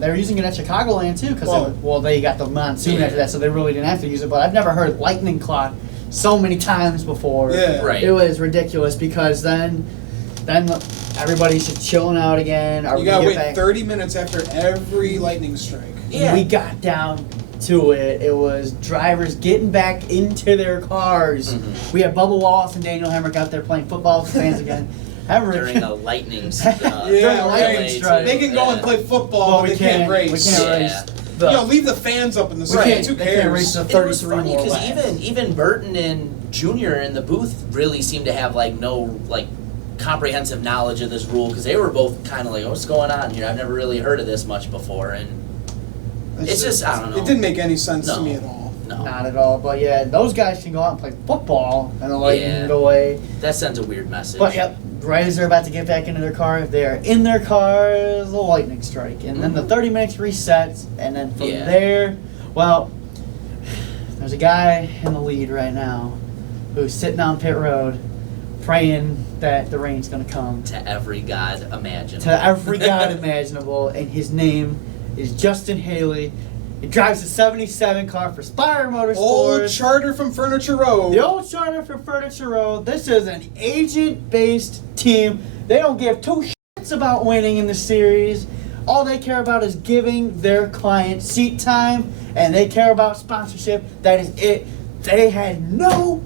they were using it at Chicagoland too because they got the monsoon after that, so they really didn't have to use it. But I've never heard lightning clock so many times before. Yeah. Right. It was ridiculous because then then everybody's just chilling out again. You gotta wait 30 minutes after every lightning strike. Yeah. We got down to it. It was drivers getting back into their cars. Mm-hmm. We had Bubba Wallace and Daniel Hemrick out there playing football with the fans again. During a lightning strike. They can go and play football, but they can't race. We can't race. Leave the fans up in the stands. Who cares? They can't race the 33 It was funny because even Burton and Junior in the booth really seemed to have no comprehensive knowledge of this rule because they were both kind of like, what's going on here? I've never really heard of this much before, and it's just I don't know. It didn't make any sense to me at all. No. Not at all. But yeah, those guys can go out and play football and the lightning can go away. That sends a weird message. But yep, right as they're about to get back into their car, if they're in their cars, the lightning strike. And then the 30 minutes resets, and then from there, well, there's a guy in the lead right now who's sitting on pit road praying that the rain's going to come. To every god imaginable. To every god imaginable, and his name is Justin Haley. He drives a 77 car for Spire Motorsports. Old charter from Furniture Road. The old charter from Furniture Road. This is an agent-based team. They don't give two shits about winning in the series. All they care about is giving their client seat time, and they care about sponsorship. That is it. They had no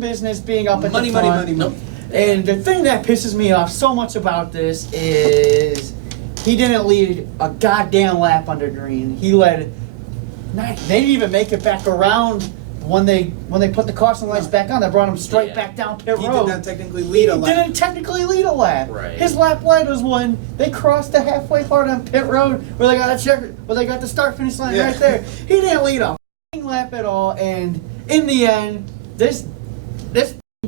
business being up at the front. Money. Nope. And the thing that pisses me off so much about this is he didn't lead a goddamn lap under green. He led. They didn't even make it back around when they put the caution lights back on. They brought him straight back down pit road. He did not technically lead a lap. He didn't technically lead a lap. Right. His lap light was when they crossed the halfway part on pit road where they got the start finish line right there. He didn't lead a lap at all. And in the end, this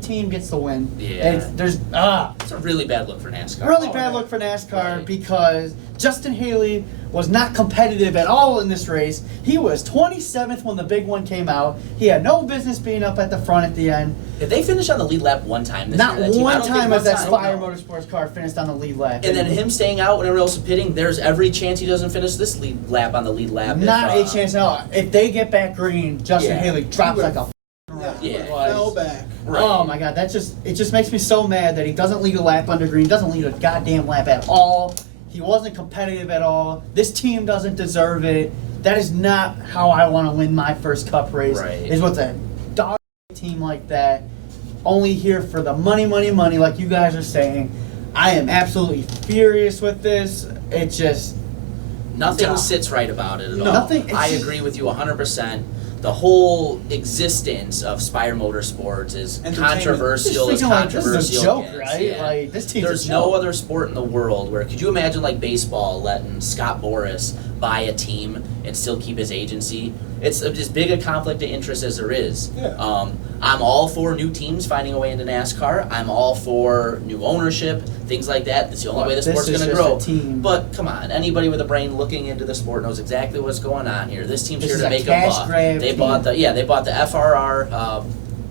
team gets the win. Yeah. It's a really bad look for NASCAR. Really bad look for NASCAR because Justin Haley was not competitive at all in this race. He was 27th when the big one came out. He had no business being up at the front at the end. Did they finish on the lead lap one time this Not year? one time as that Spire Motorsports car finished on the lead lap. And then him staying out when everyone else is pitting, there's every chance he doesn't finish this lead lap on the lead lap. Not a chance at all. If they get back green, Justin Haley drops like a fell back. Right. Oh my god, it just makes me so mad that he doesn't lead a lap under green, doesn't lead a goddamn lap at all. He wasn't competitive at all. This team doesn't deserve it. That is not how I want to win my first cup race. Right. Is with a dog team like that. Only here for the money, like you guys are saying. I am absolutely furious with this. It just nothing sits right about it at all. Nothing. I agree with you 100%. The whole existence of Spire Motorsports is controversial. This is a joke, right? Yeah. Like, this team's There's no other sport in the world where could you imagine like baseball letting Scott Boras buy a team and still keep his agency? It's as big a conflict of interest as there is. Yeah. I'm all for new teams finding a way into NASCAR. I'm all for new ownership, things like that. That's the only way the sport's going to grow. But come on, anybody with a brain looking into the sport knows exactly what's going on here. This team's here to make a buck. They bought the FRR.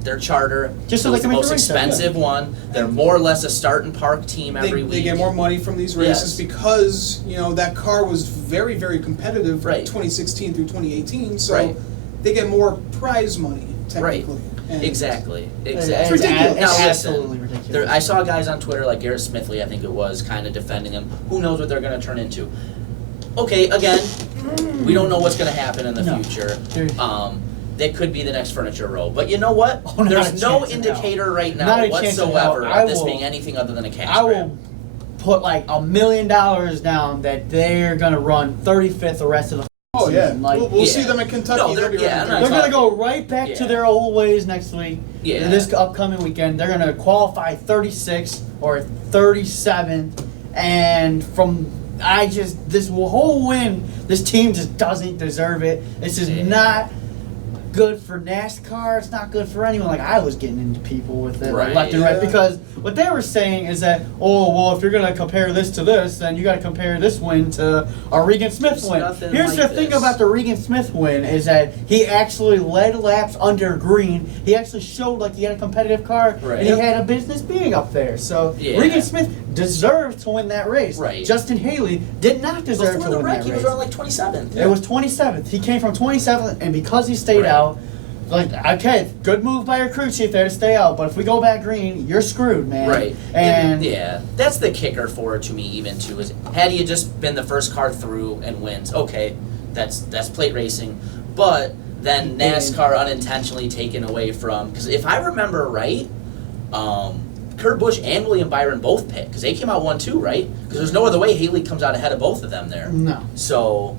Their charter, just so it's the most expensive one. They're more or less a start and park team every week. They get more money from these races because that car was very, very competitive from 2016 through 2018. So they get more prize money technically. Right. Exactly. It's ridiculous. Now, absolutely ridiculous. I saw guys on Twitter like Garrett Smithley, I think it was, kind of defending them. Who knows what they're going to turn into? Okay, again, we don't know what's going to happen in the future. They could be the next Furniture Row. But you know what? There's no indicator right now whatsoever of this being anything other than a cash grab. I will put like $1 million down that they're going to run 35th the rest of the season. Like, we'll see them in Kentucky. They're going to go right back to their old ways next week. Yeah. This upcoming weekend, they're going to qualify 36th or 37th. And this whole win, this team just doesn't deserve it. This is not good for NASCAR. It's not good for anyone. Like, I was getting into people with it left and right because what they were saying is that, if you're going to compare this to this, then you got to compare this win to a Regan Smith win. Here's the thing about the Regan Smith win is that he actually led laps under green. He actually showed like he had a competitive car and he had a business being up there. So Regan Smith deserved to win that race. Right. Justin Haley did not deserve to win that race. He was around like 27th. It was 27th. He came from 27th, and because he stayed out, Like, okay, good move by your crew chief there to stay out, but if we go back green, you're screwed, man. Right. And yeah, that's the kicker for it to me, even too. Is had he just been the first car through and wins, okay, that's plate racing, but then NASCAR unintentionally taken away from, because if I remember right, Kurt Busch and William Byron both pit because they came out 1-2, right? Because there's no other way Haley comes out ahead of both of them there. No. So.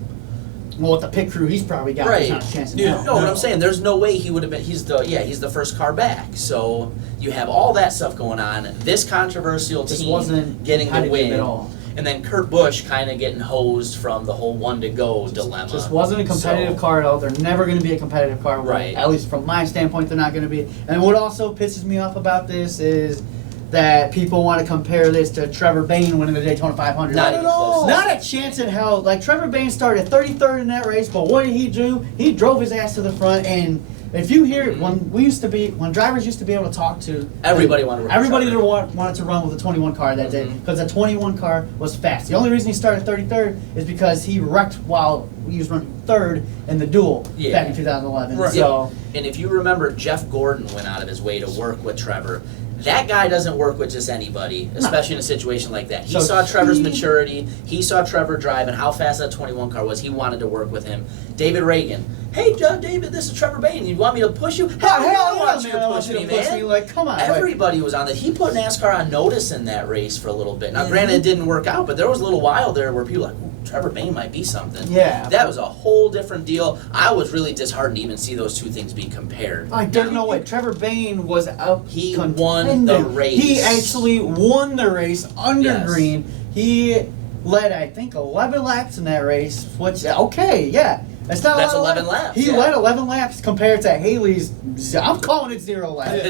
Well, with the pit crew he's probably got, right. There's not a chance in Yeah. hell. No, what I'm saying, there's no way he would have been. He's the first car back. So you have all that stuff going on. This controversial team wasn't getting the win at all. And then Kurt Busch kind of getting hosed from the whole 1 to go dilemma. Just wasn't a competitive car at all. They're never going to be a competitive car. Right. At least from my standpoint, they're not going to be. And what also pisses me off about this is that people want to compare this to Trevor Bayne winning the Daytona 500. Not even close. Not a chance in hell. Like, Trevor Bayne started 33rd in that race, but what did he do? He drove his ass to the front, and if you hear when drivers used to be able to talk to Everybody wanted to run with Trevor. wanted to run with a 21 car that day because the 21 car was fast. The only reason he started 33rd is because he wrecked while he was running third in the duel back in 2011. Right. So, and if you remember, Jeff Gordon went out of his way to work with Trevor. That guy doesn't work with just anybody, especially in a situation like that. He saw Trevor's maturity. He saw Trevor drive and how fast that 21 car was. He wanted to work with him. David Reagan. Hey, David, this is Trevor Bayne. You want me to push you? Hell yeah, I want you to push me, man. Like, come on. Everybody was on that. He put NASCAR on notice in that race for a little bit. Now, granted, it didn't work out, but there was a little while there where people were like, ooh, Trevor Bayne might be something. Yeah. That was a whole different deal. I was really disheartened to even see those two things be compared. Like, there's no way. Trevor Bayne was out. He won the race. He actually won the race under green. He led, I think, 11 laps in that race, which, okay, yeah. That's 11 laps. He led 11 laps compared to Haley's, I'm calling it 0 laps.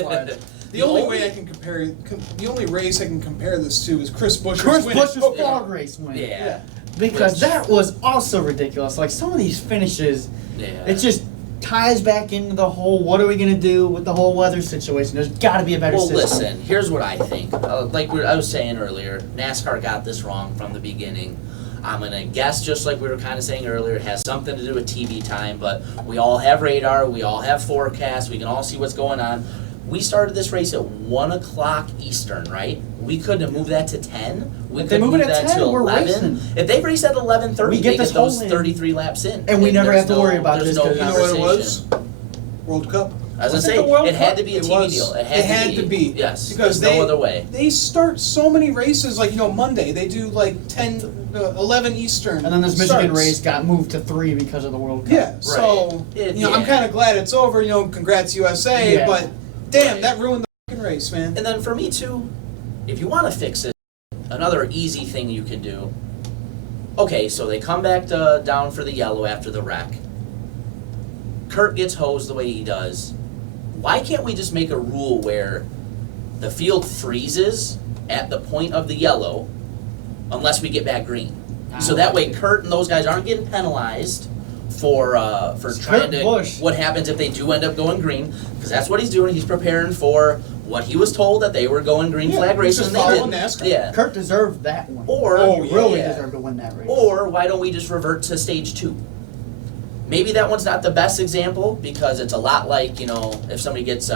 The only way I can compare, the only race I can compare this to is Chris Busch's fog race win. Yeah. Because that was also ridiculous. Like, some of these finishes, it just ties back into the whole, what are we going to do with the whole weather situation? There's got to be a better system. Well, listen, here's what I think. Like I was saying earlier, NASCAR got this wrong from the beginning. I'm going to guess, just like we were kind of saying earlier, it has something to do with TV time, but we all have radar, we all have forecasts, we can all see what's going on. We started this race at 1 o'clock Eastern, right? We couldn't have moved that to 10. We could move that to 11. If they raced at 11:30, they get those 33 laps in. And we never have to worry about this. No you know what it was? World Cup. I was going to say, it had to be a TV deal. It had to be. Yes, because no other way. They start so many races, like, Monday. They do like 11 Eastern. And then this Michigan race got moved to 3 because of the World Cup. Yeah, so, I'm kind of glad it's over. Congrats USA, but damn, that ruined the fucking race, man. And then for me, too, if you want to fix it, another easy thing you can do, okay, so they come back down for the yellow after the wreck. Kurt gets hosed the way he does. Why can't we just make a rule where the field freezes at the point of the yellow unless we get back green? So that way Kurt and those guys aren't getting penalized for trying to what happens if they do end up going green, because that's what he's doing. He's preparing for what he was told that they were going green flag racing, and they didn't. NASCAR. Yeah. Kurt deserved that one. Or really deserved to win that race. Or why don't we just revert to stage 2? Maybe that one's not the best example because it's a lot like, if somebody gets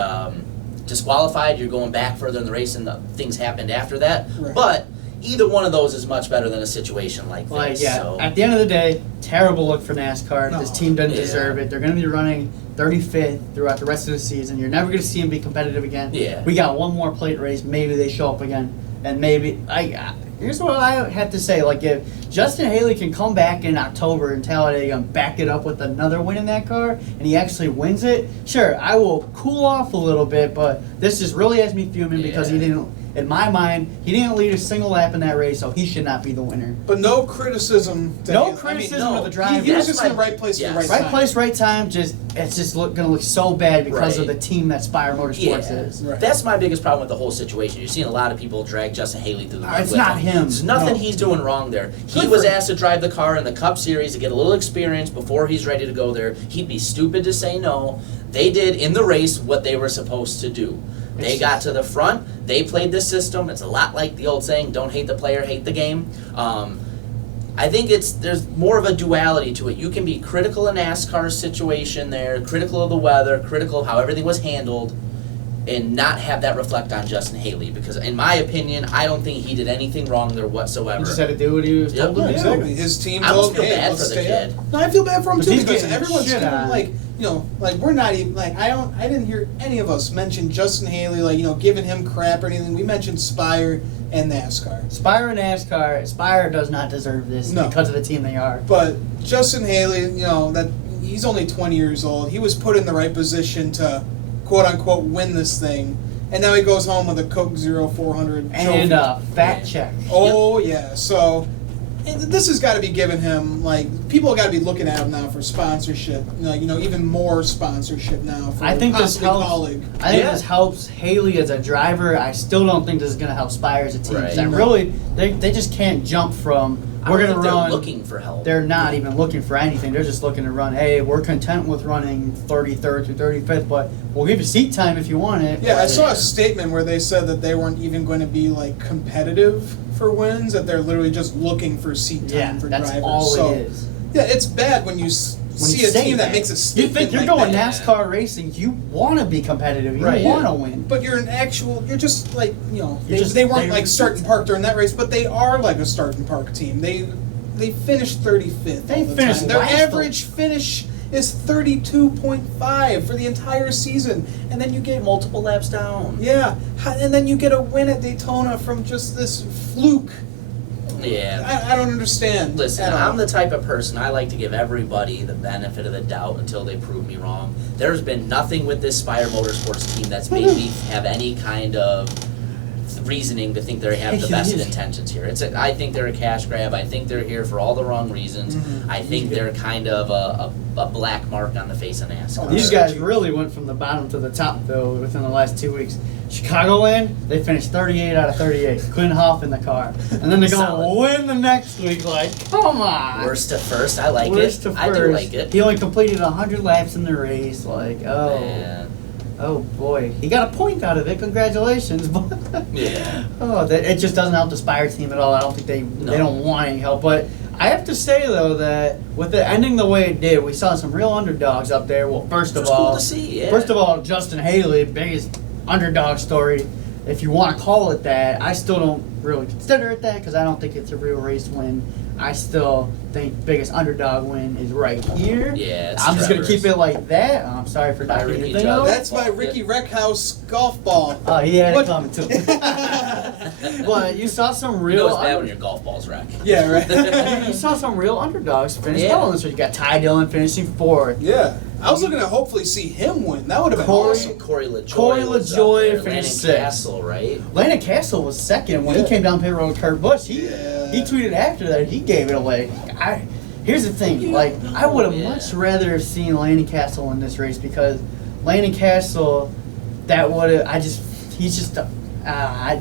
disqualified, you're going back further in the race and things happened after that. Right. But either one of those is much better than a situation like this. So. At the end of the day, terrible look for NASCAR. This team doesn't deserve it. They're going to be running 35th throughout the rest of the season. You're never going to see them be competitive again. Yeah. We got one more plate race. Maybe they show up again. And maybe here's what I have to say. Like, if Justin Haley can come back in October and Talladega and back it up with another win in that car, and he actually wins it, sure, I will cool off a little bit, but this just really has me fuming because he didn't, in my mind, he didn't lead a single lap in that race, so he should not be the winner. But no criticism. Of the driver. He was just in the right place at the right time. Right place, right time. It's just going to look so bad because of the team that Spire Motorsports is. Right. That's my biggest problem with the whole situation. You're seeing a lot of people drag Justin Haley through the mud. It's not him. There's nothing he's doing wrong there. He was asked to drive the car in the Cup Series to get a little experience before he's ready to go there. He'd be stupid to say no. They did in the race what they were supposed to do. They got to the front. They played this system. It's a lot like the old saying, don't hate the player, hate the game. I think there's more of a duality to it. You can be critical of NASCAR's situation there, critical of the weather, critical of how everything was handled, and not have that reflect on Justin Haley. Because in my opinion, I don't think he did anything wrong there whatsoever. He just had to do what he was told to do. Exactly. His team I almost told feel him, bad for the kid. No, I feel bad for him But too he's because getting everyone's shit doing, on. like, you know, like we're not even like I didn't hear any of us mention Justin Haley, like, you know, giving him crap or anything. We mentioned Spire and NASCAR. Spire and NASCAR, Spire does not deserve this because of the team they are. But Justin Haley, you know, that he's only 20 years old. He was put in the right position to quote unquote win this thing. And now he goes home with a Coke Zero 400 and trophy. fat check. Oh, yeah. So, and this has got to be giving him, like, people got to be looking at him now for sponsorship. Like, you know, even more sponsorship now for I think this helps. Colleague. I think this helps Haley as a driver. I still don't think this is going to help Spire as a team. Right. I really, they just can't jump from we're going to run. They're looking for help. They're not even looking for anything. They're just looking to run. Hey, we're content with running 33rd to 35th, but we'll give you seat time if you want it. Yeah, I saw a statement where they said that they weren't even going to be, like, competitive for wins, that they're literally just looking for seat time for that's drivers. all So, it is. yeah, it's bad when you see a team that makes a You statement think you're like going that. NASCAR racing, you want to be competitive. You Right, want yeah. to win. But you're you're just like, you know, You're just- they weren't they're- like start and park during that race, but they are like a start and park team. They finished 35th. They all the finished time. Their last, average finish is 32.5 for the entire season, and then you get multiple laps down. yeah, and then you get a win at Daytona from just this fluke. Yeah. I don't understand. Listen, at all. I'm the type of person, I like to give everybody the benefit of the doubt until they prove me wrong. There's been nothing with this Spire Motorsports team that's made me have any kind of reasosoning to think they have the best intentions here. I think they're a cash grab. I think they're here for all the wrong reasons. Mm-hmm. I think they're kind of a black mark on the face of NASCAR. These guys really went from the bottom to the top, though, within the last 2 weeks. Chicagoland, they finished 38 out of 38. Couldn't hop in the car. And then they go Solid. win the next week. Like, come on. Worst to first, I like Worst it. to first. I do like it. He only completed 100 laps in the race. Like, oh. Man. Oh, boy. He got a point out of it. Congratulations. Yeah. Oh, it just doesn't help the Spire team at all. I don't think they don't want any help. But I have to say, though, that with it ending the way it did, we saw some real underdogs up there. Well, first of all, cool to see, yeah. First of all, Justin Haley, biggest underdog story, if you want to call it that. I still don't really consider it that because I don't think it's a real race win. I still think biggest underdog win is right here. Yeah, it's I'm just going to Trevor's. keep it like that. I'm sorry for not Ricky getting anything Judd. else. That's my Ricky Reckhouse golf ball. Oh, he had What? it coming too. But you saw some You real. know it's bad when your golf balls wreck. Yeah, right. You saw some real underdogs finish Yeah. well in this race. You got Ty Dillon finishing fourth. Yeah, I was looking to hopefully see him win. That would have been Corey- awesome. Corey LaJoy. Corey was LaJoy up there. finished Landon sixth. Castle, right? Landon Castle was second when Yeah. he came down pit road with Kurt Busch. He Yeah. tweeted after that he gave it away. Here's the thing, like I would have much rather have seen Landon Castle in this race because Landon Castle,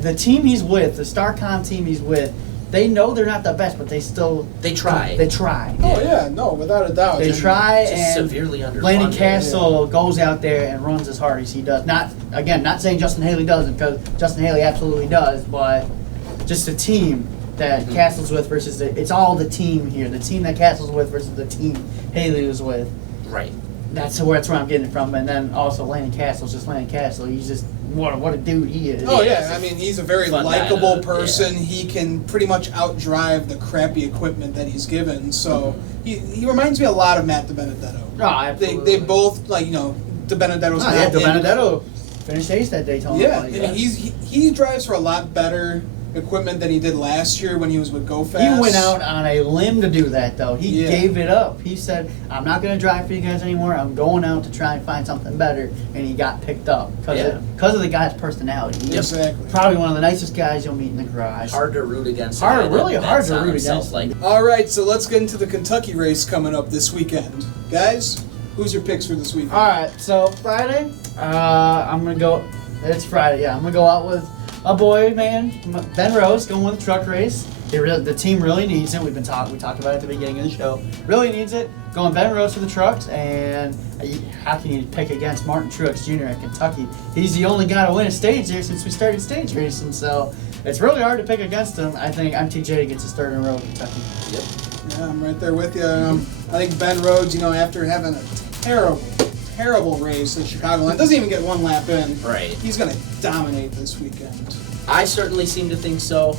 the team he's with, the StarCom team he's with, they know they're not the best, but they try. They try. Oh yeah, no, without a doubt. They try, Just and severely underfunded. Landon Castle goes out there and runs as hard as he does. Not saying Justin Haley doesn't, because Justin Haley absolutely does, but just the team that Castle's with versus it's all the team here. The team that Castle's with versus the team Haley was with. Right. That's where I'm getting it from. And then also Landon Castle's just Landon Castle. He's just what a dude he is. Oh yeah, I mean he's a very Fun guy likable to- person. yeah. He can pretty much outdrive the crappy equipment that he's given. So he reminds me a lot of Matt DiBenedetto. Oh, absolutely. They both DiBenedetto's Oh, yeah, not in- DiBenedetto finished ace that Daytona. Yeah, Like, I mean he drives for a lot better equipment than he did last year when he was with Go Fast. He went out on a limb to do that, though. He Yeah. gave it up. He said, I'm not going to drive for you guys anymore. I'm going out to try and find something better. And he got picked up because of the guy's personality. He's Exactly. probably one of the nicest guys you'll meet in the garage. Hard to root against. Really hard to That's root himself, against. Like, All right, so let's get into the Kentucky race coming up this weekend, guys. Who's your picks for this weekend? All right, so Friday, I'm going to go. It's Friday, yeah. I'm going to go out with a boy, man, Ben Rose, going with the truck race. The team really needs it. We talked about it at the beginning of the show. Really needs it. going Ben Rhodes for the Trucks, and how can you pick against Martin Truex Jr. at Kentucky? He's the only guy to win a stage here since we started stage racing, so it's really hard to pick against him. I think MTJ gets a start in a row at Kentucky. Yep. Yeah, I'm right there with you. I think Ben Rhodes, after having a terrible race at Chicagoland, doesn't even get one lap in. Right. He's going to dominate this weekend. I certainly seem to think so.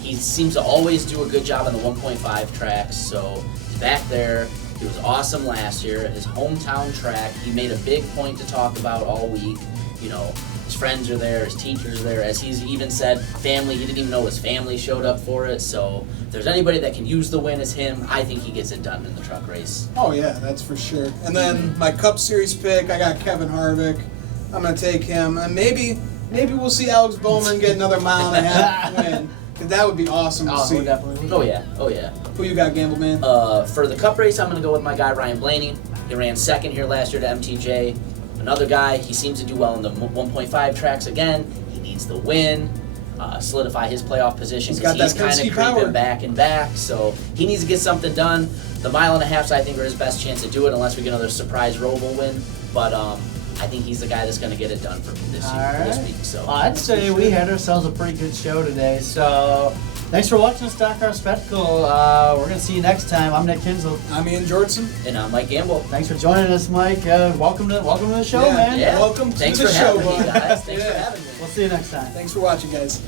He seems to always do a good job on the 1.5 tracks, so he's back there. He was awesome last year at his hometown track. He made a big point to talk about all week. His friends are there, his teachers are there. As he's even said, family, he didn't even know his family showed up for it. So if there's anybody that can use the win, it's him. I think he gets it done in the truck race. Oh, yeah, that's for sure. And then my Cup Series pick, I got Kevin Harvick. I'm going to take him. And maybe we'll see Alex Bowman get another mile and a half win. That would be awesome to see. Definitely. Oh, yeah. Who you got, Gamble Man? For the Cup race, I'm going to go with my guy, Ryan Blaney. He ran second here last year to MTJ. Another guy, he seems to do well in the 1.5 tracks again. He needs the win, solidify his playoff position because he's kind of creeping back and back. So he needs to get something done. The mile and a half, I think, are his best chance to do it unless we get another surprise Roval win. But I think he's the guy that's going to get it done for this week. So I'd say we had ourselves a pretty good show today. So thanks for watching the Stock Car Spectacle. We're going to see you next time. I'm Nick Kinsel. I'm Ian Jordson. And I'm Mike Gamble. Thanks for joining us, Mike. Welcome to the show, man. Yeah. Welcome to the show, Thanks for having me, guys. Thanks for having me. We'll see you next time. Thanks for watching, guys.